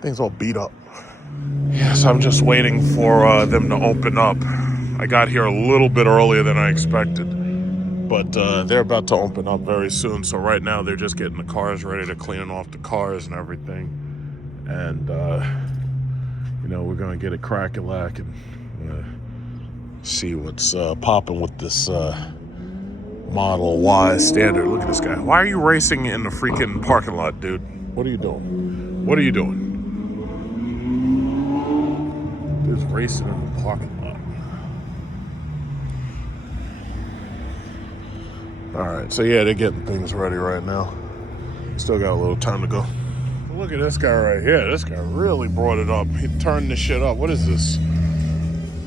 Thing's all beat up. Yes, I'm just waiting for them to open up. I got here a little bit earlier than I expected. But they're about to open up very soon. So right now they're just getting the cars ready. They're cleaning off the cars and everything. And, we're going to get a crack-a-lack and see what's popping with this Model Y Standard. Look at this guy. Why are you racing in the freaking parking lot, dude? What are you doing? What are you doing? There's racing in the parking lot. All right, so yeah, they're getting things ready right now. Still got a little time to go. Look at this guy right here. This guy really brought it up. He turned this shit up. What is this?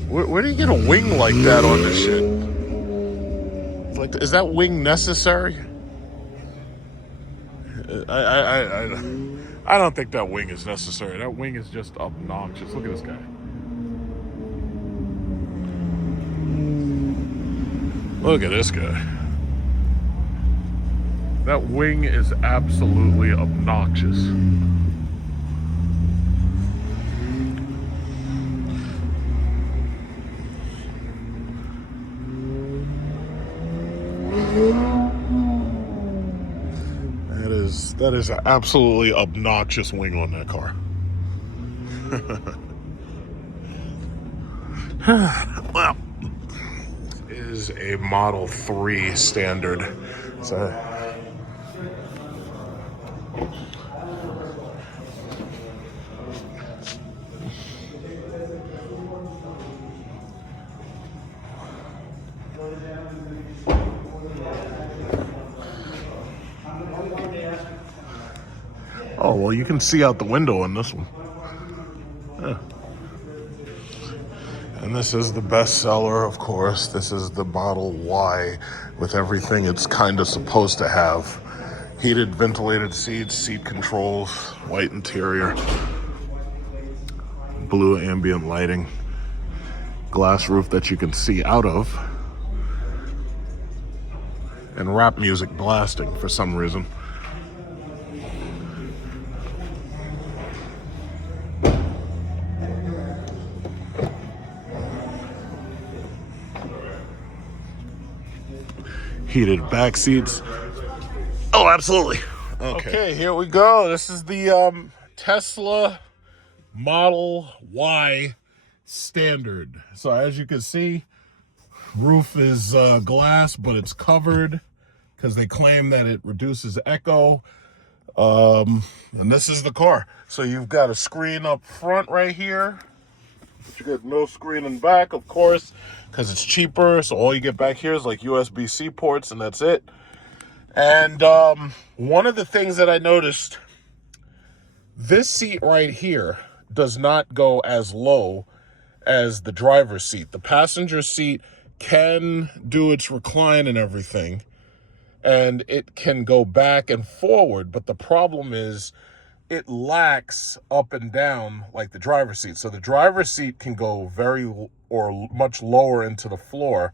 Where do you get a wing like that on this shit? Like, is that wing necessary? I don't think that wing is necessary. That wing is just obnoxious. Look at this guy. Look at this guy. That wing is absolutely obnoxious. That is an absolutely obnoxious wing on that car. Well, this is a Model 3 standard. So oh, well, you can see out the window on this one. Yeah. And this is the bestseller, of course. This is the Model Y with everything it's kind of supposed to have. Heated, ventilated seats, seat controls, white interior, blue ambient lighting, glass roof that you can see out of, and rap music blasting for some reason. Heated back seats. Oh, absolutely. Okay, here we go. This is the Tesla Model Y standard. So as you can see, roof is glass, but it's covered because they claim that it reduces echo. And this is the car. So you've got a screen up front right here. You get no screen in back, of course, because it's cheaper. So all you get back here is like USB-C ports, and that's it. And one of the things that I noticed, this seat right here does not go as low as the driver's seat. The passenger seat can do its recline and everything, and it can go back and forward. But the problem is, it lacks up and down like the driver's seat. So the driver's seat can go very or much lower into the floor,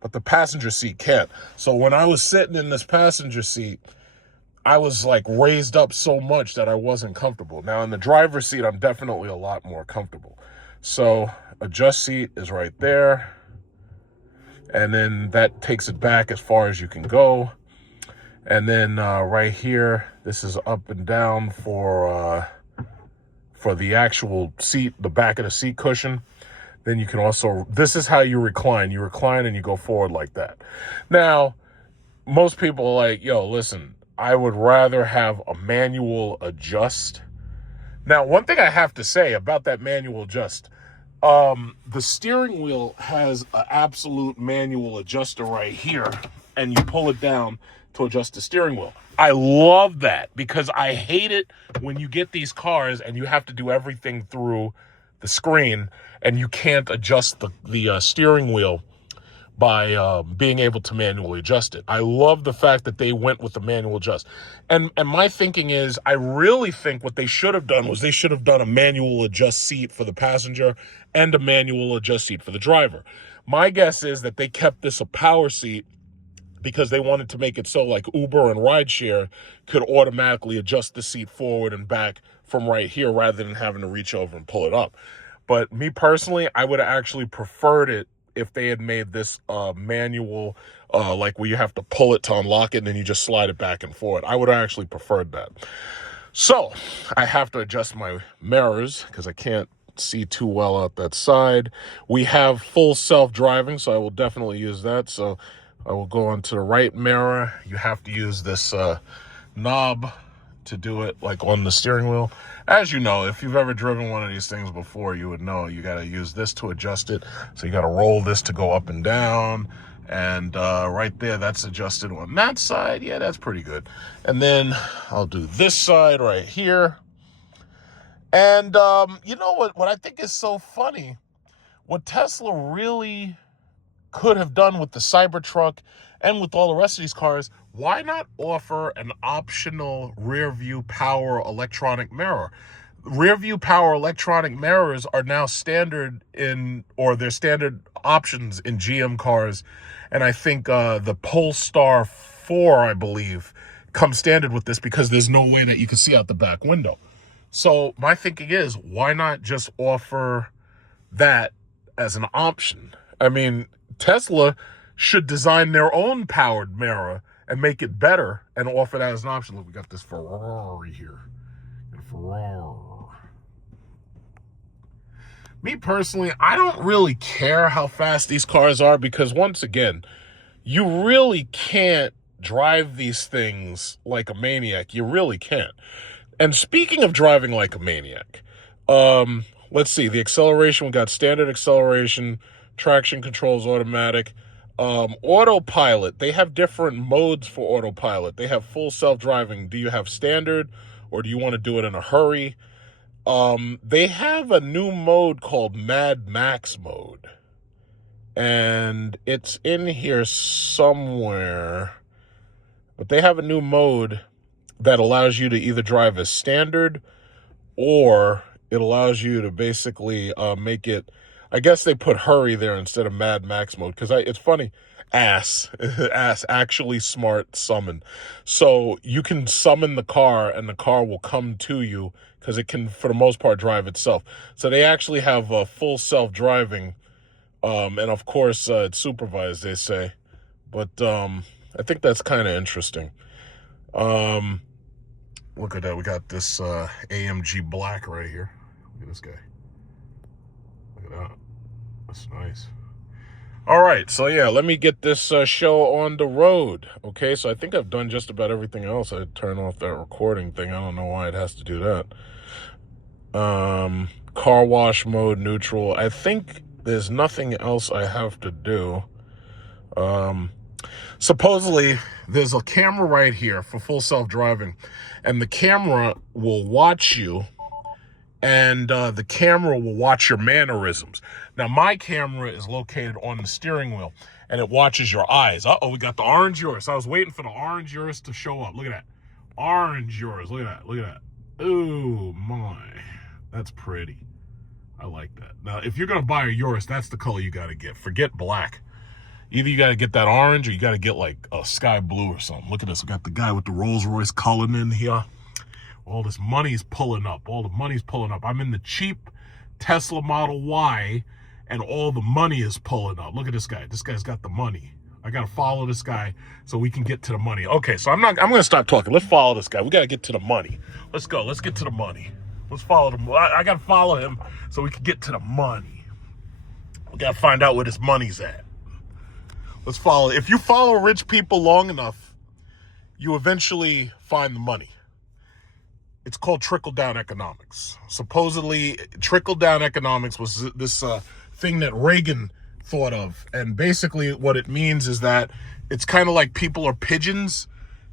but the passenger seat can't. So when I was sitting in this passenger seat, I was like raised up so much that I wasn't comfortable. Now in the driver's seat, I'm definitely a lot more comfortable. So adjust seat is right there. And then that takes it back as far as you can go. And then right here, this is up and down for the actual seat, the back of the seat cushion. Then you can also, this is how you recline. You recline and you go forward like that. Now, most people are like, yo, listen, I would rather have a manual adjust. Now, one thing I have to say about that manual adjust, the steering wheel has an absolute manual adjuster right here, and you pull it down to adjust the steering wheel. I love that because I hate it when you get these cars and you have to do everything through the screen and you can't adjust the steering wheel by being able to manually adjust it. I love the fact that they went with the manual adjust. And my thinking is, I really think what they should have done was they should have done a manual adjust seat for the passenger and a manual adjust seat for the driver. My guess is that they kept this a power seat because they wanted to make it so like Uber and rideshare could automatically adjust the seat forward and back from right here rather than having to reach over and pull it up. But me personally, I would have actually preferred it if they had made this manual, like where you have to pull it to unlock it and then you just slide it back and forward. I would have actually preferred that. So I have to adjust my mirrors because I can't see too well out that side. We have full self-driving, so I will definitely use that. So I will go onto the right mirror. You have to use this knob to do it, like on the steering wheel. As you know, if you've ever driven one of these things before, you would know you got to use this to adjust it. So you got to roll this to go up and down. And right there, that's adjusted on that side. Yeah, that's pretty good. And then I'll do this side right here. And you know what I think is so funny? What Tesla really could have done with the Cybertruck and with all the rest of these cars, why not offer an optional rear view power electronic mirror? Rear view power electronic mirrors are now standard they're standard options in GM cars. And I think the Polestar 4, I believe, comes standard with this because there's no way that you can see out the back window. So my thinking is, why not just offer that as an option? I mean, Tesla should design their own powered mirror and make it better and offer that as an option. Look, we got this Ferrari here. Ferrari. Me personally, I don't really care how fast these cars are because, once again, you really can't drive these things like a maniac. You really can't. And speaking of driving like a maniac, let's see. The acceleration, we got standard acceleration, traction controls automatic, autopilot. They have different modes for autopilot. They have full self-driving. Do you have standard or do you want to do it in a hurry? They have a new mode called Mad Max mode. And it's in here somewhere. But they have a new mode that allows you to either drive as standard or it allows you to basically make it, I guess they put hurry there instead of Mad Max mode. Because it's funny, ass, actually smart summon. So you can summon the car and the car will come to you because it can, for the most part, drive itself. So they actually have full self-driving. And of course, it's supervised, they say. But I think that's kind of interesting. Look at that. We got this AMG Black right here. Look at this guy. Look at that. That's nice. All right. So, yeah, let me get this show on the road. Okay. So I think I've done just about everything else. I turn off that recording thing. I don't know why it has to do that. Car wash mode, neutral. I think there's nothing else I have to do. Supposedly, there's a camera right here for full self-driving, and the camera will watch you, and the camera will watch your mannerisms. Now, my camera is located on the steering wheel, and it watches your eyes. Uh-oh, we got the orange Urus. I was waiting for the orange Urus to show up. Look at that. Orange Urus. Look at that. Look at that. Ooh, my. That's pretty. I like that. Now, if you're going to buy a Urus, that's the color you got to get. Forget black. Either you got to get that orange or you got to get like a sky blue or something. Look at this. We got the guy with the Rolls Royce culling in here. All this money's pulling up. All the money's pulling up. I'm in the cheap Tesla Model Y and all the money is pulling up. Look at this guy. This guy's got the money. I got to follow this guy so we can get to the money. Okay, so I'm going to stop talking. Let's follow this guy. We got to get to the money. Let's go. Let's get to the money. Let's follow him. I got to follow him so we can get to the money. We got to find out where this money's at. Let's follow. If you follow rich people long enough, you eventually find the money. It's called trickle-down economics. Supposedly, trickle-down economics was this thing that Reagan thought of. And basically what it means is that it's kind of like people are pigeons.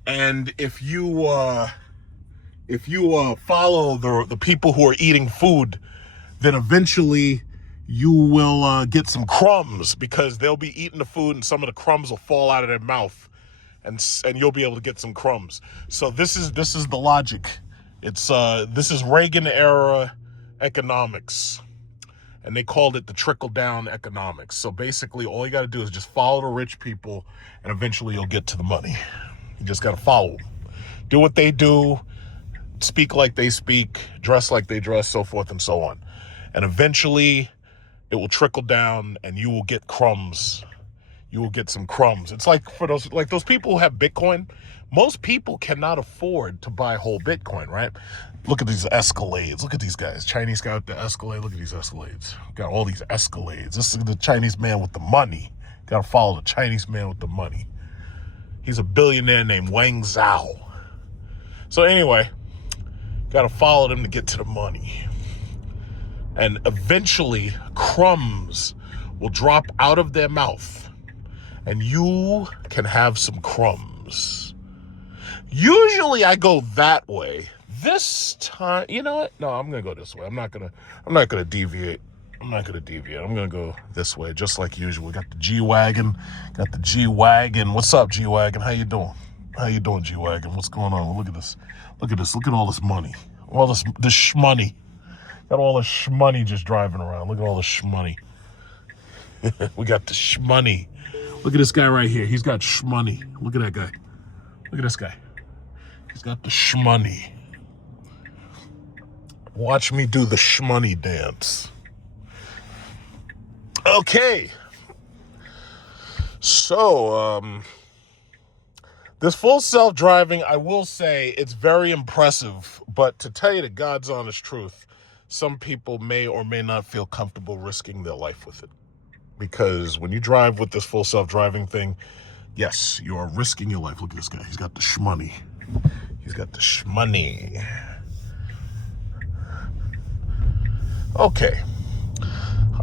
And if you follow the people who are eating food, then eventually you will get some crumbs because they'll be eating the food and some of the crumbs will fall out of their mouth and you'll be able to get some crumbs. So this is the logic. It's this is Reagan era economics, and they called it the trickle down economics. So basically all you got to do is just follow the rich people and eventually you'll get to the money. You just got to follow them. Do what they do, speak like they speak, dress like they dress, so forth and so on. And eventually it will trickle down and you will get crumbs. You will get some crumbs. It's like for those people who have Bitcoin. Most people cannot afford to buy whole Bitcoin, right? Look at these Escalades. Look at these guys. Chinese guy with the Escalade. Look at these Escalades. Got all these Escalades. This is the Chinese man with the money. Got to follow the Chinese man with the money. He's a billionaire named Wang Zhao. So anyway, got to follow them to get to the money. And eventually, crumbs will drop out of their mouth. And you can have some crumbs. Usually I go that way. This time, you know what? No, I'm going to go this way. I'm not going to deviate. I'm going to go this way, just like usual. We got the G-Wagon. What's up, G-Wagon? How you doing? G-Wagon? What's going on? Look at this. Look at all this money. All this shmoney. Got all the shmoney just driving around. Look at all the shmoney. We got the shmoney. Look at this guy right here. He's got shmoney. Look at that guy. Look at this guy. He's got the shmoney. Watch me do the shmoney dance. Okay. So, this full self-driving, I will say it's very impressive, but to tell you the God's honest truth, some people may or may not feel comfortable risking their life with it. Because when you drive with this full self-driving thing, yes, you are risking your life. Look at this guy. He's got the shmoney. He's got the shmoney. Okay.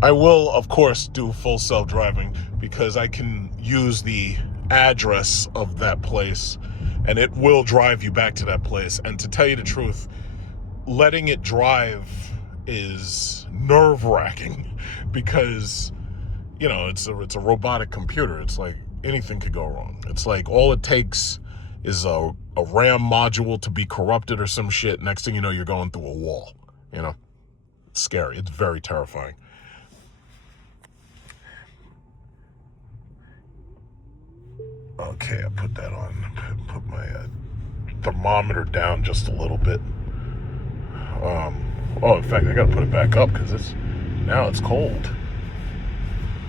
I will, of course, do full self-driving because I can use the address of that place and it will drive you back to that place. And to tell you the truth, letting it drive is nerve-wracking because, you know, it's a robotic computer. It's like anything could go wrong. It's like all it takes is a RAM module to be corrupted or some shit. Next thing you know, you're going through a wall. You know, it's scary. It's very terrifying. Okay, I put that on. Put my thermometer down just a little bit. Oh, in fact, I gotta put it back up because now it's cold.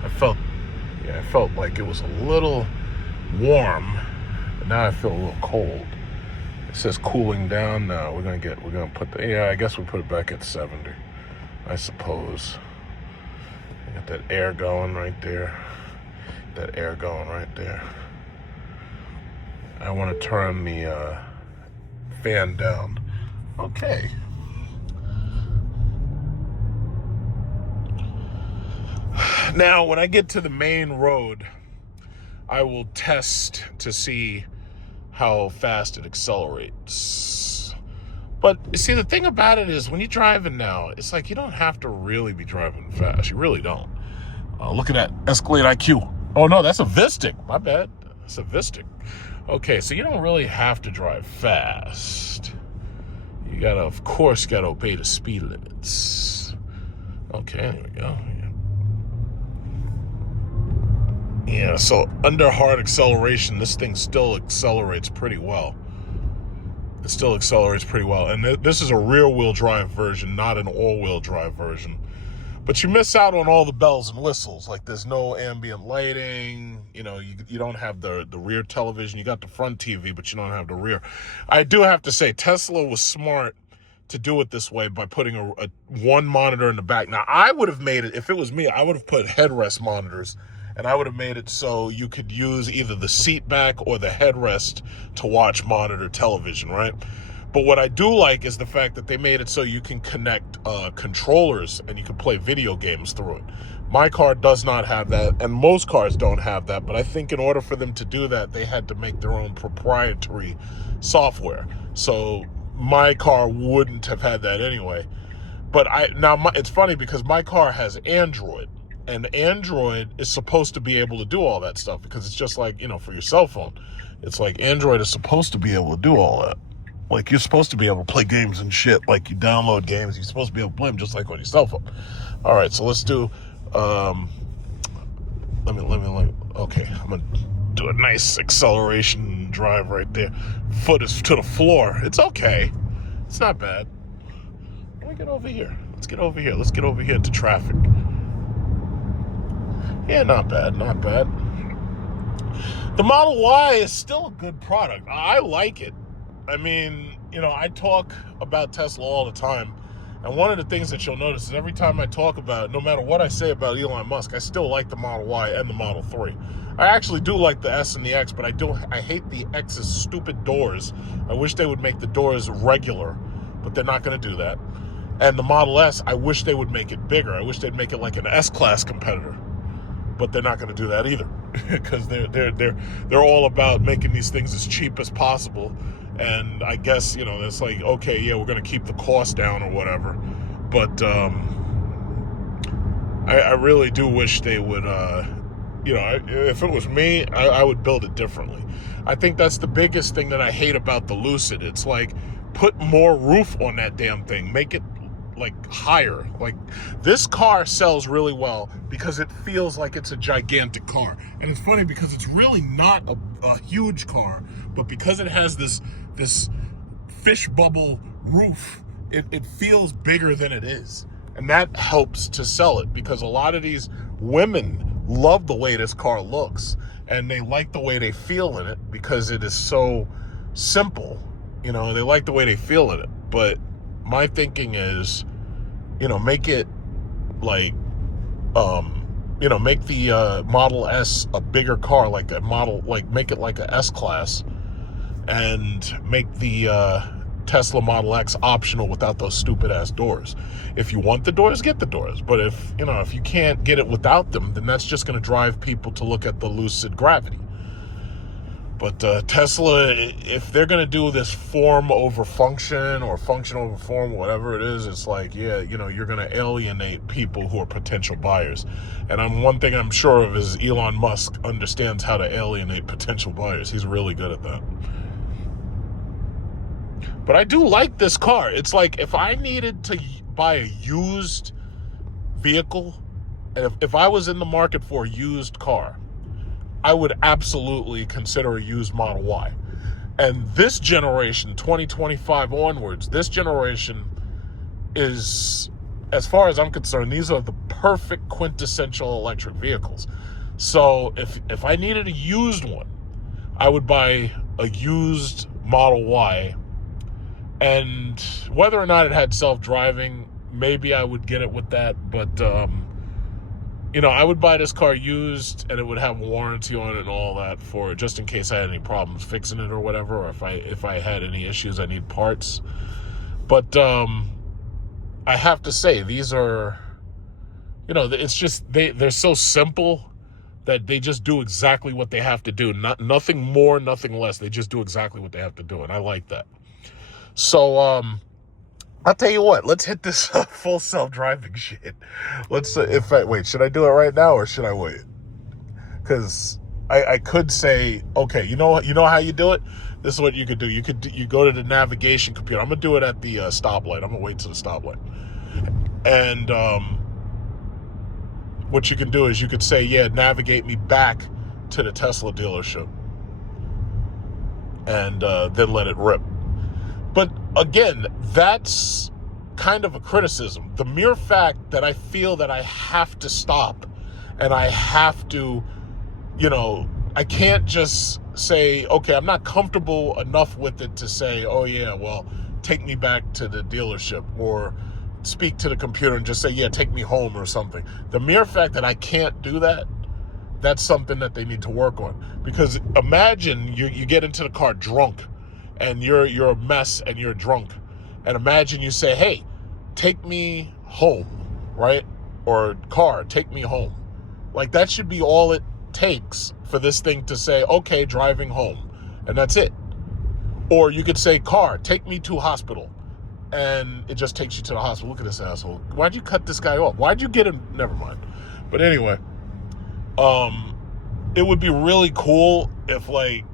I felt like it was a little warm, but now I feel a little cold. It says cooling down. Now we're gonna put I guess we put it back at 70, I suppose. I got that air going right there. I want to turn the fan down. Okay. Now, when I get to the main road, I will test to see how fast it accelerates. But you see, the thing about it is when you're driving now, it's like you don't have to really be driving fast. You really don't. Look at that Escalade IQ. Oh, no, that's a Vistic. My bad. That's a Vistic. Okay, so you don't really have to drive fast. You gotta, of course, obey the speed limits. Okay, there we go. Yeah, so under hard acceleration, this thing still accelerates pretty well. And this is a rear-wheel drive version, not an all-wheel drive version. But you miss out on all the bells and whistles. Like there's no ambient lighting. You know, you don't have the rear television. You got the front TV, but you don't have the rear. I do have to say, Tesla was smart to do it this way by putting a one monitor in the back. Now, I would have made it, if it was me, I would have put headrest monitors. And I would have made it so you could use either the seat back or the headrest to watch monitor television, right? But what I do like is the fact that they made it so you can connect controllers and you can play video games through it. My car does not have that, and most cars don't have that, but I think in order for them to do that, they had to make their own proprietary software. So my car wouldn't have had that anyway. But it's funny because my car has Android, and Android is supposed to be able to do all that stuff because it's just like, you know, for your cell phone. It's like Android is supposed to be able to do all that. Like, you're supposed to be able to play games and shit. Like, you download games, you're supposed to be able to play them just like on your cell phone. All right, so let's do, okay, I'm going to do a nice acceleration drive right there. Foot is to the floor. It's okay. It's not bad. Let me get over here. Let's get over here into traffic. Yeah, not bad. The Model Y is still a good product. I like it. I mean, you know, I talk about Tesla all the time, and one of the things that you'll notice is every time I talk about it, no matter what I say about Elon Musk, I still like the Model Y and the Model 3. I actually do like the S and the X, but I hate the X's stupid doors. I wish they would make the doors regular, but they're not going to do that. And the Model S, I wish they would make it bigger. I wish they'd make it like an S-Class competitor, but they're not going to do that either because they're all about making these things as cheap as possible. And I guess, you know, it's like, okay, yeah, we're going to keep the cost down or whatever. But I really do wish they would, you know, if it was me, I would build it differently. I think that's the biggest thing that I hate about the Lucid. It's like, put more roof on that damn thing. Make it, like, higher. Like, this car sells really well because it feels like it's a gigantic car. And it's funny because it's really not a huge car, but because it has this fish bubble roof, it feels bigger than it is. And that helps to sell it because a lot of these women love the way this car looks, and they like the way they feel in it because it is so simple. You know, they like the way they feel in it. But my thinking is, you know, make it like, you know, make the Model S a bigger car, like a model, like make it like a S-Class, and make the Tesla Model X optional without those stupid ass doors. If you want the doors, get the doors. But if you can't get it without them, then that's just going to drive people to look at the Lucid Gravity. But Tesla, if they're going to do this form over function or function over form, whatever it is, it's like, yeah, you know, you're going to alienate people who are potential buyers. And one thing I'm sure of is Elon Musk understands how to alienate potential buyers. He's really good at that. But I do like this car. It's like, if I needed to buy a used vehicle, and if I was in the market for a used car, I would absolutely consider a used Model Y. And this generation, 2025 onwards, this generation is, as far as I'm concerned, these are the perfect quintessential electric vehicles. So if I needed a used one, I would buy a used Model Y. And whether or not it had self-driving, maybe I would get it with that. But, you know, I would buy this car used, and it would have warranty on it and all that for just in case I had any problems fixing it or whatever, or if I had any issues, I need parts. But I have to say, these are, you know, it's just, they're so simple that they just do exactly what they have to do. Nothing more, nothing less. They just do exactly what they have to do, and I like that. So, I'll tell you what, let's hit this full self-driving shit. Let's, wait, should I do it right now or should I wait? Because I could say, okay, you know how you do it? This is what you could do. You go to the navigation computer. I'm going to do it at the stoplight. I'm going to wait to the stoplight. And what you can do is you could say, yeah, navigate me back to the Tesla dealership. And then let it rip. But again, that's kind of a criticism. The mere fact that I feel that I have to stop and I have to, you know, I can't just say, okay, I'm not comfortable enough with it to say, oh yeah, well, take me back to the dealership, or speak to the computer and just say, yeah, take me home or something. The mere fact that I can't do that, that's something that they need to work on. Because imagine you get into the car drunk, and you're a mess and you're drunk, and imagine you say, hey, take me home, right? Or car, take me home. Like, that should be all it takes for this thing to say, okay, driving home, and that's it. Or you could say, car, take me to hospital, and it just takes you to the hospital. Look at this asshole. Why'd you cut this guy off? Why'd you get him? Never mind. But anyway, it would be really cool if, like,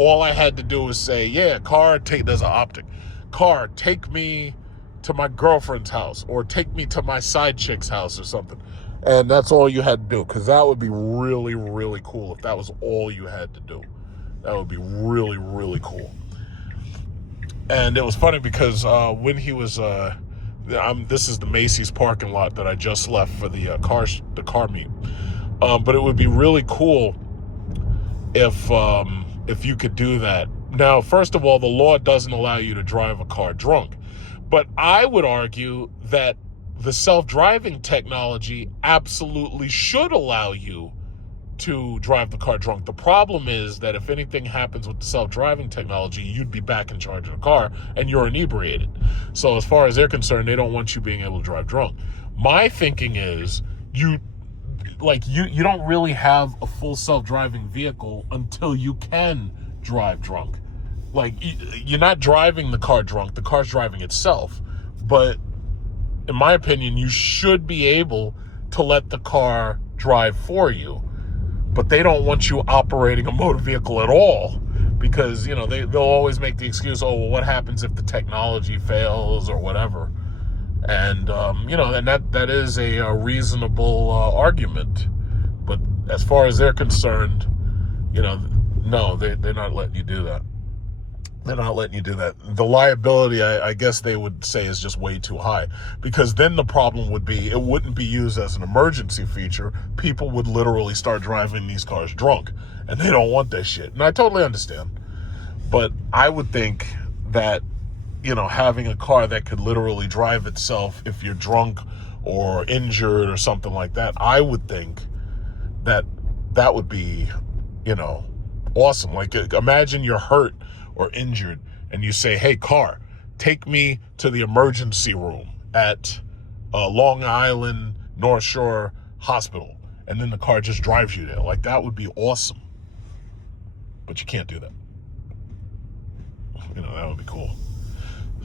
all I had to do was say, yeah, car, there's an optic. Car, take me to my girlfriend's house, or take me to my side chick's house or something. And that's all you had to do, because that would be really, really cool if that was all you had to do. That would be really, really cool. And it was funny because when he was, this is the Macy's parking lot that I just left for the car meet. But it would be really cool if you could do that. Now, first of all, the law doesn't allow you to drive a car drunk. But I would argue that the self-driving technology absolutely should allow you to drive the car drunk. The problem is that if anything happens with the self-driving technology, you'd be back in charge of the car and you're inebriated. So as far as they're concerned, they don't want you being able to drive drunk. My thinking is you don't really have a full self-driving vehicle until you can drive drunk. Like, you're not driving the car drunk, the car's driving itself. But in my opinion, you should be able to let the car drive for you. But they don't want you operating a motor vehicle at all, because, you know, they'll always make the excuse, oh, well, what happens if the technology fails or whatever? And, you know, and that is a reasonable argument. But as far as they're concerned, you know, no, they're not letting you do that. They're not letting you do that. The liability, I guess they would say, is just way too high, because then the problem would be it wouldn't be used as an emergency feature. People would literally start driving these cars drunk, and they don't want that shit. And I totally understand. But I would think that, you know, having a car that could literally drive itself if you're drunk or injured or something like that, I would think that that would be, you know, awesome. Like, imagine you're hurt or injured and you say, hey, car, take me to the emergency room at Long Island North Shore Hospital. And then the car just drives you there. Like, that would be awesome. But you can't do that. You know, that would be cool.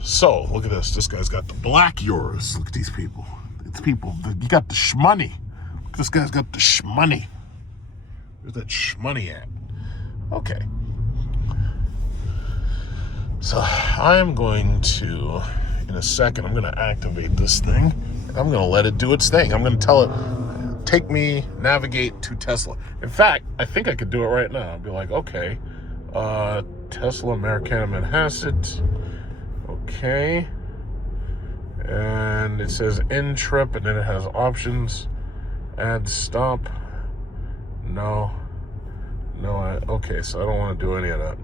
So, look at this. This guy's got the black Urus. Look at these people. It's people. You got the shmoney. This guy's got the shmoney. Where's that shmoney at? Okay. So, I am going to, in a second, I'm going to activate this thing. I'm going to let it do its thing. I'm going to tell it, take me, navigate to Tesla. In fact, I think I could do it right now. I'll be like, okay, Tesla Americana Manhasset. Okay. And it says end trip, and then it has options. Add stop. No. Okay, so I don't want to do any of that.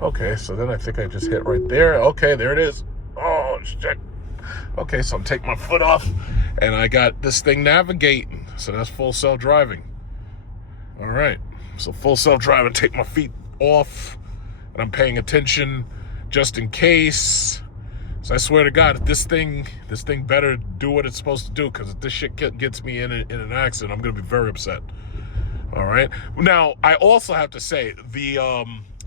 Okay, so then I think I just hit right there. Okay, there it is. Oh, shit. Okay, so I'm taking my foot off, and I got this thing navigating. So that's full self-driving. All right, so full self-driving, take my feet off, and I'm paying attention just in case. So I swear to God, if this thing better do what it's supposed to do, because if this shit gets me in an accident, I'm going to be very upset. All right. Now, I also have to say, the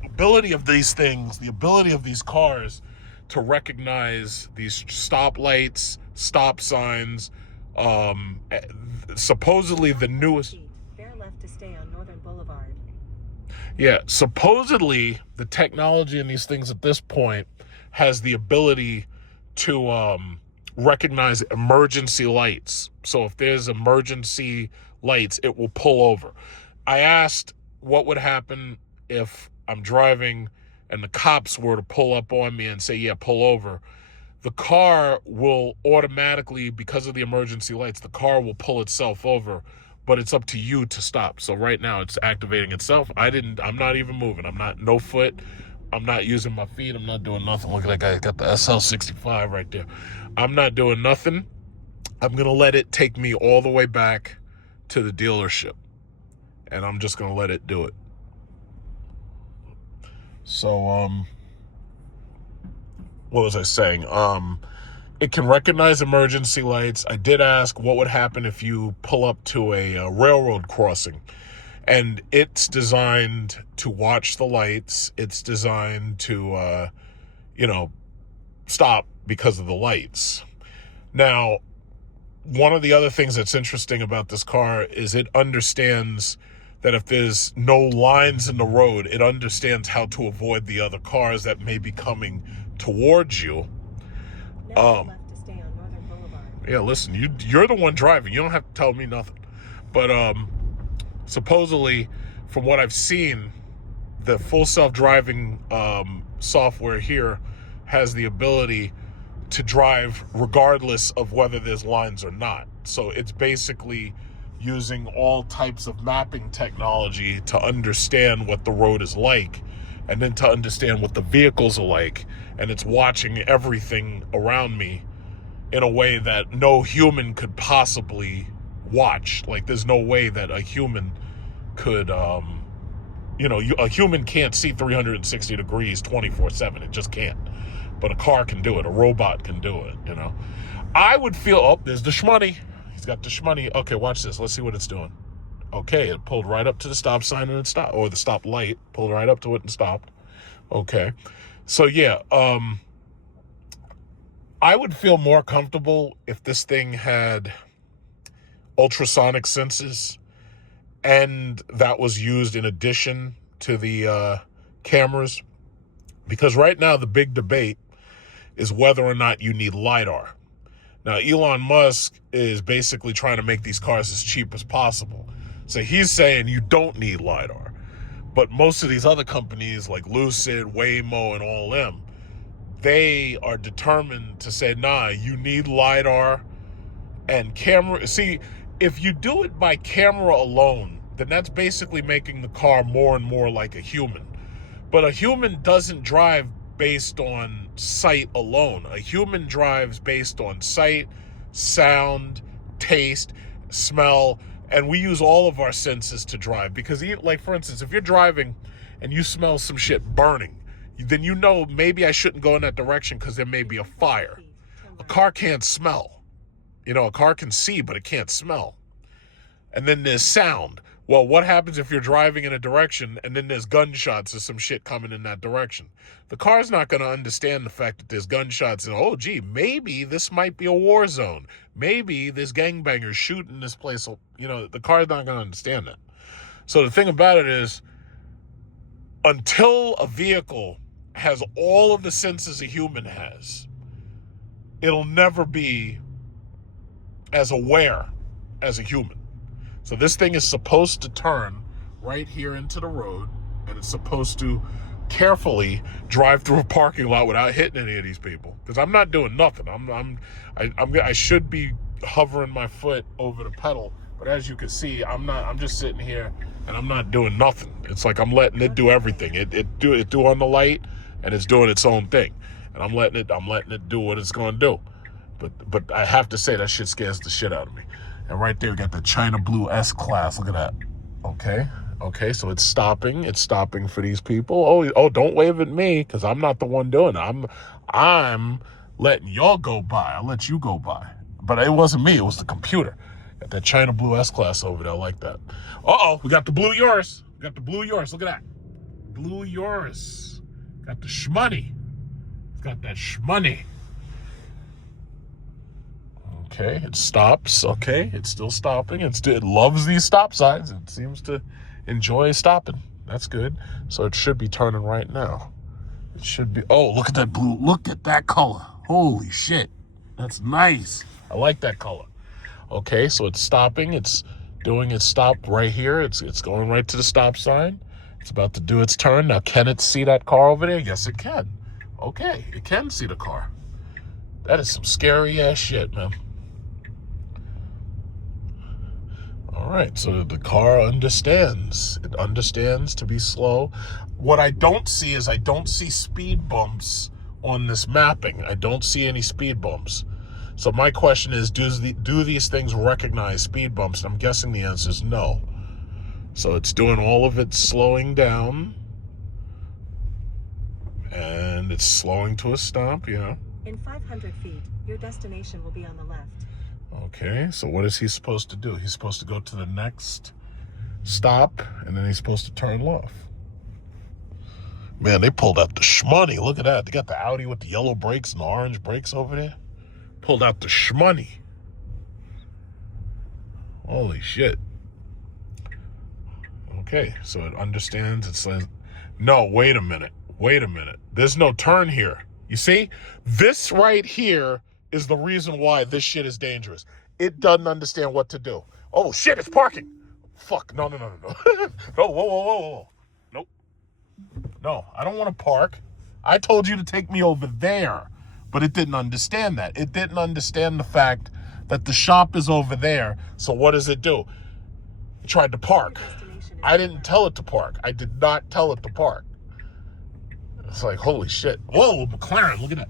ability of these things, the ability of these cars to recognize these stoplights, stop signs, supposedly the newest... Bear left to stay on Northern Boulevard. Yeah, supposedly the technology in these things at this point has the ability to recognize emergency lights. So if there's emergency lights, it will pull over. I asked what would happen if I'm driving and the cops were to pull up on me and say, yeah, pull over. The car will automatically, because of the emergency lights, the car will pull itself over, but it's up to you to stop. So right now it's activating itself. I'm not even moving. No foot. I'm not using my feet. I'm not doing nothing. Look at that guy. Got the SL65 right there. I'm not doing nothing. I'm going to let it take me all the way back to the dealership. And I'm just going to let it do it. So, what was I saying? It can recognize emergency lights. I did ask what would happen if you pull up to a railroad crossing. And it's designed to watch the lights. It's designed to, stop because of the lights. Now, one of the other things that's interesting about this car is it understands that if there's no lines in the road, it understands how to avoid the other cars that may be coming towards you. Left to stay on Northern Boulevard. Yeah, listen, you're the one driving. You don't have to tell me nothing. But supposedly, from what I've seen, the full self-driving software here has the ability to drive regardless of whether there's lines or not. So it's basically using all types of mapping technology to understand what the road is like, and then to understand what the vehicles are like, and it's watching everything around me in a way that no human could possibly watch. Like, there's no way that a human could, a human can't see 360 degrees 24/7. It just can't. But a car can do it. A robot can do it, I would feel, there's the shmoney. He's got the shmoney. Okay, watch this. Let's see what it's doing. Okay, it pulled right up to the stop sign and it stopped, or the stop light, pulled right up to it and stopped. Okay. So yeah, I would feel more comfortable if this thing had ultrasonic senses and that was used in addition to the cameras, because right now the big debate is whether or not you need LiDAR. Now, Elon Musk is basically trying to make these cars as cheap as possible. So he's saying you don't need LiDAR. But most of these other companies like Lucid, Waymo, and all them, they are determined to say, nah, you need LiDAR and camera. See, if you do it by camera alone, then that's basically making the car more and more like a human. But a human doesn't drive based on sight alone. A human drives based on sight, sound, taste, smell, and we use all of our senses to drive. Because, like, for instance, if you're driving and you smell some shit burning, then you know maybe I shouldn't go in that direction because there may be a fire. A car can't smell. You know, a car can see, but it can't smell. And then there's sound. Well, what happens if you're driving in a direction and then there's gunshots or some shit coming in that direction? The car's not going to understand the fact that there's gunshots and, oh, gee, maybe this might be a war zone. Maybe there's gangbangers shooting this place. You know, the car's not going to understand that. So the thing about it is, until a vehicle has all of the senses a human has, it'll never be as aware as a human. So this thing is supposed to turn right here into the road, and it's supposed to carefully drive through a parking lot without hitting any of these people. Because I'm not doing nothing. I should be hovering my foot over the pedal, but as you can see, I'm not. I'm just sitting here and I'm not doing nothing. It's like I'm letting it do everything. It do on the light, and it's doing its own thing, and I'm letting it do what it's going to do. But I have to say that shit scares the shit out of me. And right there, we got the China Blue S-Class. Look at that. Okay, so it's stopping. It's stopping for these people. Oh, don't wave at me, because I'm not the one doing it. I'm letting y'all go by. I'll let you go by. But it wasn't me. It was the computer. Got that China Blue S-Class over there. I like that. Uh-oh, we got the Blue Urus. Look at that. Blue Urus. Got the shmoney. It's got that shmoney. Okay, it stops. Okay, it's still stopping. It loves these stop signs. It seems to enjoy stopping. That's good. So it should be turning right now. It should be. Oh, look at that blue. Look at that color. Holy shit. That's nice. I like that color. Okay, so it's stopping. It's doing its stop right here. It's going right to the stop sign. It's about to do its turn. Now, can it see that car over there? Yes, it can. Okay, it can see the car. That is some scary ass shit, man. All right, so the car understands. It understands to be slow. What I don't see is speed bumps on this mapping. I don't see any speed bumps. So my question is, do these things recognize speed bumps? And I'm guessing the answer is no. So it's doing all of its slowing down. And it's slowing to a stop, yeah. In 500 feet, your destination will be on the left. Okay, so what is he supposed to do? He's supposed to go to the next stop, and then he's supposed to turn left. Man, they pulled out the shmoney. Look at that. They got the Audi with the yellow brakes and the orange brakes over there. Pulled out the shmoney. Holy shit. Okay, so it understands. It says, no, wait a minute. There's no turn here. You see? This right here is the reason why this shit is dangerous. It doesn't understand what to do. Oh, shit, it's parking. Fuck, no. No, whoa. Nope. No, I don't want to park. I told you to take me over there, but it didn't understand that. It didn't understand the fact that the shop is over there, so what does it do? It tried to park. I didn't tell it to park. I did not tell it to park. It's like, holy shit. Whoa, McLaren, look at that.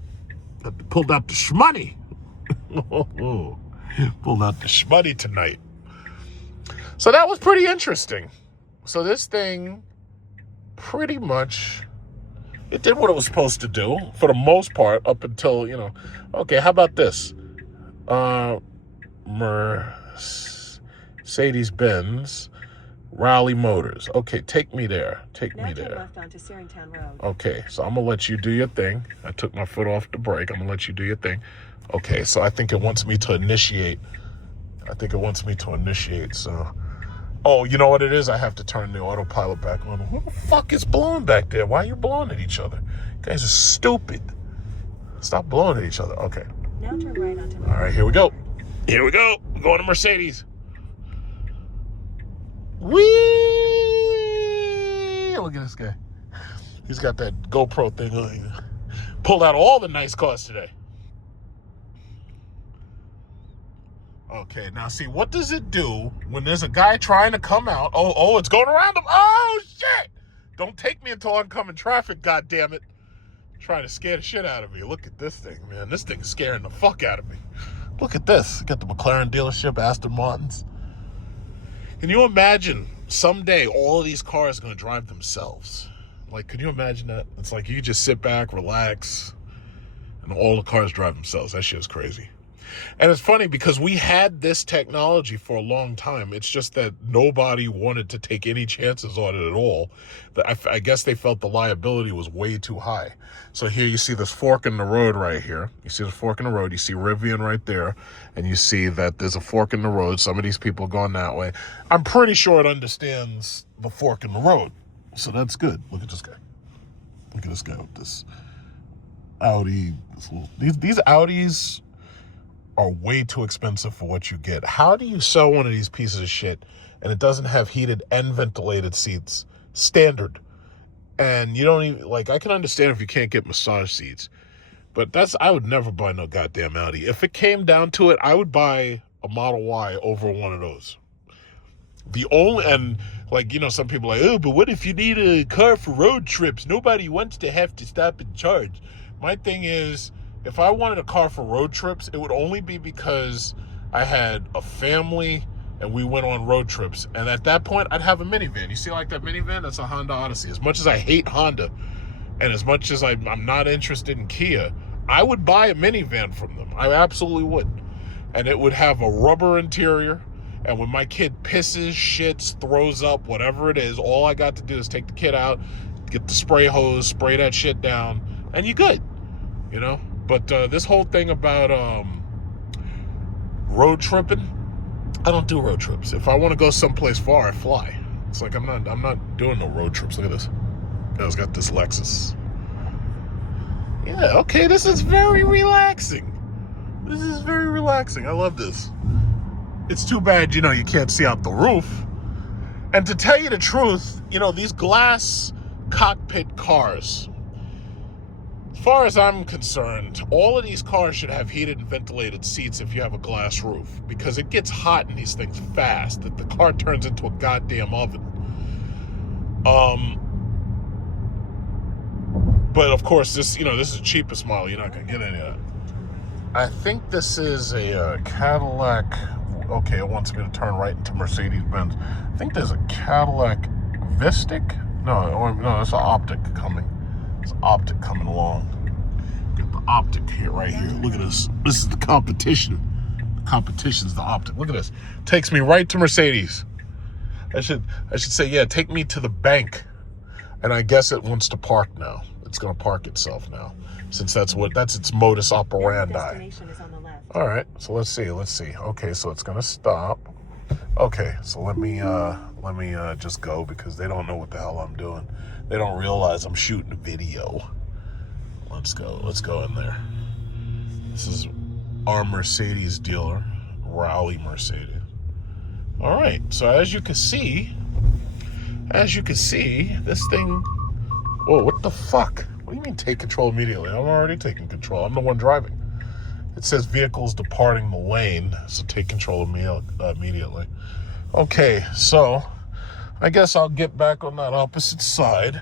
Pulled out the shmoney. Pulled out the shmoney tonight. So that was pretty interesting. So this thing pretty much, it did what it was supposed to do for the most part up until, okay, how about this? Mercedes-Benz Raleigh Motors. Okay, take me there. Now turn left onto Searingtown Road. Okay, so I'm going to let you do your thing. I took my foot off the brake. I'm going to let you do your thing. Okay, so I think it wants me to initiate. So, oh, you know what it is? I have to turn the autopilot back on. Who the fuck is blowing back there? Why are you blowing at each other? You guys are stupid. Stop blowing at each other. Okay. Now turn right onto All right, here we go. We're going to Mercedes. Whee! Look at this guy. He's got that GoPro thing on. Pulled out all the nice cars today. Okay, now see, what does it do when there's a guy trying to come out? Oh, it's going around him. Oh, shit. Don't take me into oncoming traffic, goddammit. Trying to scare the shit out of me. Look at this thing, man. This thing is scaring the fuck out of me. Look at this. Got the McLaren dealership, Aston Martins. Can you imagine someday all of these cars are going to drive themselves? Like, can you imagine that? It's like you just sit back, relax, and all the cars drive themselves. That shit is crazy. And it's funny because we had this technology for a long time. It's just that nobody wanted to take any chances on it at all. I guess they felt the liability was way too high. So here you see this fork in the road right here. You see the fork in the road. You see Rivian right there. And you see that there's a fork in the road. Some of these people are going that way. I'm pretty sure it understands the fork in the road. So that's good. Look at this guy. Look at this guy with this Audi. These Audis are way too expensive for what you get. How do you sell one of these pieces of shit and it doesn't have heated and ventilated seats standard? And you don't even, like, I can understand if you can't get massage seats, but I would never buy no goddamn Audi. If it came down to it, I would buy a Model Y over one of those. And like, you know, some people are like, oh, but what if you need a car for road trips? Nobody wants to have to stop and charge. My thing is, if I wanted a car for road trips, it would only be because I had a family and we went on road trips. And at that point, I'd have a minivan. You see like that minivan? That's a Honda Odyssey. As much as I hate Honda and as much as I'm not interested in Kia, I would buy a minivan from them. I absolutely would. And it would have a rubber interior. And when my kid pisses, shits, throws up, whatever it is, all I got to do is take the kid out, get the spray hose, spray that shit down, and you're good, you know? But this whole thing about road tripping, I don't do road trips. If I want to go someplace far, I fly. It's like I'm not doing no road trips. Look at this. Guy's got this Lexus. Yeah, okay, this is very relaxing. This is very relaxing. I love this. It's too bad, you know, you can't see out the roof. And to tell you the truth, you know, these glass cockpit cars, as far as I'm concerned, all of these cars should have heated and ventilated seats if you have a glass roof, because it gets hot in these things fast, that the car turns into a goddamn oven. But of course, this is the cheapest model. You're not gonna get any of that. I think this is a Cadillac. Okay, it wants me to turn right into Mercedes-Benz. I think there's a Cadillac Vistic. No, it's an Optic coming. It's an Optic coming along. Got the Optic here, right here. Look at this. This is the competition. The competition's the Optic. Look at this. Takes me right to Mercedes. I should say, yeah, take me to the bank. And I guess it wants to park now. It's gonna park itself now, since that's its modus operandi. All right, so let's see. Okay, so it's gonna stop. Okay, so let me just go, because they don't know what the hell I'm doing. They don't realize I'm shooting a video. Let's go in there. This is our Mercedes dealer, Raleigh Mercedes. All right, so as you can see, this thing. Whoa, what the fuck? What do you mean take control immediately? I'm already taking control. I'm the one driving. It says vehicles departing the lane, so take control immediately. Okay, so I guess I'll get back on that opposite side.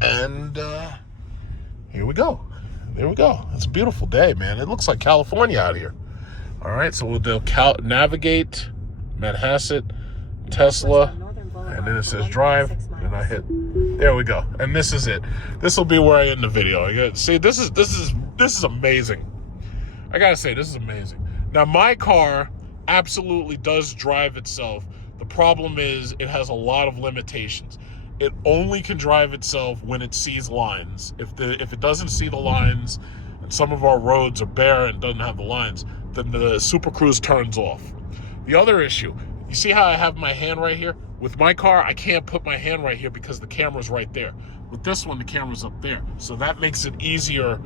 And here we go. There we go. It's a beautiful day, man. It looks like California out here. All right, so we'll do navigate, Manhasset, Tesla, and then it says drive, and I hit. There we go. And this is it. This will be where I end the video. See, this is amazing. I gotta say, this is amazing. Now, my car absolutely does drive itself. The problem is it has a lot of limitations. It only can drive itself when it sees lines. If it doesn't see the lines, and some of our roads are bare and doesn't have the lines, then the Super Cruise turns off. The other issue, you see how I have my hand right here? With my car, I can't put my hand right here because the camera's right there. With this one, the camera's up there. So that makes it easier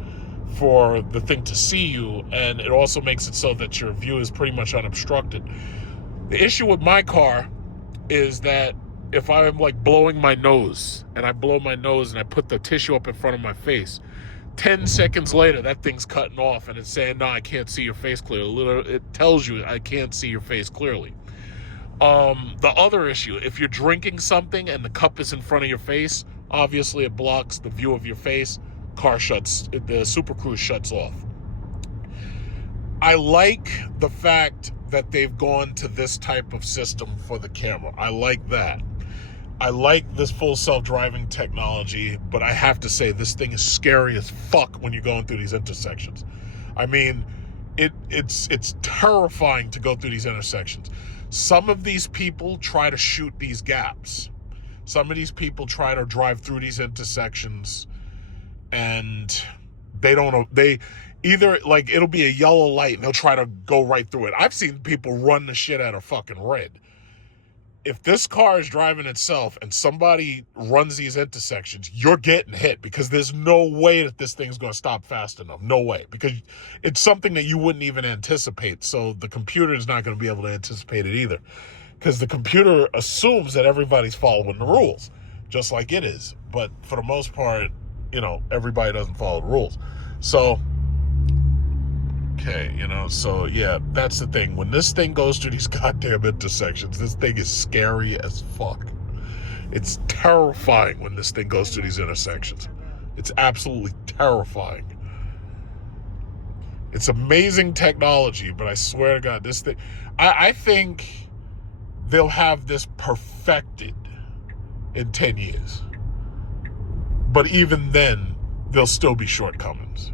for the thing to see you, and it also makes it so that your view is pretty much unobstructed. The issue with my car is that if I'm like blowing my nose and I blow my nose and I put the tissue up in front of my face, 10 seconds later, that thing's cutting off and it's saying, no, I can't see your face clearly. It tells you I can't see your face clearly. The other issue, if you're drinking something and the cup is in front of your face, obviously it blocks the view of your face. Car shuts, the Super Cruise shuts off. I like the fact that they've gone to this type of system for the camera. I like that. I like this full self-driving technology, but I have to say this thing is scary as fuck when you're going through these intersections. I mean, it's terrifying to go through these intersections. Some of these people try to shoot these gaps. Some of these people try to drive through these intersections and they either, like, it'll be a yellow light and they'll try to go right through it. I've seen people run the shit out of fucking red. If this car is driving itself and somebody runs these intersections, you're getting hit because there's no way that this thing's going to stop fast enough. No way. Because it's something that you wouldn't even anticipate. So the computer is not going to be able to anticipate it either. Because the computer assumes that everybody's following the rules, just like it is. But for the most part, you know, everybody doesn't follow the rules. So, okay, you know, so yeah, that's the thing. When this thing goes through these goddamn intersections, this thing is scary as fuck. It's terrifying when this thing goes through these intersections. It's absolutely terrifying. It's amazing technology, but I swear to God, this thing, I think they'll have this perfected in 10 years. But even then, there'll still be shortcomings.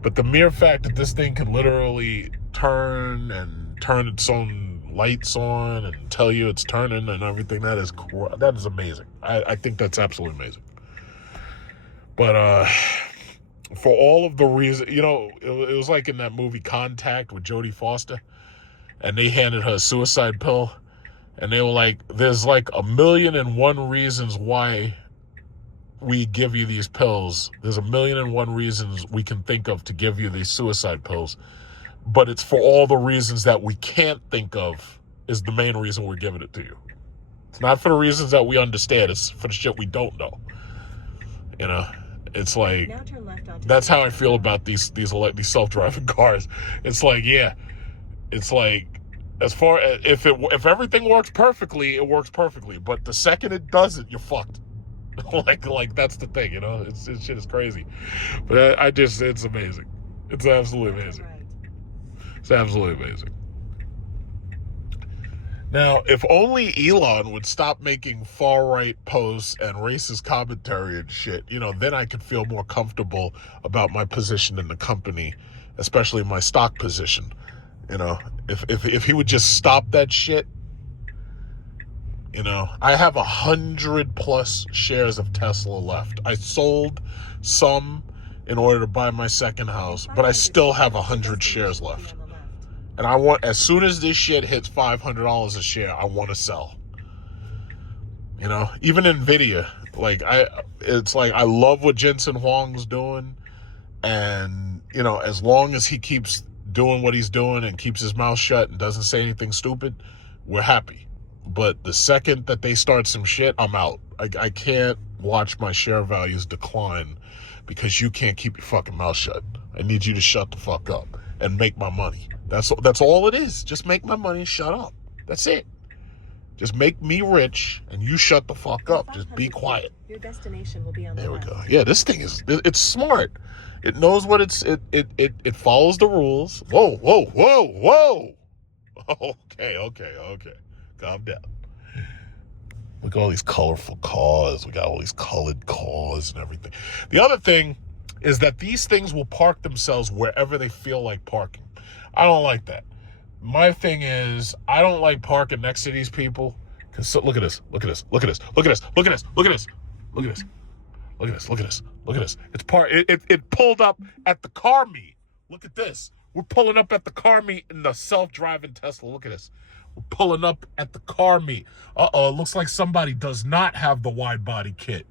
But the mere fact that this thing can literally turn its own lights on and tell you it's turning and everything, that is amazing. I think that's absolutely amazing. But for all of the reasons, you know, it was like in that movie Contact with Jodie Foster, and they handed her a suicide pill, and they were like, there's like 1,000,001 reasons why we give you these pills. There's 1,000,001 reasons we can think of to give you these suicide pills, but it's for all the reasons that we can't think of is the main reason we're giving it to you. It's not for the reasons that we understand. It's for the shit we don't know. You know, it's like, that's how I feel about these self-driving cars. It's like, yeah, it's like, as far as if everything works perfectly, it works perfectly. But the second it doesn't, you're fucked. like that's the thing, you know. It's shit is crazy, but it's amazing. It's absolutely amazing. It's absolutely amazing. Now, if only Elon would stop making far-right posts and racist commentary and shit, you know, then I could feel more comfortable about my position in the company, especially my stock position. You know, if he would just stop that shit. You know, I have 100+ shares of Tesla left. I sold some in order to buy my second house, but I still have 100 shares left. And I want, as soon as this shit hits $500 a share, I want to sell. You know, even Nvidia, like it's like I love what Jensen Huang's doing, and you know, as long as he keeps doing what he's doing and keeps his mouth shut and doesn't say anything stupid, we're happy. But the second that they start some shit, I'm out. I can't watch my share values decline because you can't keep your fucking mouth shut. I need you to shut the fuck up and make my money. That's all it is. Just make my money and shut up. That's it. Just make me rich and you shut the fuck up. Just be quiet. Your destination will be on the There we left. go. Yeah, this thing it's smart. It knows what it follows the rules. Whoa. Okay. Calm down. Look at all these colorful cars. We got all these colored cars and everything. The other thing is that these things will park themselves wherever they feel like parking. I don't like that. My thing is, I don't like parking next to these people. Cause look at this. It pulled up at the car meet. Look at this. We're pulling up at the car meet in the self-driving Tesla. Look at this. We're pulling up at the car meet. It looks like somebody does not have the wide body kit.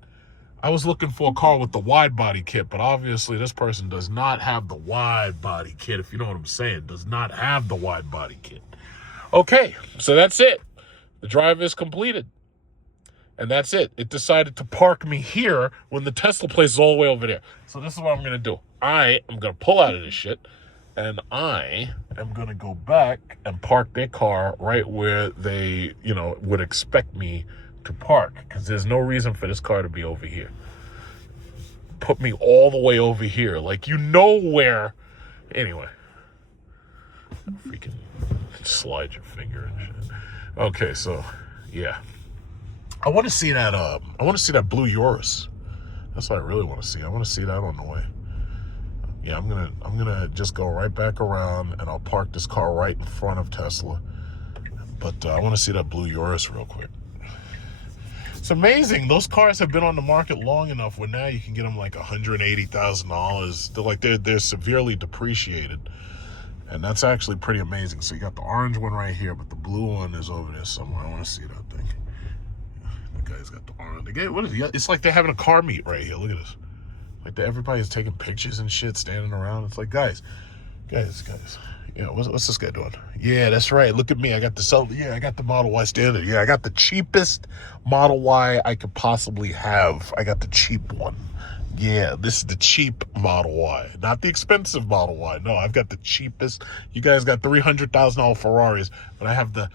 I was looking for a car with the wide body kit, but obviously this person does not have the wide body kit, if you know what I'm saying. Does not have the wide body kit. Okay, so that's it. The drive is completed. And that's it. It decided to park me here when the Tesla place is all the way over there. So this is what I'm going to do. I am going to pull out of this shit, and I am going to go back and park their car right where they, you know, would expect me to park, because there's no reason for this car to be over here. Put me all the way over here. Like, you know where. Anyway. Freaking slide your finger and shit. Okay, so, yeah. I want to see that blue Urus. That's what I really want to see. I want to see that on the way. Yeah, I'm gonna just go right back around, and I'll park this car right in front of Tesla. But I want to see that blue Urus real quick. It's amazing. Those cars have been on the market long enough where now you can get them like $180,000. They're severely depreciated, and that's actually pretty amazing. So you got the orange one right here, but the blue one is over there somewhere. I want to see that thing. That guy's got the orange. What is he? It's like they're having a car meet right here. Look at this. Like everybody's taking pictures and shit, standing around. It's like, guys. Yeah, what's this guy doing? Yeah, that's right. Look at me. I got I got the Model Y Standard. Yeah, I got the cheapest Model Y I could possibly have. I got the cheap one. Yeah, this is the cheap Model Y, not the expensive Model Y. No, I've got the cheapest. You guys got $300,000 Ferraris, but I have the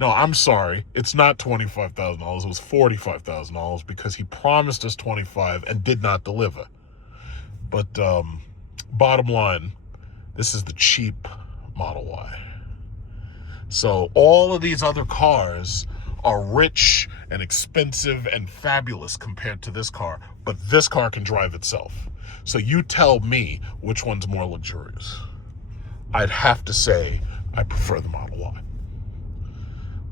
No, I'm sorry. It's not $25,000. It was $45,000 because he promised us $25,000 and did not deliver. But bottom line, this is the cheap Model Y. So all of these other cars are rich and expensive and fabulous compared to this car, but this car can drive itself. So you tell me which one's more luxurious. I'd have to say I prefer the Model Y.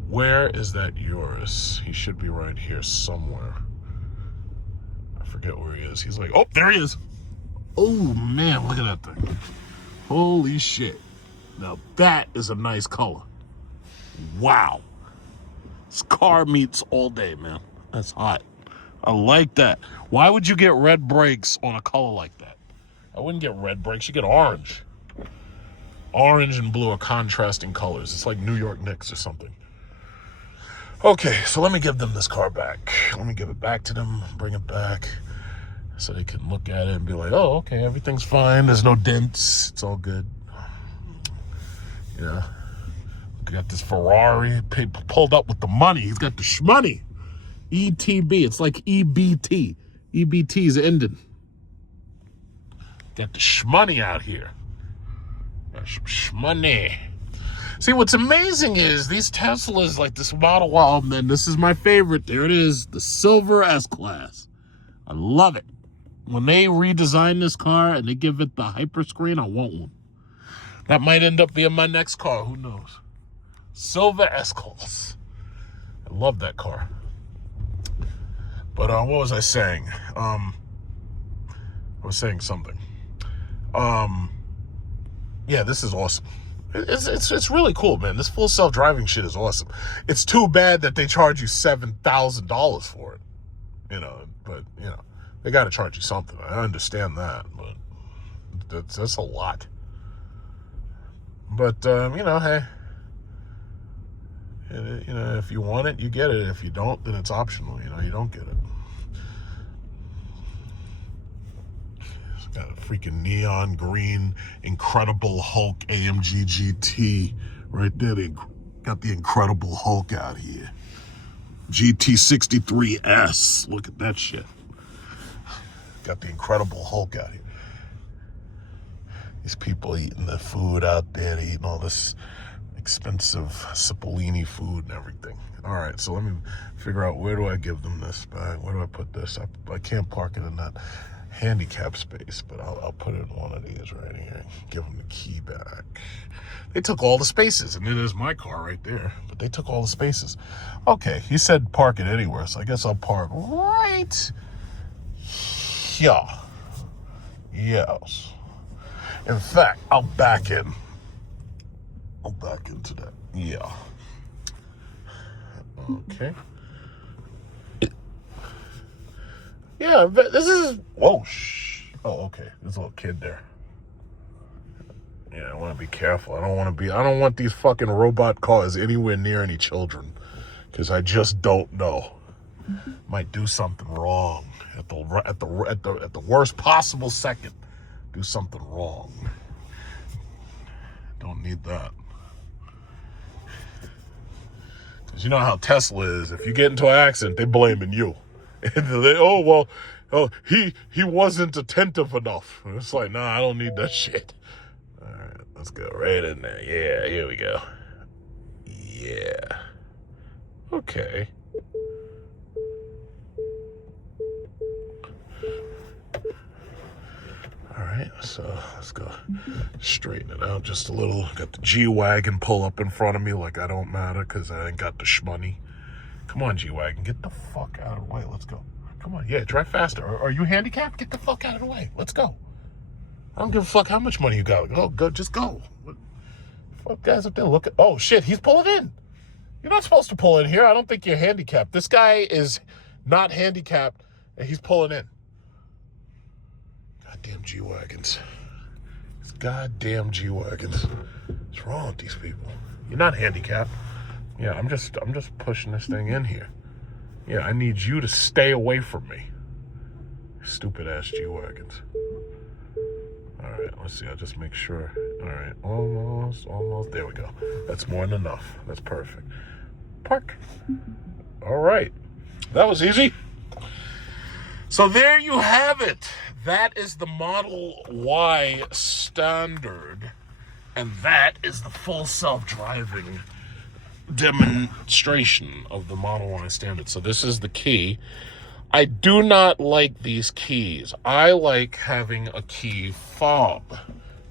Where is that Urus? He should be right here somewhere. I forget where he is. He's like, oh, there he is. Oh, man, look at that thing. Holy shit. Now, that is a nice color. Wow. This car meets all day, man. That's hot. I like that. Why would you get red brakes on a color like that? I wouldn't get red brakes. You get orange. Orange and blue are contrasting colors. It's like New York Knicks or something. Okay, so let me give them this car back. Let me give it back to them, bring it back, so they can look at it and be like, oh, okay, everything's fine. There's no dents. It's all good. Yeah. Got this Ferrari pulled up with the money. He's got the shmoney. ETB. It's like EBT. EBT's ending. Got the shmoney out here. Got some shmoney. See, what's amazing is these Teslas, like this Model Y, oh man, this is my favorite. There it is, the silver S-Class. I love it. When they redesign this car and they give it the hyper screen, I want one. That might end up being my next car, who knows? Silver S-Class. I love that car. But what was I saying? I was saying something. Yeah, this is awesome. It's really cool, man. This full self-driving shit is awesome. It's too bad that they charge you $7,000 for it. But they got to charge you something. I understand that, but that's a lot. But hey, if you want it, you get it. If you don't, then it's optional. You don't get it. Got a freaking neon green Incredible Hulk AMG GT right there. They got the Incredible Hulk out here. GT63S. Look at that shit. Got the Incredible Hulk out here. These people eating the food out there. They're eating all this expensive Cipollini food and everything. All right, so let me figure out, where do I give them this back? Where do I put this? I can't park it in that handicap space, but I'll put it in one of these right here. Give them the key back. They took all the spaces, and there's my car right there, but they took all the spaces. Okay, he said park it anywhere, so I guess I'll park right here. Yes. In fact, I'll back into that. Yeah. Okay. Yeah, this is... Whoa, shh. Oh, okay. There's a little kid there. Yeah, I want to be careful. I don't want these fucking robot cars anywhere near any children. because I just don't know. Might do something wrong at the worst possible second. Do something wrong. Don't need that. Because you know how Tesla is. If you get into an accident, they're blaming you. He wasn't attentive enough. And it's like, nah, I don't need that shit. All right, let's go right in there. Yeah, here we go. Yeah. Okay. All right, so let's go straighten it out just a little. Got the G-Wagon pull up in front of me like I don't matter because I ain't got the shmoney. Come on, G-Wagon, get the fuck out of the way. Let's go. Come on, yeah, drive faster. Are you handicapped? Get the fuck out of the way. Let's go. I don't give a fuck how much money you got. Go, just go. Fuck guys up there looking. Oh shit, he's pulling in. You're not supposed to pull in here. I don't think you're handicapped. This guy is not handicapped and he's pulling in. Goddamn G-Wagons. It's goddamn G-Wagons. What's wrong with these people? You're not handicapped. Yeah, I'm just pushing this thing in here. Yeah, I need you to stay away from me. Stupid ass G-Wagons. All right, let's see. I'll just make sure. All right, almost. There we go. That's more than enough. That's perfect. Park. All right. That was easy. So there you have it. That is the Model Y Standard. And that is the full self-driving demonstration of the Model Y Standard. So this is the key. I do not like these keys. I like having a key fob.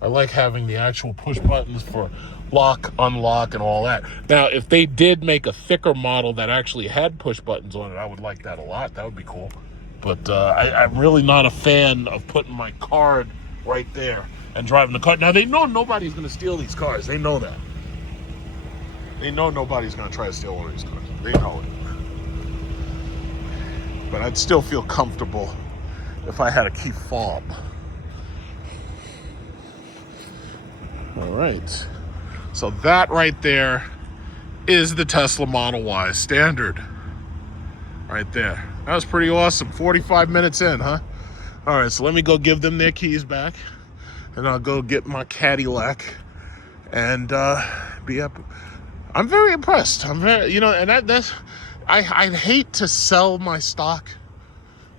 I like having the actual push buttons for lock, unlock, and all that. Now, if they did make a thicker model that actually had push buttons on it, I would like that a lot. That would be cool. But I'm really not a fan of putting my card right there and driving the car. Now, they know nobody's going to steal these cars. They know that. They know nobody's going to try to steal one of these cars. They know it. But I'd still feel comfortable if I had a key fob. All right. So that right there is the Tesla Model Y Standard. Right there. That was pretty awesome. 45 minutes in, huh? All right, so let me go give them their keys back. And I'll go get my Cadillac and be up. I'm very impressed. I'm very, and that's... I'd hate to sell my stock,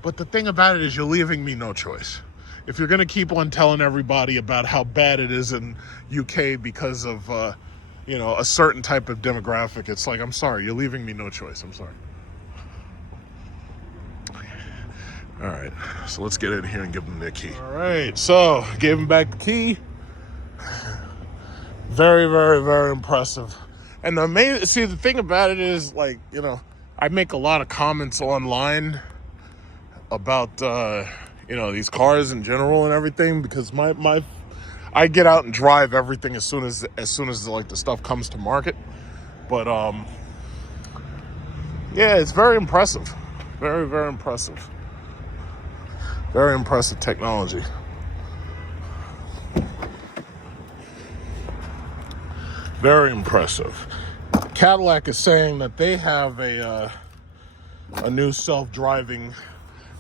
but the thing about it is you're leaving me no choice. If you're going to keep on telling everybody about how bad it is in UK because of, a certain type of demographic, it's like, I'm sorry, you're leaving me no choice. I'm sorry. All right, so let's get in here and give them their key. All right, so gave them back the key. Very, very, very impressive. And the thing about it is, I make a lot of comments online about, these cars in general and everything, because I get out and drive everything as soon as the stuff comes to market. But, yeah, it's very impressive. Very, very impressive. Very impressive technology. Very impressive. Cadillac is saying that they have a new self-driving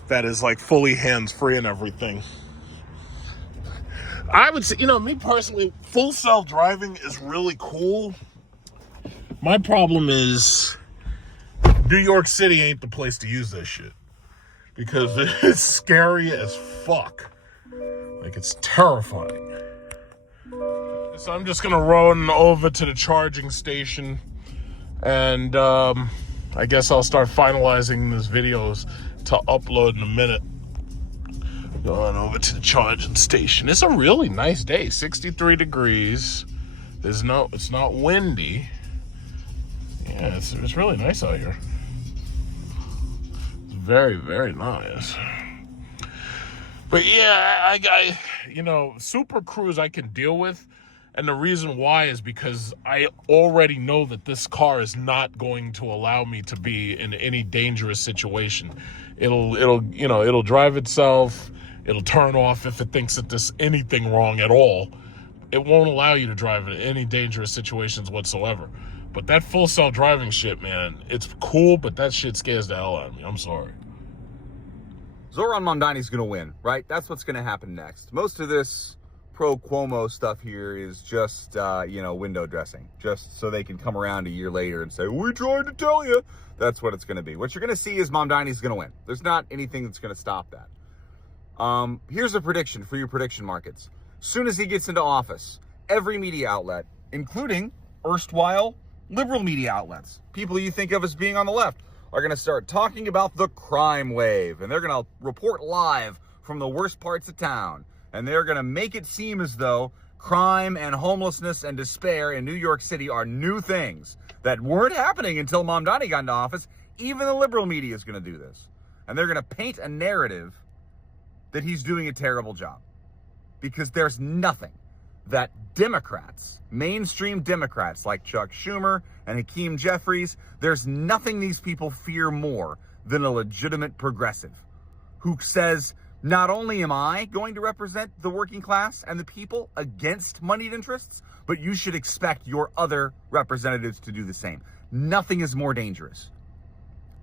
that is fully hands-free and everything. I would say, me personally, full self-driving is really cool. My problem is New York City ain't the place to use this shit, because it's scary as fuck. It's terrifying. So I'm just gonna run over to the charging station, and I guess I'll start finalizing these videos to upload in a minute. Going over to the charging station. It's a really nice day. 63 degrees. It's not windy. Yeah, it's really nice out here. It's very, very nice. But yeah, I Super Cruise I can deal with. And the reason why is because I already know that this car is not going to allow me to be in any dangerous situation. It'll drive itself. It'll turn off if it thinks that there's anything wrong at all. It won't allow you to drive in any dangerous situations whatsoever. But that full self-driving shit, man, it's cool, but that shit scares the hell out of me. I'm sorry. Zoran Mamdani's going to win, right? That's what's going to happen next. Most of this pro-Cuomo stuff here is just, window dressing. Just so they can come around a year later and say, we tried to tell you. That's what it's going to be. What you're going to see is Mamdani's going to win. There's not anything that's going to stop that. Here's a prediction for your prediction markets. Soon as he gets into office, every media outlet, including erstwhile liberal media outlets, people you think of as being on the left, are going to start talking about the crime wave. And they're going to report live from the worst parts of town. And they're going to make it seem as though crime and homelessness and despair in New York City are new things that weren't happening until Mamdani got into office. Even the liberal media is going to do this. And they're going to paint a narrative that he's doing a terrible job. Because there's nothing that Democrats, mainstream Democrats like Chuck Schumer and Hakeem Jeffries, there's nothing these people fear more than a legitimate progressive who says, not only am I going to represent the working class and the people against moneyed interests, but you should expect your other representatives to do the same. Nothing is more dangerous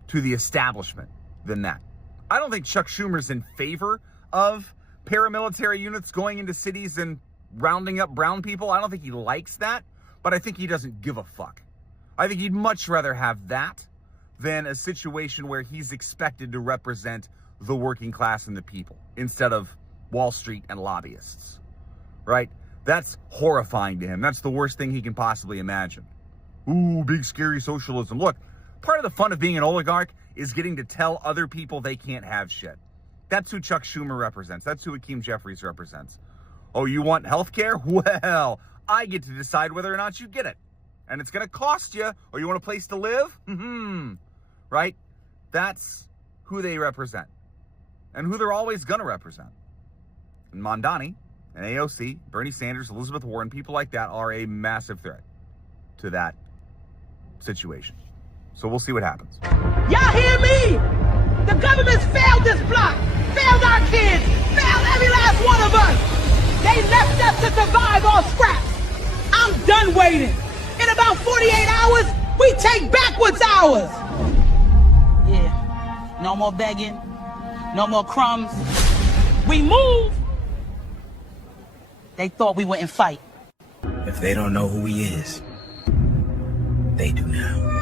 to the establishment than that. I don't think Chuck Schumer's in favor of paramilitary units going into cities and rounding up brown people. I don't think he likes that, but I think he doesn't give a fuck. I think he'd much rather have that than a situation where he's expected to represent the working class and the people instead of Wall Street and lobbyists, right? That's horrifying to him. That's the worst thing he can possibly imagine. Ooh, big scary socialism. Look, part of the fun of being an oligarch is getting to tell other people they can't have shit. That's who Chuck Schumer represents. That's who Hakeem Jeffries represents. Oh, you want health care? Well, I get to decide whether or not you get it. And it's going to cost you. Or you want a place to live? Right? That's who they represent. And who they're always going to represent. And Mamdani and AOC, Bernie Sanders, Elizabeth Warren, people like that are a massive threat to that situation. So we'll see what happens. Y'all hear me? The government's failed this block, failed our kids, failed every last one of us. They left us to survive on scraps. I'm done waiting. In about 48 hours, we take back what's ours. Yeah, no more begging, no more crumbs. We move. They thought we wouldn't fight. If they don't know who he is, they do now.